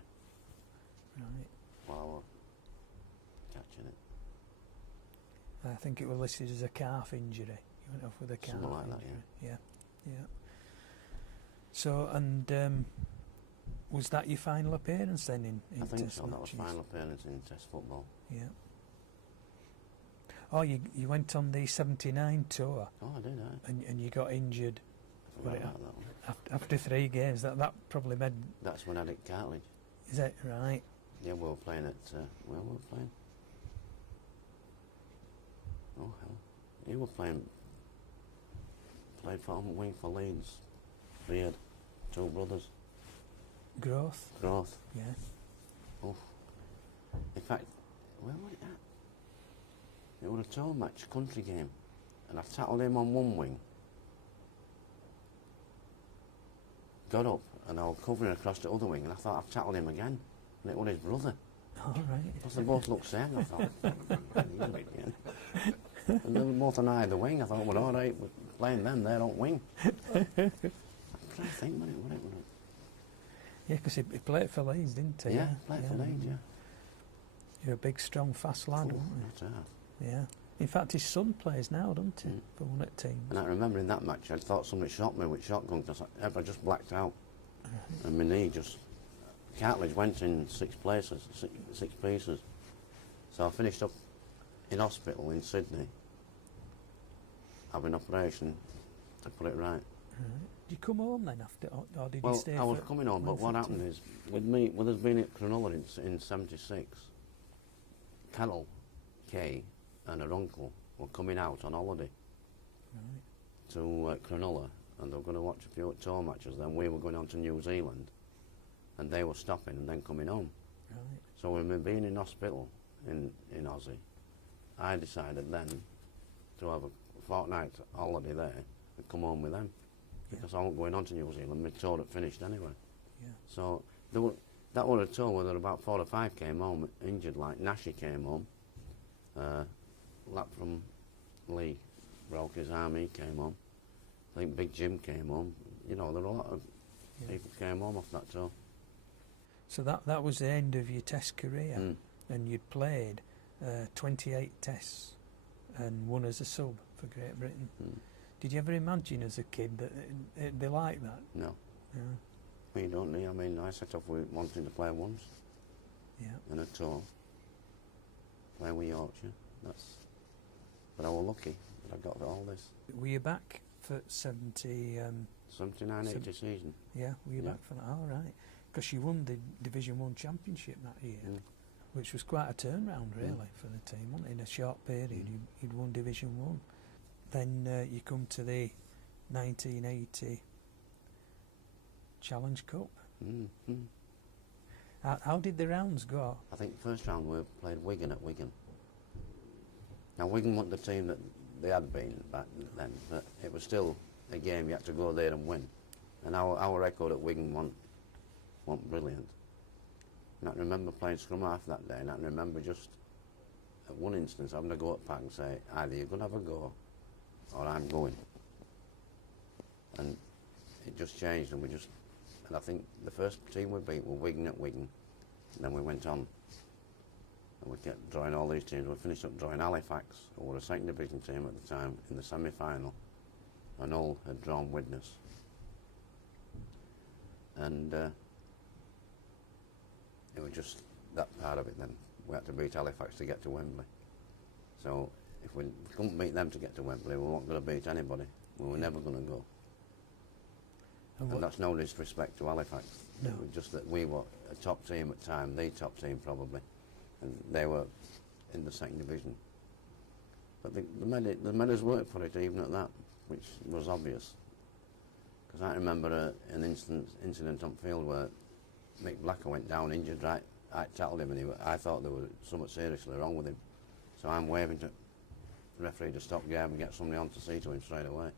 Right. While I was catching it. I think it was listed as a calf injury. You went off with a calf Something like injury. that, Yeah. So, and was that your final appearance then in I think Test so, matches? that was final appearance in Test football. Yeah. Oh, you went on the 79 tour. Oh, I did, And you got injured. I forgot about that one. After 3 games, that probably made... That's when I had it cartilage. Is that right? Yeah, we were playing at... where were we playing? Oh, hell. You were played for on wing for Leeds. Beard. 2 brothers. Growth? Growth. Yeah. Oh. In fact, where was it at? It was a tour match, country game. And I tackled him on one wing. Got up, and I was covering across the other wing, and I thought I've tackled him again. And it was his brother. All right. Because they both looked same, I thought. And they were both on either wing. I thought, well, all right, we're playing them, they don't wing. I'm trying to think, what it was. Yeah, because he played for Leeds, didn't he? Yeah, played for Leeds, yeah. You're a big, strong, fast lad, Oh, weren't you? that's hard. Yeah. In fact, his son plays now, doesn't he? For one of the teams. And I remember in that match, I thought somebody shot me with shotgun because I just blacked out. And my knee just... Cartilage went in 6 places, six pieces. So I finished up in hospital in Sydney, having an operation to put it right. Right. Did you come home then after, or did you stay? Well, I was coming home, but what happened is, with us being at Cronulla in 76, Carol, Kay, and her uncle were coming out on holiday to Cronulla, and they were going to watch a few tour matches. Then we were going on to New Zealand, and they were stopping and then coming home. Right. So with me being in hospital in Aussie, I decided then to have a fortnight holiday there and come home with them. Because I wasn't going on to New Zealand, my tour had finished anyway. Yeah. So that was a tour where there were about 4 or 5 came home injured, like Nashi came home, lap from Lee broke his arm, he came home. I think Big Jim came home. You know, there were a lot of people came home off that tour. So that was the end of your Test career, and you'd played 28 Tests and won as a sub for Great Britain. Did you ever imagine as a kid that it'd be like that? No. Yeah. We don't need, I mean, I set off with wanting to play once. Yeah. In a tour. Play with Yorkshire. But I was lucky that I got all this. Were you back for 70... 79-80 season. Yeah, were you back for that? Oh, right. Because you won the Division 1 Championship that year, which was quite a turnaround, really, for the team, wasn't it? In a short period, you'd won Division 1. Then you come to the 1980 Challenge Cup. How did the rounds go? I think the first round we played Wigan at Wigan. Now Wigan wasn't the team that they had been back then, but it was still a game you had to go there and win. And our record at Wigan wasn't brilliant. And I can remember playing scrum half that day, and I can remember just at one instance having to go at Pack and say, either you're going to have a go or I'm going. And it just changed, and I think the first team we beat were Wigan at Wigan, and then we went on we kept drawing all these teams. We finished up drawing Halifax, who were a second division team at the time, in the semi-final, and Hull had drawn Widnes. And it was just that part of it then. We had to beat Halifax to get to Wembley. So if we couldn't beat them to get to Wembley, we weren't going to beat anybody. We were never going to go. And that's no disrespect to Halifax. No. It was just that we were a top team at the time, the top team probably, and they were in the second division. But the made us work for it even at that, which was obvious. Because I remember an incident on field where Mick Blacker went down injured. Right, I tackled him, and I thought there was something seriously wrong with him. So I'm waving to the referee to stop game and get somebody on to see to him straight away.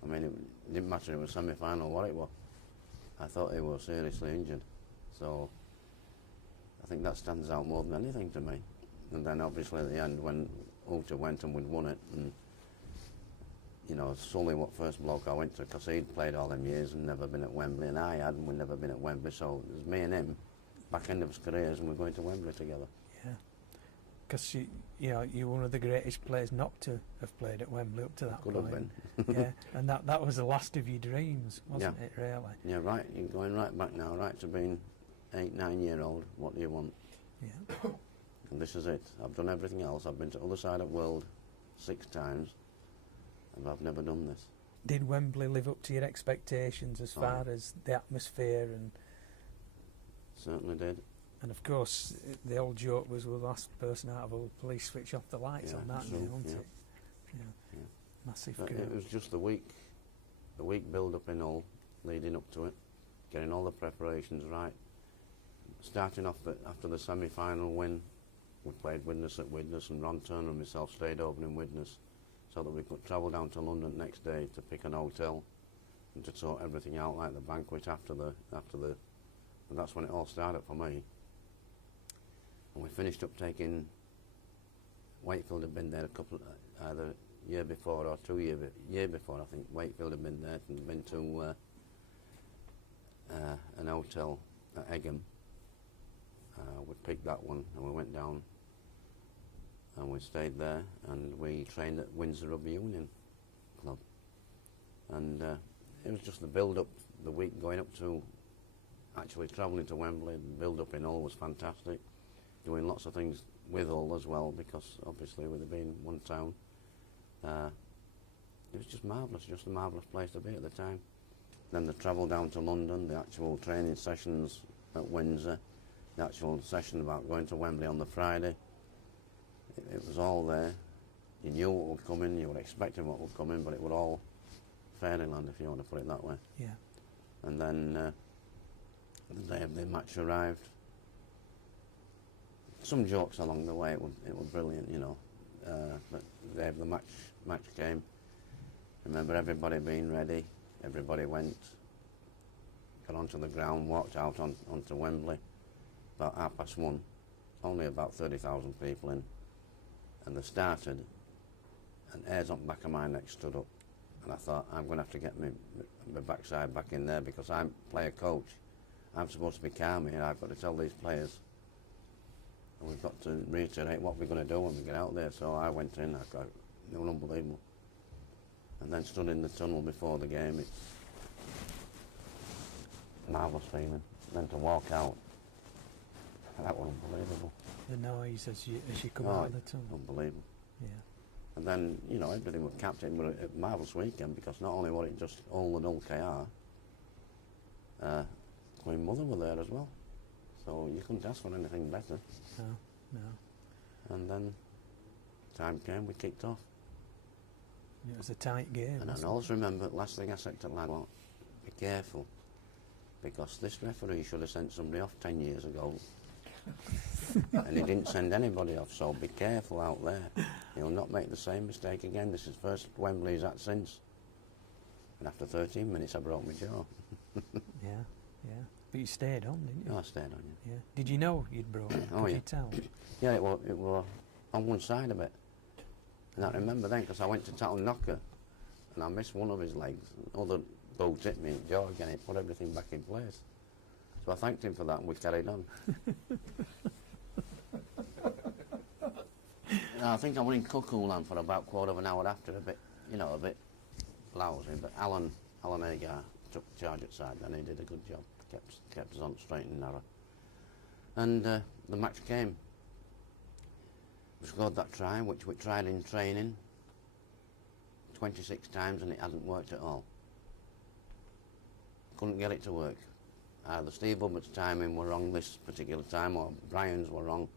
I mean, it didn't matter if it was semi-final or what it was. I thought he was seriously injured. So I think that stands out more than anything to me. And then obviously at the end, when Ulster went and we'd won it, and you know, Sully, what first bloke I went to, because he'd played all them years and never been at Wembley, and I had, and we'd never been at Wembley. So it was me and him, back end of his careers, and we're going to Wembley together. Yeah, because you know, you're one of the greatest players not to have played at Wembley up to that Could point. have been. Yeah, and that was the last of your dreams, wasn't it, really? Yeah, right. You're going right back now, right to being 8, 9 year old. What do you want? Yeah. And this is it. I've done everything else. I've been to the other side of the world 6 times, and I've never done this. Did Wembley live up to your expectations as far as the atmosphere and? Certainly did. And of course, the old joke was, we're the last person out of a police switch off the lights on that day, wasn't it? Yeah. Massive crowd. It was just the week build up in Hull, leading up to it, getting all the preparations right. Starting off after the semi-final win, we played Widnes at Widnes, and Ron Turner and myself stayed over in Widnes so that we could travel down to London next day to pick an hotel and to sort everything out, like the banquet after the, and that's when it all started for me. And we finished up taking, Wakefield had been there a couple, either year before or year before, I think. Wakefield had been there and been to an hotel at Egham. We picked that one and we went down and we stayed there, and we trained at Windsor Rugby Union Club. And it was just the build-up, the week going up to actually travelling to Wembley. The build-up in Hull was fantastic, doing lots of things with Hull as well, because obviously with it being one town, it was just marvellous, just a marvellous place to be at the time. Then the travel down to London, the actual training sessions at Windsor, the actual session about going to Wembley on the Friday. It was all there. You knew what would come in, you were expecting what would come in, but it was all fairyland, if you want to put it that way. Yeah. And then the day of the match arrived. Some jokes along the way, it was brilliant, you know. But the day of the match came. Remember everybody being ready, everybody went, got onto the ground, walked out onto Wembley, about 1:30. Only about 30,000 people in. And they started, and hairs on the back of my neck stood up. And I thought, I'm going to have to get my backside back in there, because I'm player coach. I'm supposed to be calm here. I've got to tell these players. And we've got to reiterate what we're going to do when we get out there. So I went in, it was unbelievable. And then stood in the tunnel before the game. It's a marvellous feeling. Then to walk out, that was unbelievable. The noise as you come out of the tunnel. Unbelievable. Yeah. And then, you know, everything was captain, but a marvellous weekend, because not only was it just Hull and Hull KR, Queen Mother were there as well. So you couldn't ask for anything better. No. And then time came, we kicked off. It was a tight game. And I always remember, last thing I said to lad, well, be careful, because this referee should have sent somebody off 10 years ago. And he didn't send anybody off, so be careful out there. He'll not make the same mistake again. This is first Wembley he's at since. And after 13 minutes I broke my jaw. Yeah. But you stayed on, didn't you? No, I stayed on, yeah. Did you know you'd broken? Oh, Could yeah. you tell? Yeah, it was on one side of it. And I remember then, because I went to tackle Knocker, and I missed one of his legs. Other boot hit me in the jaw again. It put everything back in place. So I thanked him for that, and we carried on. I think I went in cuckoo land for about quarter of an hour after, a bit lousy. But Alan Agar took charge at side then. He did a good job, kept us on straight and narrow. And the match came. We scored that try, which we tried in training 26 times, and it hadn't worked at all. Couldn't get it to work. Either Steve Hubbart's timing were wrong this particular time, or Brian's were wrong,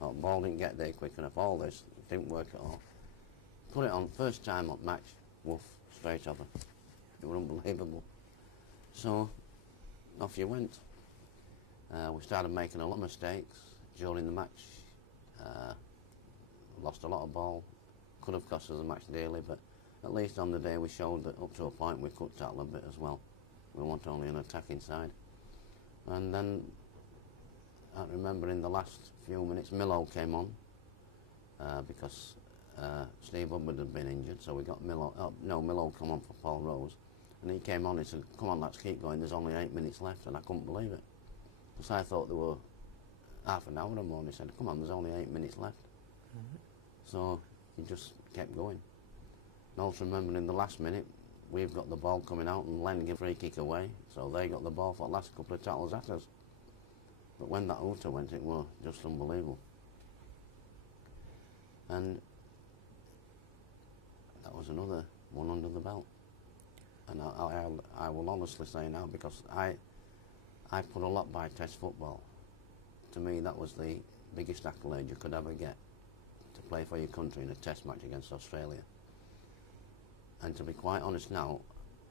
or the ball didn't get there quick enough. All this didn't work at all. Put it on first time on match, woof, straight over. It was unbelievable. So off you went. We started making a lot of mistakes during the match. Lost a lot of ball. Could have cost us the match dearly, but at least on the day we showed that up to a point we could tackle a bit as well. We weren't only an attacking side. And then I remember in the last few minutes Millward came on because Steve Hubbard had been injured, so we got Millward. Millward come on for Paul Rose, and he came on and said, "Come on, let's keep going. There's only 8 minutes left," and I couldn't believe it. Because I thought there were half an hour or more, and he said, "Come on, there's only 8 minutes left." So he just kept going. And also remember in the last minute, we've got the ball coming out and Len gave a free kick away, so they got the ball for the last couple of tackles at us. But when that outer went, it was just unbelievable. And that was another one under the belt. And I will honestly say now, because I put a lot by Test football. To me, that was the biggest accolade you could ever get, to play for your country in a Test match against Australia. And to be quite honest now,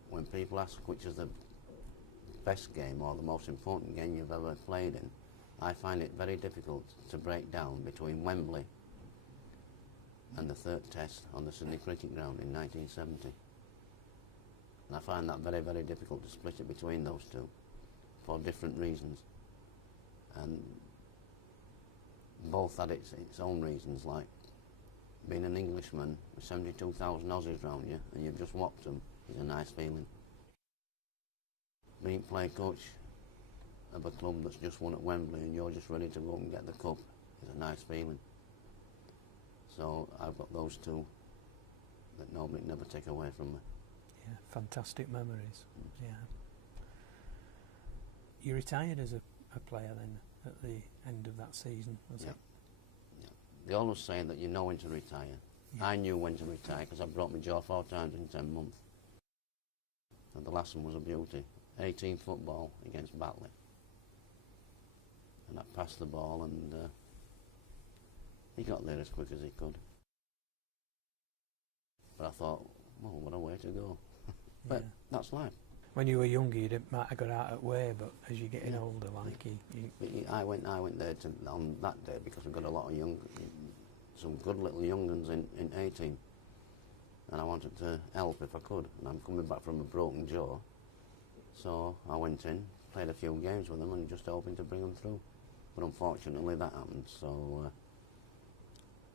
when people ask which is the best game or the most important game you've ever played in, I find it very difficult to break down between Wembley and the third Test on the Sydney Cricket Ground in 1970. And I find that very, very difficult to split it between those two for different reasons. And both had its own reasons, like being an Englishman with 72,000 Aussies around you and you've just whopped them is a nice feeling. Being play coach of a club that's just won at Wembley and you're just ready to go and get the cup is a nice feeling. So I've got those two that nobody never take away from me. Yeah, fantastic memories. Yeah. You retired as a player then at the end of that season, was it? They always say that you know when to retire. Yeah. I knew when to retire because I broke my jaw 4 times in 10 months. And the last one was a beauty. 18 football against Batley. And I passed the ball and he got there as quick as he could. But I thought, well, what a way to go. But that's life. When you were younger, you might have got out of the way, but as you're getting older, like I went there on that day because we got a lot of some good little young ones in 18, and I wanted to help if I could. And I'm coming back from a broken jaw, so I went in, played a few games with them, and just hoping to bring them through. But unfortunately, that happened. So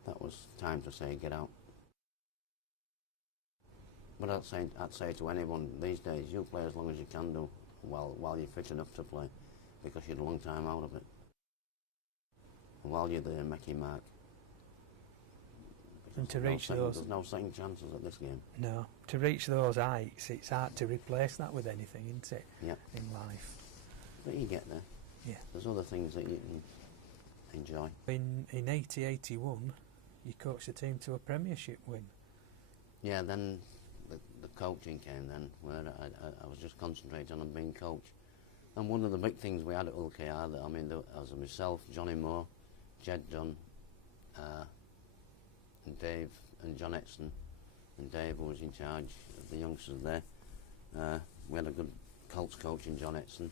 that was time to say get out. But I'd say to anyone these days, you play as long as you can do while you're fit enough to play, because you're a long time out of it. And while you're there, make your mark. And to reach those... There's no second chances at this game. No. To reach those heights, it's hard to replace that with anything, isn't it? Yep. In life. But you get there. Yeah. There's other things that you can enjoy. In 80-81, you coached the team to a premiership win. Yeah, then... The coaching came then, where I was just concentrating on being coach. And one of the big things we had at UKR, there was myself, Johnny Moore, Jed Dunn, and Dave and John Edson, and Dave was in charge of the youngsters there. We had a good Colts coach in John Edson,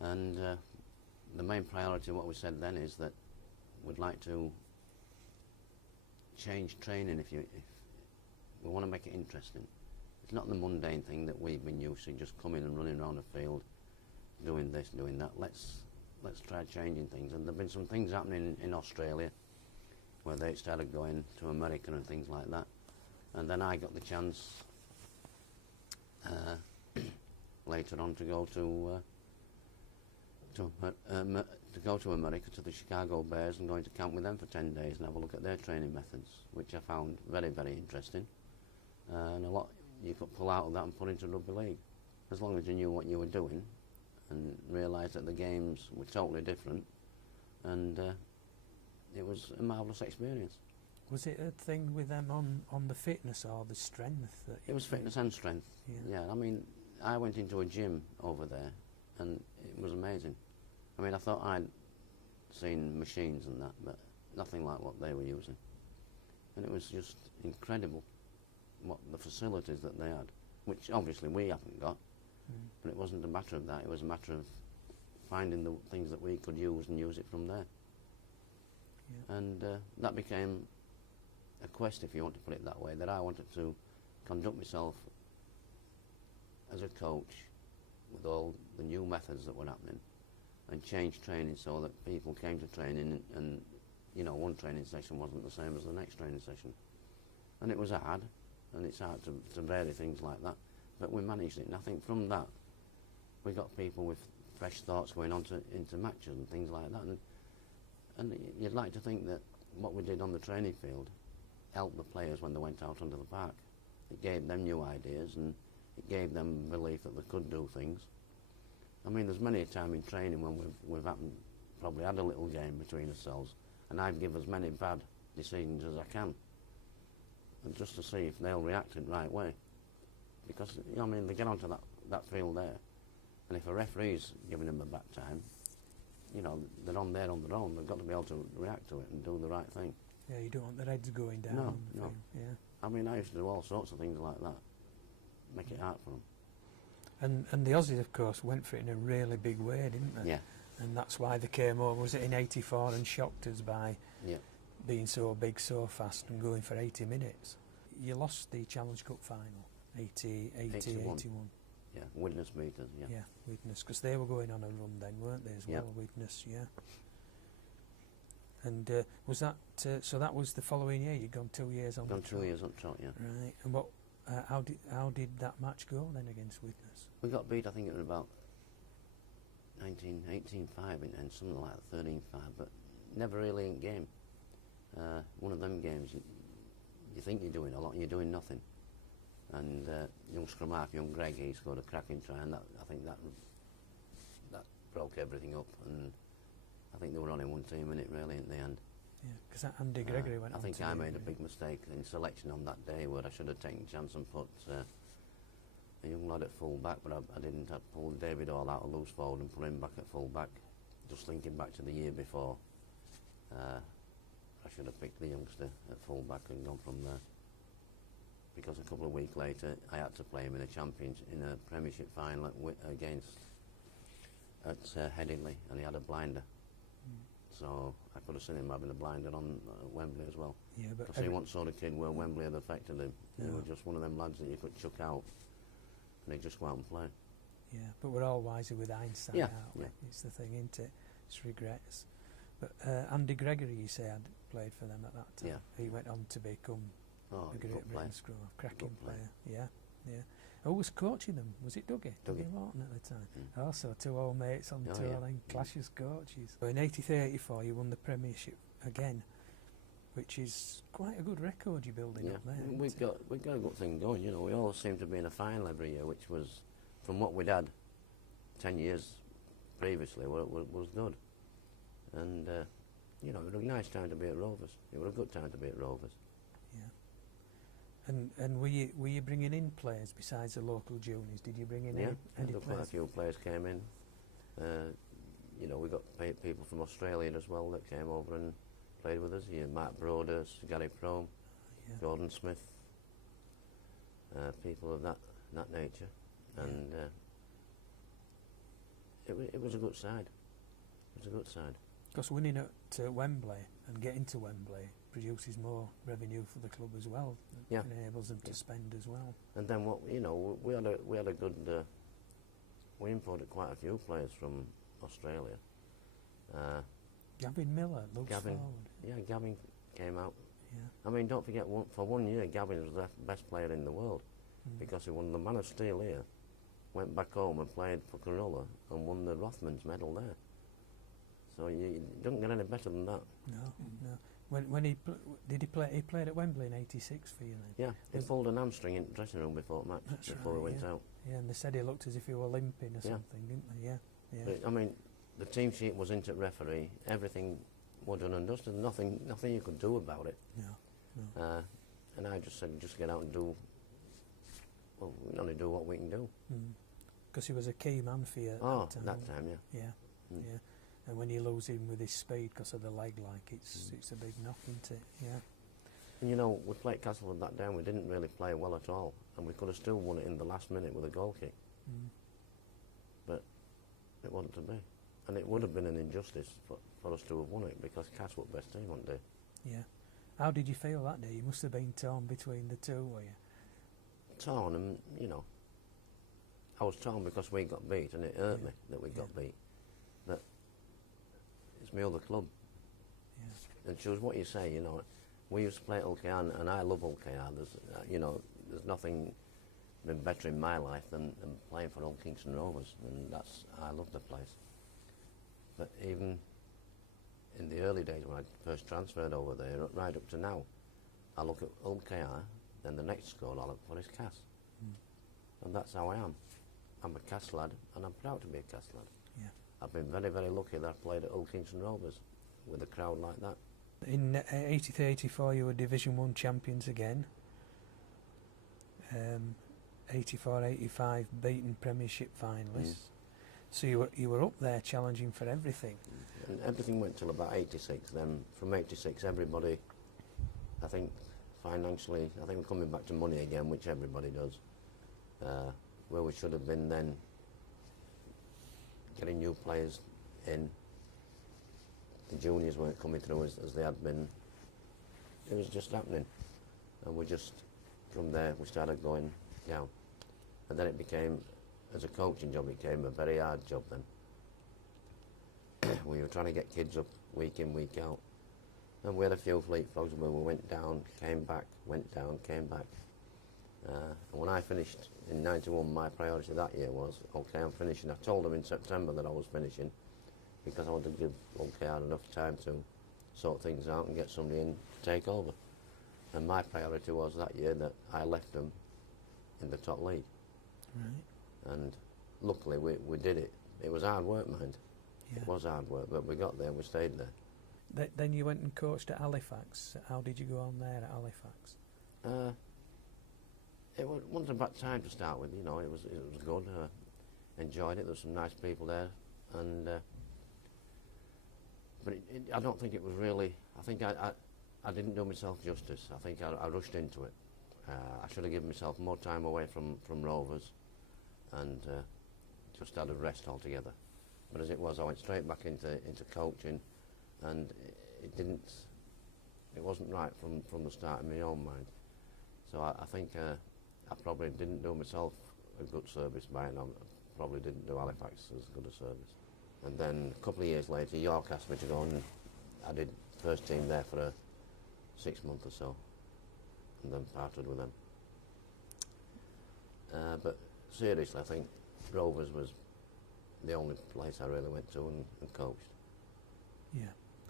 and the main priority, what we said then, is that we'd like to change training if we want to make it interesting. It's not the mundane thing that we've been used to, just coming and running around the field, doing this, doing that. Let's try changing things. And there've been some things happening in Australia where they started going to America and things like that. And then I got the chance later on to go to to go to America, to the Chicago Bears, and going to camp with them for 10 days and have a look at their training methods, which I found very, very interesting. And a lot you could pull out of that and put into rugby league, as long as you knew what you were doing and realised that the games were totally different. And it was a marvellous experience. Was it a thing with them on the fitness or the strength? That It was fitness and strength. Yeah, I mean, I went into a gym over there, and it was amazing. I mean, I thought I'd seen machines and that, but nothing like what they were using. And it was just incredible, what the facilities that they had, which obviously we haven't got. But it wasn't a matter of that, it was a matter of finding the things that we could use and use it from there. Yeah. And that became a quest, if you want to put it that way, that I wanted to conduct myself as a coach with all the new methods that were happening and change training so that people came to training and you know, one training session wasn't the same as the next training session. And it was hard, and it's hard to vary things like that, but we managed it. And I think from that we got people with fresh thoughts going on into matches and things like that, and you'd like to think that what we did on the training field helped the players when they went out onto the park. It gave them new ideas, and it gave them belief that they could do things. I mean, there's many a time in training when we've probably had a little game between ourselves, and I'd give as many bad decisions as I can, and just to see if they'll react in the right way. Because, you know, I mean, they get onto that field there, and if a referee's giving them a bad time, you know, they're on there on their own. They've got to be able to react to it and do the right thing. Yeah, you don't want their heads going down. No. Yeah. I mean, I used to do all sorts of things like that, make it hard for them. And the Aussies, of course, went for it in a really big way, didn't they? Yeah. And that's why they came over, was it in '84, and shocked us by being so big, so fast, and going for 80 minutes. You lost the Challenge Cup final, 81. Yeah, Widnes beat us, yeah. Yeah, Widnes, because they were going on a run then, weren't they, as well, Widnes, yeah. And was that, so that was the following year, you'd gone 2 years on the trot? 2 years on trot, yeah. Right, and what, how did that match go then against Widnes? We got beat, I think it was about 18-5 and something like 13-5, but never really in game. One of them games, you think you're doing a lot and you're doing nothing. And young scrum half, young Greg, he scored a cracking try, and I think that broke everything up, and I think they were only one team in it really in the end. Yeah, because Andy Gregory went on. I think I made a big mistake in selection on that day where I should have taken a chance and put a young lad at full back, but I didn't. I pulled David Hall out of loose forward and put him back at full back. Just thinking back to the year before, I should have picked the youngster at full back and gone from there. Because a couple of weeks later, I had to play him in a Premiership final against Headingley, and he had a blinder. So I could have seen him having a blinder on Wembley as well. Yeah, but because he wasn't sort of kid where Wembley had affected him. No. He was just one of them lads that you could chuck out, and he'd just go out and play. Yeah, but we're all wiser with hindsight, aren't we? Yeah. It's the thing, isn't it? It's regrets. But Andy Gregory, you say, had played for them at that time. Yeah. He went on to become a Great Britain scrum, cracking player. Yeah. Who was coaching them? Was it Dougie? Dougie Morton at the time. Also, two old mates on tour, then clash as coaches. So in '83-84, you won the Premiership again, which is quite a good record you're building up there. We've got a good thing going. You know, we always seem to be in a final every year, which was, from what we'd had 10 years previously, was good. And you know, it was a nice time to be at Rovers. It was a good time to be at Rovers. And were you bringing in players besides the local juniors? Did you bring in any players? Quite a few players came in. You know, we got people from Australia as well that came over and played with us. Mark Broders, Gary Prome, Gordon Smith, people of that nature, and it was a good side. It was a good side. Because winning at Wembley and getting to Wembley produces more revenue for the club as well. It enables them to spend as well. And then we had a good. We imported quite a few players from Australia. Gavin Miller, looks forward. Yeah, Gavin came out. Yeah. I mean, don't forget, for 1 year, Gavin was the best player in the world because he won the Man of Steel here went back home and played for Cronulla and won the Rothmans medal there. So you don't get any better than that. No, no. When did he play? He played at Wembley in '86 for you then. Yeah, he pulled an hamstring in the dressing room before match, before he went out. Yeah, and they said he looked as if he were limping or something, didn't they? Yeah, yeah. But, I mean, the team sheet was into referee. Everything was done and dusted. Nothing you could do about it. No. And I just said, just get out and do. Well, we can only do what we can do. Because he was a key man for you at that time, yeah. Yeah, yeah. And when you lose him with his speed because of the leg, like it's a big knock, isn't it? Yeah. And you know, we played Castleford that day and we didn't really play well at all, and we could have still won it in the last minute with a goal kick. But it wasn't to be. And it would have been an injustice for us to have won it, because Cass were the best team on day. Yeah. How did you feel that day? You must have been torn between the two, were you? Torn, and you know, I was torn because we got beat, and it hurt me that we got beat. But it's my other club. Yeah. And choose what you say, you know. We used to play at Ulkayar, and I love Ulkayar. There's nothing been better in my life than playing for Old Kingston Rovers, and I love the place. But even in the early days when I first transferred over there, right up to now, I look at Ulkayar, then the next squad I look for is Cass. And that's how I am. I'm a Cass lad, and I'm proud to be a Cass lad. Yeah. I've been very, very lucky that I played at Old Kingston Rovers with a crowd like that. In 83-84 you were Division 1 champions again. 84-85 beaten Premiership finalists. So you were up there challenging for everything. And everything went till about 86. Then from 86 everybody, I think financially, I think we're coming back to money again, which everybody does. Where we should have been then, getting new players in. The juniors weren't coming through as they had been. It was just happening. And we just, from there, we started going down. And then it became, as a coaching job, it became a very hard job then. We were trying to get kids up week in, week out. And we had a few fleet flogs where we went down, came back, went down, came back. And when I finished in 91, my priority that year was, okay, I'm finishing. I told them in September that I was finishing, because I wanted to give Ulkayar enough time to sort things out and get somebody in to take over. And my priority was that year that I left them in the top league. Right. And luckily we did it. It was hard work, mind. Yeah. It was hard work, but we got there and we stayed there. Then you went and coached at Halifax. How did you go on there at Halifax? It wasn't a bad time to start with, you know. It was good. Enjoyed it. There were some nice people there, and but I don't think it was really. I think I didn't do myself justice. I think I rushed into it. I should have given myself more time away from Rovers, and just had a rest altogether. But as it was, I went straight back into coaching, and it wasn't right from the start in my own mind. So I think I probably didn't do myself a good service by it, and I probably didn't do Halifax as good a service. And then a couple of years later, York asked me to go, and I did first team there for 6 months or so, and then parted with them. But seriously, I think Rovers was the only place I really went to and coached. Yeah.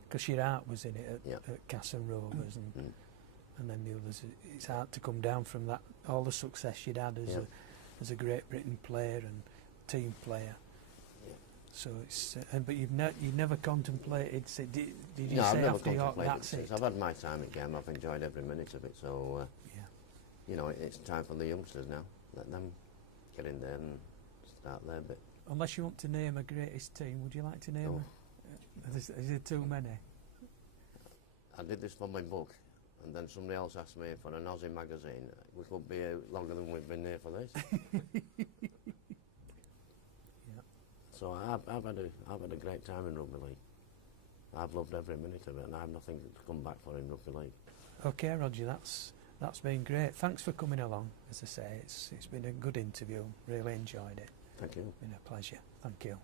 Because your heart was in it at Cass and Rovers, and then the others. It's hard to come down from that, all the success you'd had as a Great Britain player and team player. Yeah. So it's but you've never contemplated. Did you no, say I've never after York contemplated that's it? I've had my time at Gem. I've enjoyed every minute of it. So you know, it's time for the youngsters now. Let them get in there and start their bit. Unless you want to name a greatest team, would you like to name? Is there too many? I did this for my book, and then somebody else asked me for an Aussie magazine. We could be longer than we've been here for this. So I've had a great time in rugby league. I've loved every minute of it, and I have nothing to come back for in rugby league. Okay, Roger, that's been great. Thanks for coming along. As I say, it's been a good interview. Really enjoyed it. Thank you. It's been a pleasure. Thank you.